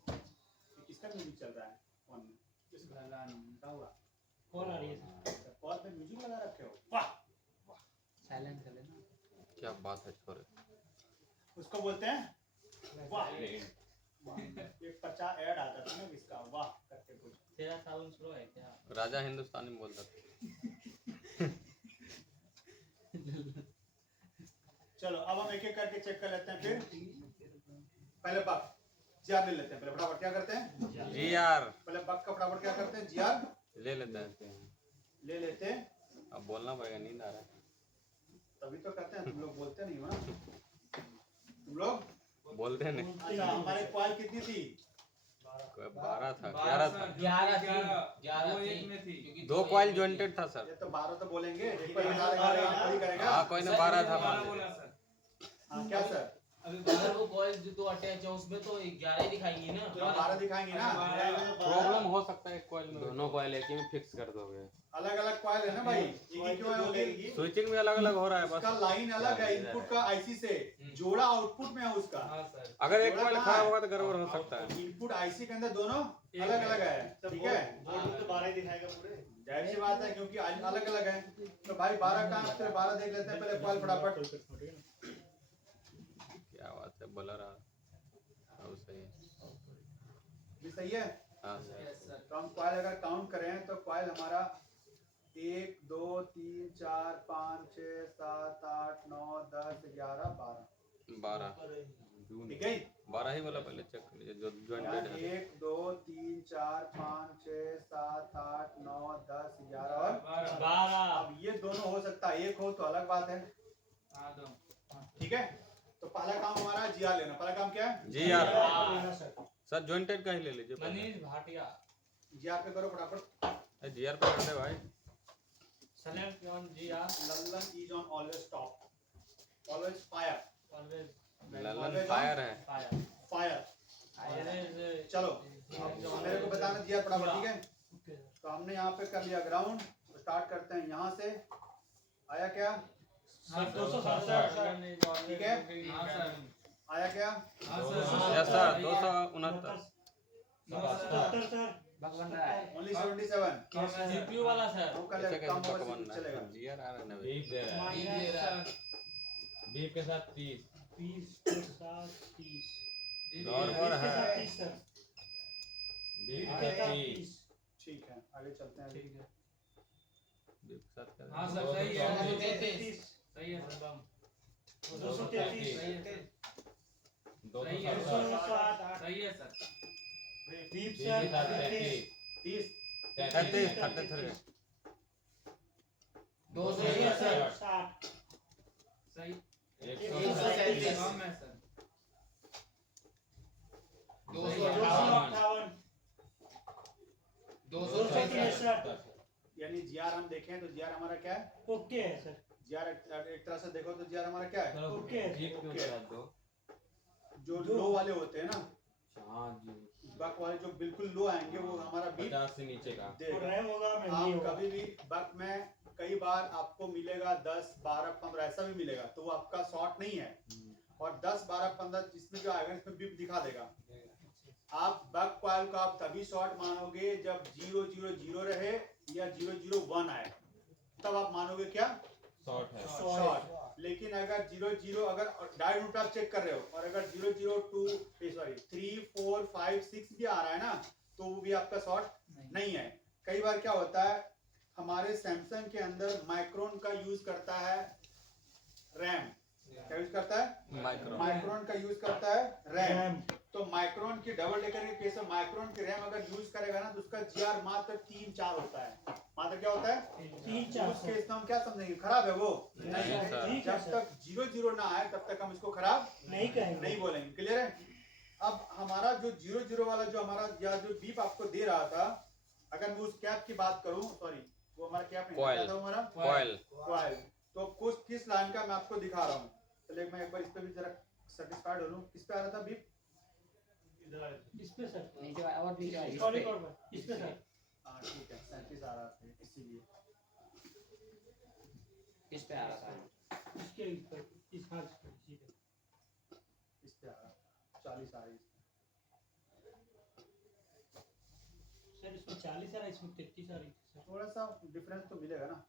किसका म्यूजिक चल रहा है फोन में? क्या हुआ? कौन आ रही है? कॉल पे म्यूजिक लगा रखे हो? वाह, Silent कर लेना. क्या बात है छोरे। उसको बोलते हैं वाह। वाह, एक 50 ऐड आता था ना इसका, वाह करके कुछ। तेरा साउंड स्लो है क्या? राजा हिंदुस्तानी में बोलता था। चलो अब हम एक एक करके चेक कर लेते हैं। फिर पहले बक जीआर ले लेते हैं। पहले फटाफट क्या करते हैं? GR पहले बक का फटाफट क्या करते हैं? जीआर ले लेते हैं। ले लेते हैं। अब बोलना पड़ेगा, नींद आ रहा है। तभी तो करते हैं, तुम लोग बोलते नहीं हो ना। तुम लोग बोलते नहीं। अच्छा, हमारी कॉल कितनी थी? 12 था, 11 था। 11 थी। 2 कॉइल जॉइंटेड था सर। ये तो 12 तो बोलेंगे, एक कोई हिला करेगा। हाँ, कोई ने 12 था मान लो। हाँ क्या सर? अगर वो कॉइल जो तो अटैच है उसमें तो 11 ही दिखाएंगी ना। तो 12 दिखाएंगे ना। प्रॉब्लम हो सकता है एक कॉइल में। दोनों कॉइल एक ही में फिक्स कर दोगे। अलग अलग कॉइल है ना भाई, एक ही क्यों होगी? स्विचिंग भी अलग अलग हो रहा है उसका बस। लाइन अलग है इनपुट का आईसी से, जोड़ा आउटपुट में है उसका। अगर एक कॉइल खराब होगा तो गड़बड़ हो सकता है। इनपुट आईसी के अंदर दोनों अलग अलग है, ठीक है? तो 12 ही दिखाएगा पूरे। जाहिर सी बात है, क्योंकि अलग अलग है। तो भाई 12 का आप 12 देख लेते हैं पहले कॉइल फटाफट। क्या बात है, बोला रहा। अब सही है। भी सही है। हाँ सर। तो हम कॉइल अगर काउंट करें तो कॉइल हमारा 1 2 3 4 5 6 7 8 9 10 11 12, 12 ठीक है? 12 ही बोला, पहले चेक कर लीजिए जो जॉइंटेड है। 1 2 3 4 5 6 7 8 9 10 11 और 12। अब ये दोनों हो सकता है, एक हो तो अलग बात है, ठीक है? तो पहला काम हमारा जीआर लेना। पहला काम क्या है? GR सर, जॉइंटेड का ही ले लीजिए। मनीष भाटिया जीआर पे करो फटाफट। GR पे कर दे भाई। Select on GR Lallan is on always top, always fire, always Lallan fire है। Fire fire. ऑलवेज। चलो अब मेरे को बताना जीआर फटाफट, ठीक है? तो हमने यहाँ पे कर लिया ग्राउंड। तो स्टार्ट करते हैं यहाँ से। आया क्या? 267 ठीक है? आया क्या? Yes sir, 269। भगवान रहा है. ओनली 77। जीपीयू वाला सर। वो कर ऐसे ले, कैसे कम होगा पकवान तो चलेगा। GR आ रहा है ना भाई। बीफ दे रहा है। बीफ दे रहा है। बीफ के साथ 30 30 के साथ 30 नॉर्मल है। बीफ के साथ 30 ठीक है, आगे चलते हैं। ठीक है। बीफ के साथ कर। हाँ सर सही है। 233 सही है सर। 233 सही है 260 सही है सर। बीफ के साथ 33 30 33 33। 261 60 सही 137 कम है सर 258 263 यानी जीआर हम देखें तो जीआर हमारा क्या है? ओके है सर, जीआर एक तरह से देखो तो जीआर हमारा क्या है? ओके है। जीप क्यों ओके। करा दो? जो लो वाले होते हैं ना, हाँ जी, बक वाले जो बिल्कुल लो आएंगे वो हमारा बीप 50 से नीचे का। और देगा। रैम होगा मेमोरी आप होगा। कभी भी बक में कई बार आपको मिलेगा 10, 12, 15 ऐसा भी मिलेगा, तो वो आपका शॉर्ट नहीं है। और 10, 12, 15 जिसमें जो आएगा इसमें बीप दिखा देगा। आप बक कॉइल को आप तभी शॉर्ट मानोगे जब 000 रहे या 001 आए, तब आप मानोगे क्या? शॉर्ट है। शॉर्ट। लेकिन अगर 00 अगर डायोड रूट आप चेक कर रहे हो और अगर 002 सॉरी 3, 4, 5, 6 भी आ रहा है ना, तो वो भी आपका शॉर्ट नहीं है। कई बार क्या होता है, हमारे सैमसंग के अंदर माइक्रोन का यूज करता है रैम। क्या यूज करता है? माइक्रोन का यूज करता है रैम। तो माइक्रोन की डबल डेकर के केस में माइक्रोन की रैम अगर यूज करेगा ना तो उसका जीआर मात्र 3-4 होता है। मात्र क्या होता है? 3-4। उस केस में हम क्या समझेंगे? खराब है वो? नहीं सर। ठीक है जब सर, तक 00 ना आए तब तक हम इसको खराब नहीं कहेंगे। नहीं बोलेंगे। क्लियर है? अब हमारा जो 00 वाला जो हमारा या जो बीप आपको दे रहा था, अगर मैं उस कैप की बात करूं, सॉरी वो हमारा कैप नहीं Coil। था, हमारा कॉइल कॉइल। तो कुछ किस लाइन का मैं आपको दिखा रहा हूं। चलिए मैं एक बार इस पे भी जरा सेटिस्फाइड हो लूं। किस पे आ रहा था बीप? इस पे सर, नीचे और नीचे वाली सॉरी पर इस पे सर, हाँ ठीक है, 37 आ रहा था इसीलिए। इस पे आ रहा था इसके इस पर इस हाथ पे इसी पे। इस पे आ रहा था 40 आ रही है। सर इसमें 40 आ रहा है, इसमें 33 आ रही है सर। थोड़ा सा डिफरेंस तो मिलेगा ना,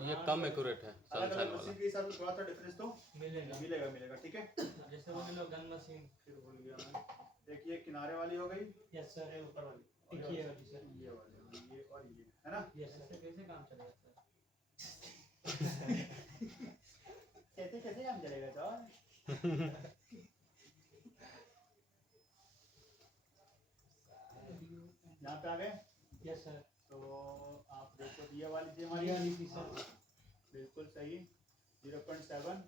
ये कम एक्यूरेट है अलग सनशाइन अलग वाला। मशीन के हिसाब से थोड़ा सा डिफरेंस तो मिलेगा। मिलेगा मिलेगा। ठीक है, जैसे बोले लोग गन मशीन। फिर भूल गया मैं। एक ये किनारे वाली हो गई, यस सर, ये ऊपर वाली, एक ये वाली सर। ये वाली, ये और ये है ना। यस सर, कैसे काम चलेगा सर? कैसे कैसे काम चलेगा सर? यहाँ पे आ गए। यस सर, तो आप देखो ये वाली थी ये हमारी, वाली थी सर। बिल्कुल सही 0.7।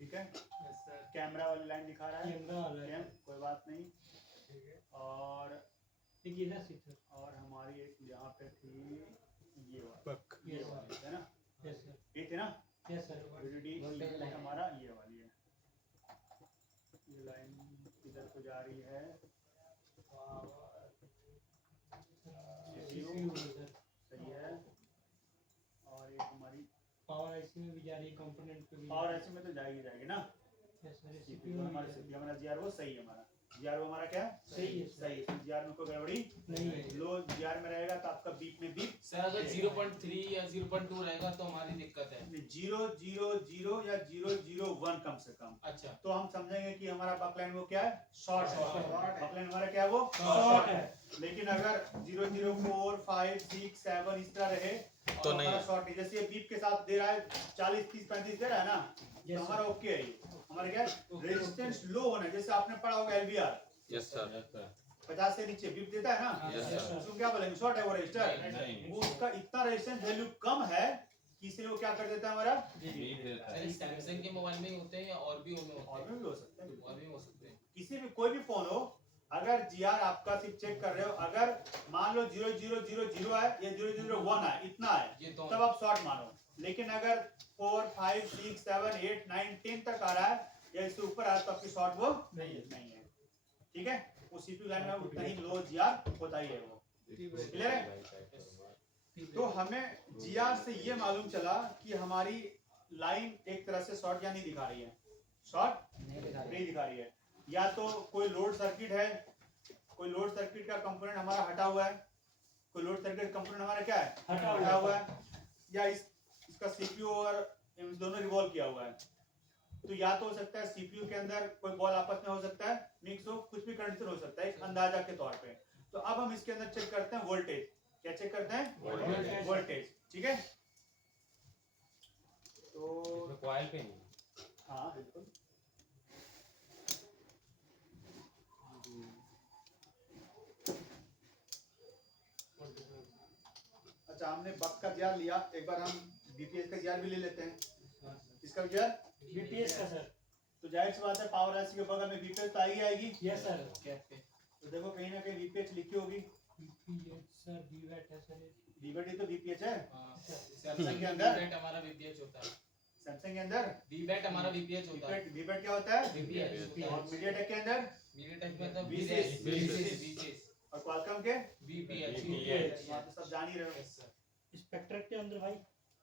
ठीक है, यस सर, कैमरा वाली लाइन दिखा रहा है, कैमरा वाला है। कोई बात नहीं। और एक इधर से सर। और हमारी एक यहाँ पे थी ये वाली, यस सर, है ना, यस सर, ये थी ना yes sir. VDD Voltage line। हमारा ये वाली है। ये लाइन इधर को जा रही है, CPU सर, सही है। और ये हमारी पावर आईसी में भी जा रही है, कंपोनेंट पे भी। और ऐसे में तो जाएगी ना। यस सर, CPU CPU में हमारा भी जा रही हमारा जीआर वो सही है, हमारा जीआर वो हमारा क्या है? सही है सर। सही है। जीआर में कोई गड़बड़ी नहीं है। लो जीआर में रहेगा तो आपका बीप में बीप सर अगर 0.3 या 0.2 रहेगा तो हमारी दिक्कत है। 000 या 001 कम से कम, अच्छा तो हम समझेंगे कि हमारा बकलाइन वो क्या है? शॉर्ट है। Short बकलाइन हमारा क्या है? वो शॉर्ट है। लेकिन अगर 004, 5, 6, 7 इस तरह रहे तो नहीं हमारा है। शॉर्ट नहीं। जैसे ये बीप के साथ दे रहा है 40, 30, 35 दे रहा है ना, तो Yes, हमारा ओके है। ये हमारा क्या है? रेजिस्टेंस लो होना है। जैसे आपने पढ़ा होगा LVR यस सर। 50 से नीचे बीप देता है ना, यस सर। उसको क्या बोलेंगे? शॉर्ट है वो रजिस्टर। नहीं। वो उसका इतना रेजिस्टेंस वैल्यू कम है कि इसलिए वो क्या कर देता है हमारा? बीप देता सर है। सैमसंग के मोबाइल में ही होते हैं या और भी उनमें होते और हैं? में भी हो सकता है, और भी हो सकते हैं। किसी भी कोई भी फोन हो, अगर जीआर आपका सिर्फ चेक कर रहे हो, अगर मान लो 0000 है या 001 है, इतना है, ये तो तब आप शॉर्ट मानो। लेकिन अगर 4, 5, 6, 7, 8, 9, 10 तक आ रहा है या इससे ऊपर आ रहा है तो आपकी शॉर्ट वो नहीं है। ठीक है, वो CPU लाइन में उतना ही लो जीआर होता ही है वो। क्लियर है? तो हमें जीआर से ये मालूम चला कि हमारी लाइन एक तरह से शॉर्ट या नहीं दिखा रही है, शॉर्ट नहीं दिखा रही नहीं दिखा रही है। या तो कोई लोड सर्किट है, कोई लोड सर्किट का कंपोनेंट हमारा हटा हुआ है, कोई लोड सर्किट कंपोनेंट हमारा क्या है? हटा हुआ है, या इसका CPU और दोनों रिवॉल्व किया हुआ है। तो या तो हो सकता है CPU के अंदर कोई बॉल आपस में हो सकता है, मिक्स हो, कुछ भी कंडीशन हो सकता है एक अंदाजा के तौर पे। तो अब हम इसके अंदर चेक करते हैं वोल्टेज। क्या चेक करते हैं? वोल्टेज। ठीक है, तो इसमें कॉइल पे नहीं। हाँ बिल्कुल। अच्छा, हमने बक का जीआर लिया, एक बार हम बीपीएस का जीआर भी ले लेते हैं। इसका जीआर बीपीएस का सर। तो जाहिर सी बात है पावर आईसी के बगल में बीपीएस तो आएगी आएगी। Yes sir. तो देखो कहीं ना कहीं बीपीएच लिखी होगी। बीपीएच सर डीवेट है सर। डीवेट तो बीपीएच है। सैमसंग के अंदर हमारा VPH होता है। सैमसंग के अंदर VBAT हमारा VPH होता है। बीपेट क्या होता है? VPH और मीडियाटेक के अंदर मीडियाटेक में तो VCS VCS और क्वालकॉम के VPH वहाँ तो सब जान ही रहे हो। स्पेक्ट्रम के अंदर भाई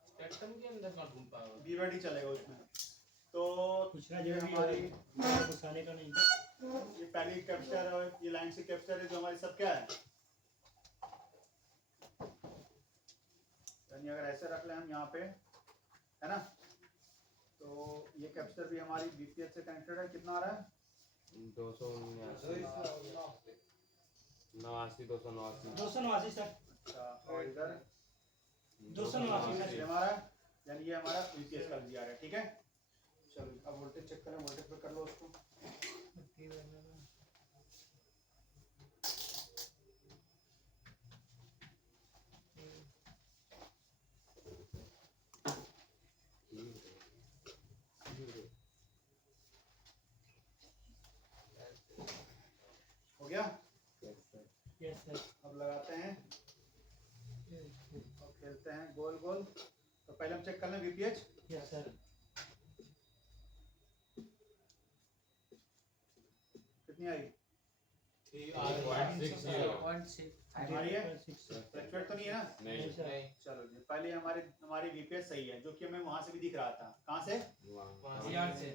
स्पेक्ट्रम के अंदर कौन ढूंढ पाएगा? बीवेट ही चलेगा उसमें। तो पूछना ये जरूरी हमारी है, घुसाने का नहीं। ये पहली कैप्चर और ये लाइन से कैप्चर है जो हमारी सब क्या है, यानी अगर ऐसे रख लें हम यहाँ पे है ना, तो ये कैप्चर भी हमारी बीपीएच से कनेक्टेड है। कितना आ रहा है? 289 सर। अच्छा और इधर 289 ये हमारा, यानी ये हमारा बीपीएच का भी आ रहा है। ठीक है, चलो अब वोल्टेज चेक करें, वोल्टेज पे कर लो उसको। हो गया? Yes sir. अब लगाते हैं और खेलते हैं गोल गोल। तो पहले हम चेक कर लें बीपीएच। Yes sir. कितनी आई? 3.60 हमारी है, 6 फ्लक्चुएट तो नहीं है ना? नहीं सर। चलो जी, पहले हमारी बीपीएच सही है, जो कि हमें वहां से भी दिख रहा था। कहाँ से?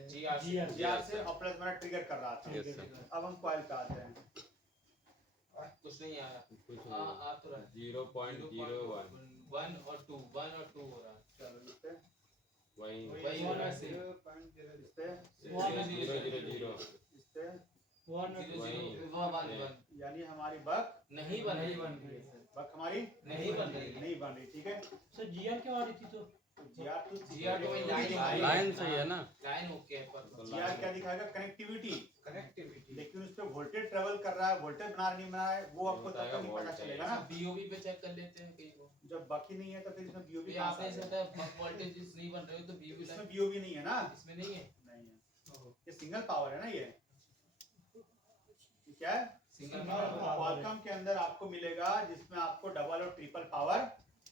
जीआर से, और प्लस मेरा ट्रिगर कर रहा था। Yes, sir. अब हम कॉइल पे आते हैं। कुछ नहीं आया। कुछ आ तो रहा है। 0.01 1 और 2 हो रहा है। चलो इस पे वही हो रहा है। इस पे 0.000 इस पे 1 यानी हमारी बक नहीं बन रही बक हमारी नहीं बन रही। नहीं बन रही। ठीक है, सर जीआर क्यों आ रही थी तो? जीआर तो जीआर तो लाइन सही है ना, लाइन ओके है पर जीआर क्या दिखाएगा? कनेक्टिविटी। लेकिन उस पे वोल्टेज ट्रेवल कर रहा है, वोल्टेज बना नहीं बना है, वो आपको तब तक नहीं पता चलेगा ना बीओबी पे चेक कर लेते हैं कहीं को। जब बाकी नहीं है तो फिर इसमें बीओबी ये आपने ऐसा होता है वोल्टेज नहीं बन रहे हो तो बीओबी इसमें बीओबी नहीं है ना, इसमें नहीं है। नहीं है, ये सिंगल पावर है ना। ये क्या है? सिंगल क्वालकॉम के अंदर आपको मिलेगा जिसमें आपको डबल और ट्रिपल पावर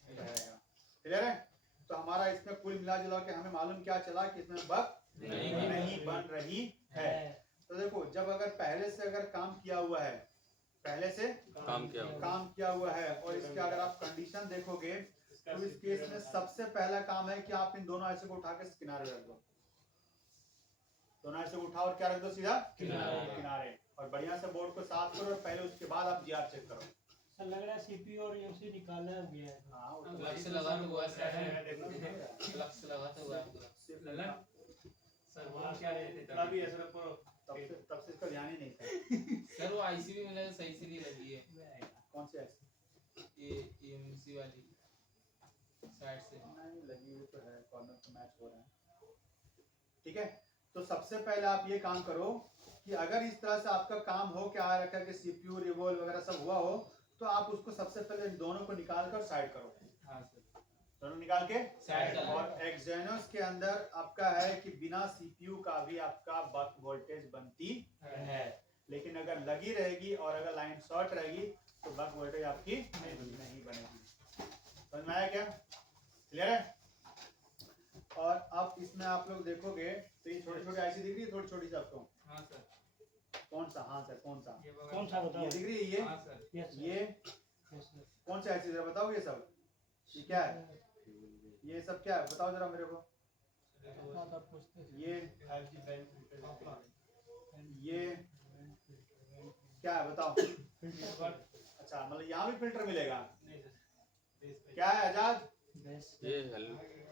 रहेगा। क्लियर है? तो हमारा इसमें कुल मिला जुला के हमें मालूम क्या चला कि इसमें बक नहीं बन रही है। तो देखो, जब अगर पहले से अगर काम किया हुआ है, पहले से काम किया हुआ है और इसके अगर आप कंडीशन देखोगे तो इस केस में सबसे पहला काम है कि आप इन दोनों ऐसे को उठा के किनारे रख दो। दोनों ऐसे को उठाओ और क्या रख दो? सीधा किनारे। और बढ़िया से बोर्ड को साफ करो और पहले उसके बाद आप जीआर चेक करो। सर लग रहा है सीपीयू और यूसी निकाला गया है। हाँ, अलग से लगा तो हुआ है, अलग से लगा तो हुआ है। सर वो क्या रहते थे अभी ऐसा तब से इसका ध्यान ही नहीं था। सर वो आईसी भी मुझे सही से नहीं लगी है। कौन सी ऐसी? ये एमसी वाली साइड से नहीं लगी हुई तो है, कॉर्नर पे मैच हो रहा है। ठीक है, तो सबसे पहले आप ये काम करो कि अगर इस तरह से आपका काम हो क्या आ रखा है कि सीपीयू रिवॉल्व वगैरह सब हुआ हो, तो आप उसको सबसे पहले दोनों को निकाल कर साइड करो। हां सर, दोनों निकाल के साइड करो। और एक्सैनोस के अंदर आपका है कि बिना सीपीयू का भी आपका बक वोल्टेज बनती है, लेकिन अगर लगी रहेगी और अगर लाइन शॉर्ट रहेगी तो बक वोल्टेज आपकी नहीं बनेगी। समझ में आया क्या? क्लियर है? और अब इसमें आप लोग देखोगे तो ये छोटी छोटी ऐसी दिख रही है, थोड़ी छोटी सी आपको। हां सर। कौन सा? हाँ सर, कौन सा? कौन सा बताओ? ये दिख रही है ये? हां सर। Yes sir. ये यस सर। कौन सा ऐसी? जरा बताओ ये सब ये क्या है? ये सब क्या है बताओ जरा मेरे को। बात आप पूछते हैं। ये क्या है बताओ? अच्छा, मतलब यहाँ भी फिल्टर मिलेगा? क्या है आजाद? ये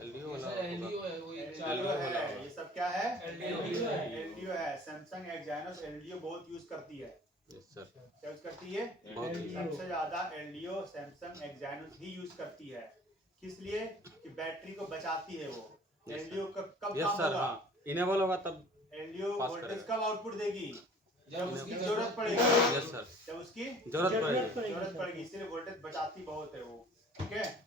एलडीओ वाला सर एलडीओ है वही एलडीओ है। ये सब क्या है? एलडीओ है। एलडीओ है। सैमसंग एक्साइनोस एलडीओ बहुत यूज करती है। यस सर, क्या यूज करती है? सबसे ज्यादा एलडीओ सैमसंग एक्साइनोस ही यूज करती है। किस लिए? कि बैटरी को बचाती है वो। एलडीओ कब काम यस सर, होगा? हाँ इनेबल होगा तब एलडीओ पास वोल्टेज करेगा। कब आउटपुट देगी? जब उसकी जरूरत पड़ेगी। यस सर, जब उसकी जरूरत पड़ेगी जरूरत पड़ेगी, इसलिए वोल्टेज बचाती बहुत है वो। ठीक है,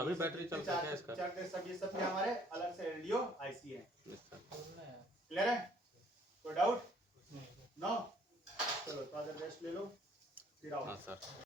तभी बैटरी चलता है इसका। सब ये सब हमारे अलग से एलडीओ आईसी है। Yes sir. क्लियर है? कोई डाउट? नो? चलो थोड़ा देर रेस्ट ले लो फिर आओ। हाँ सर।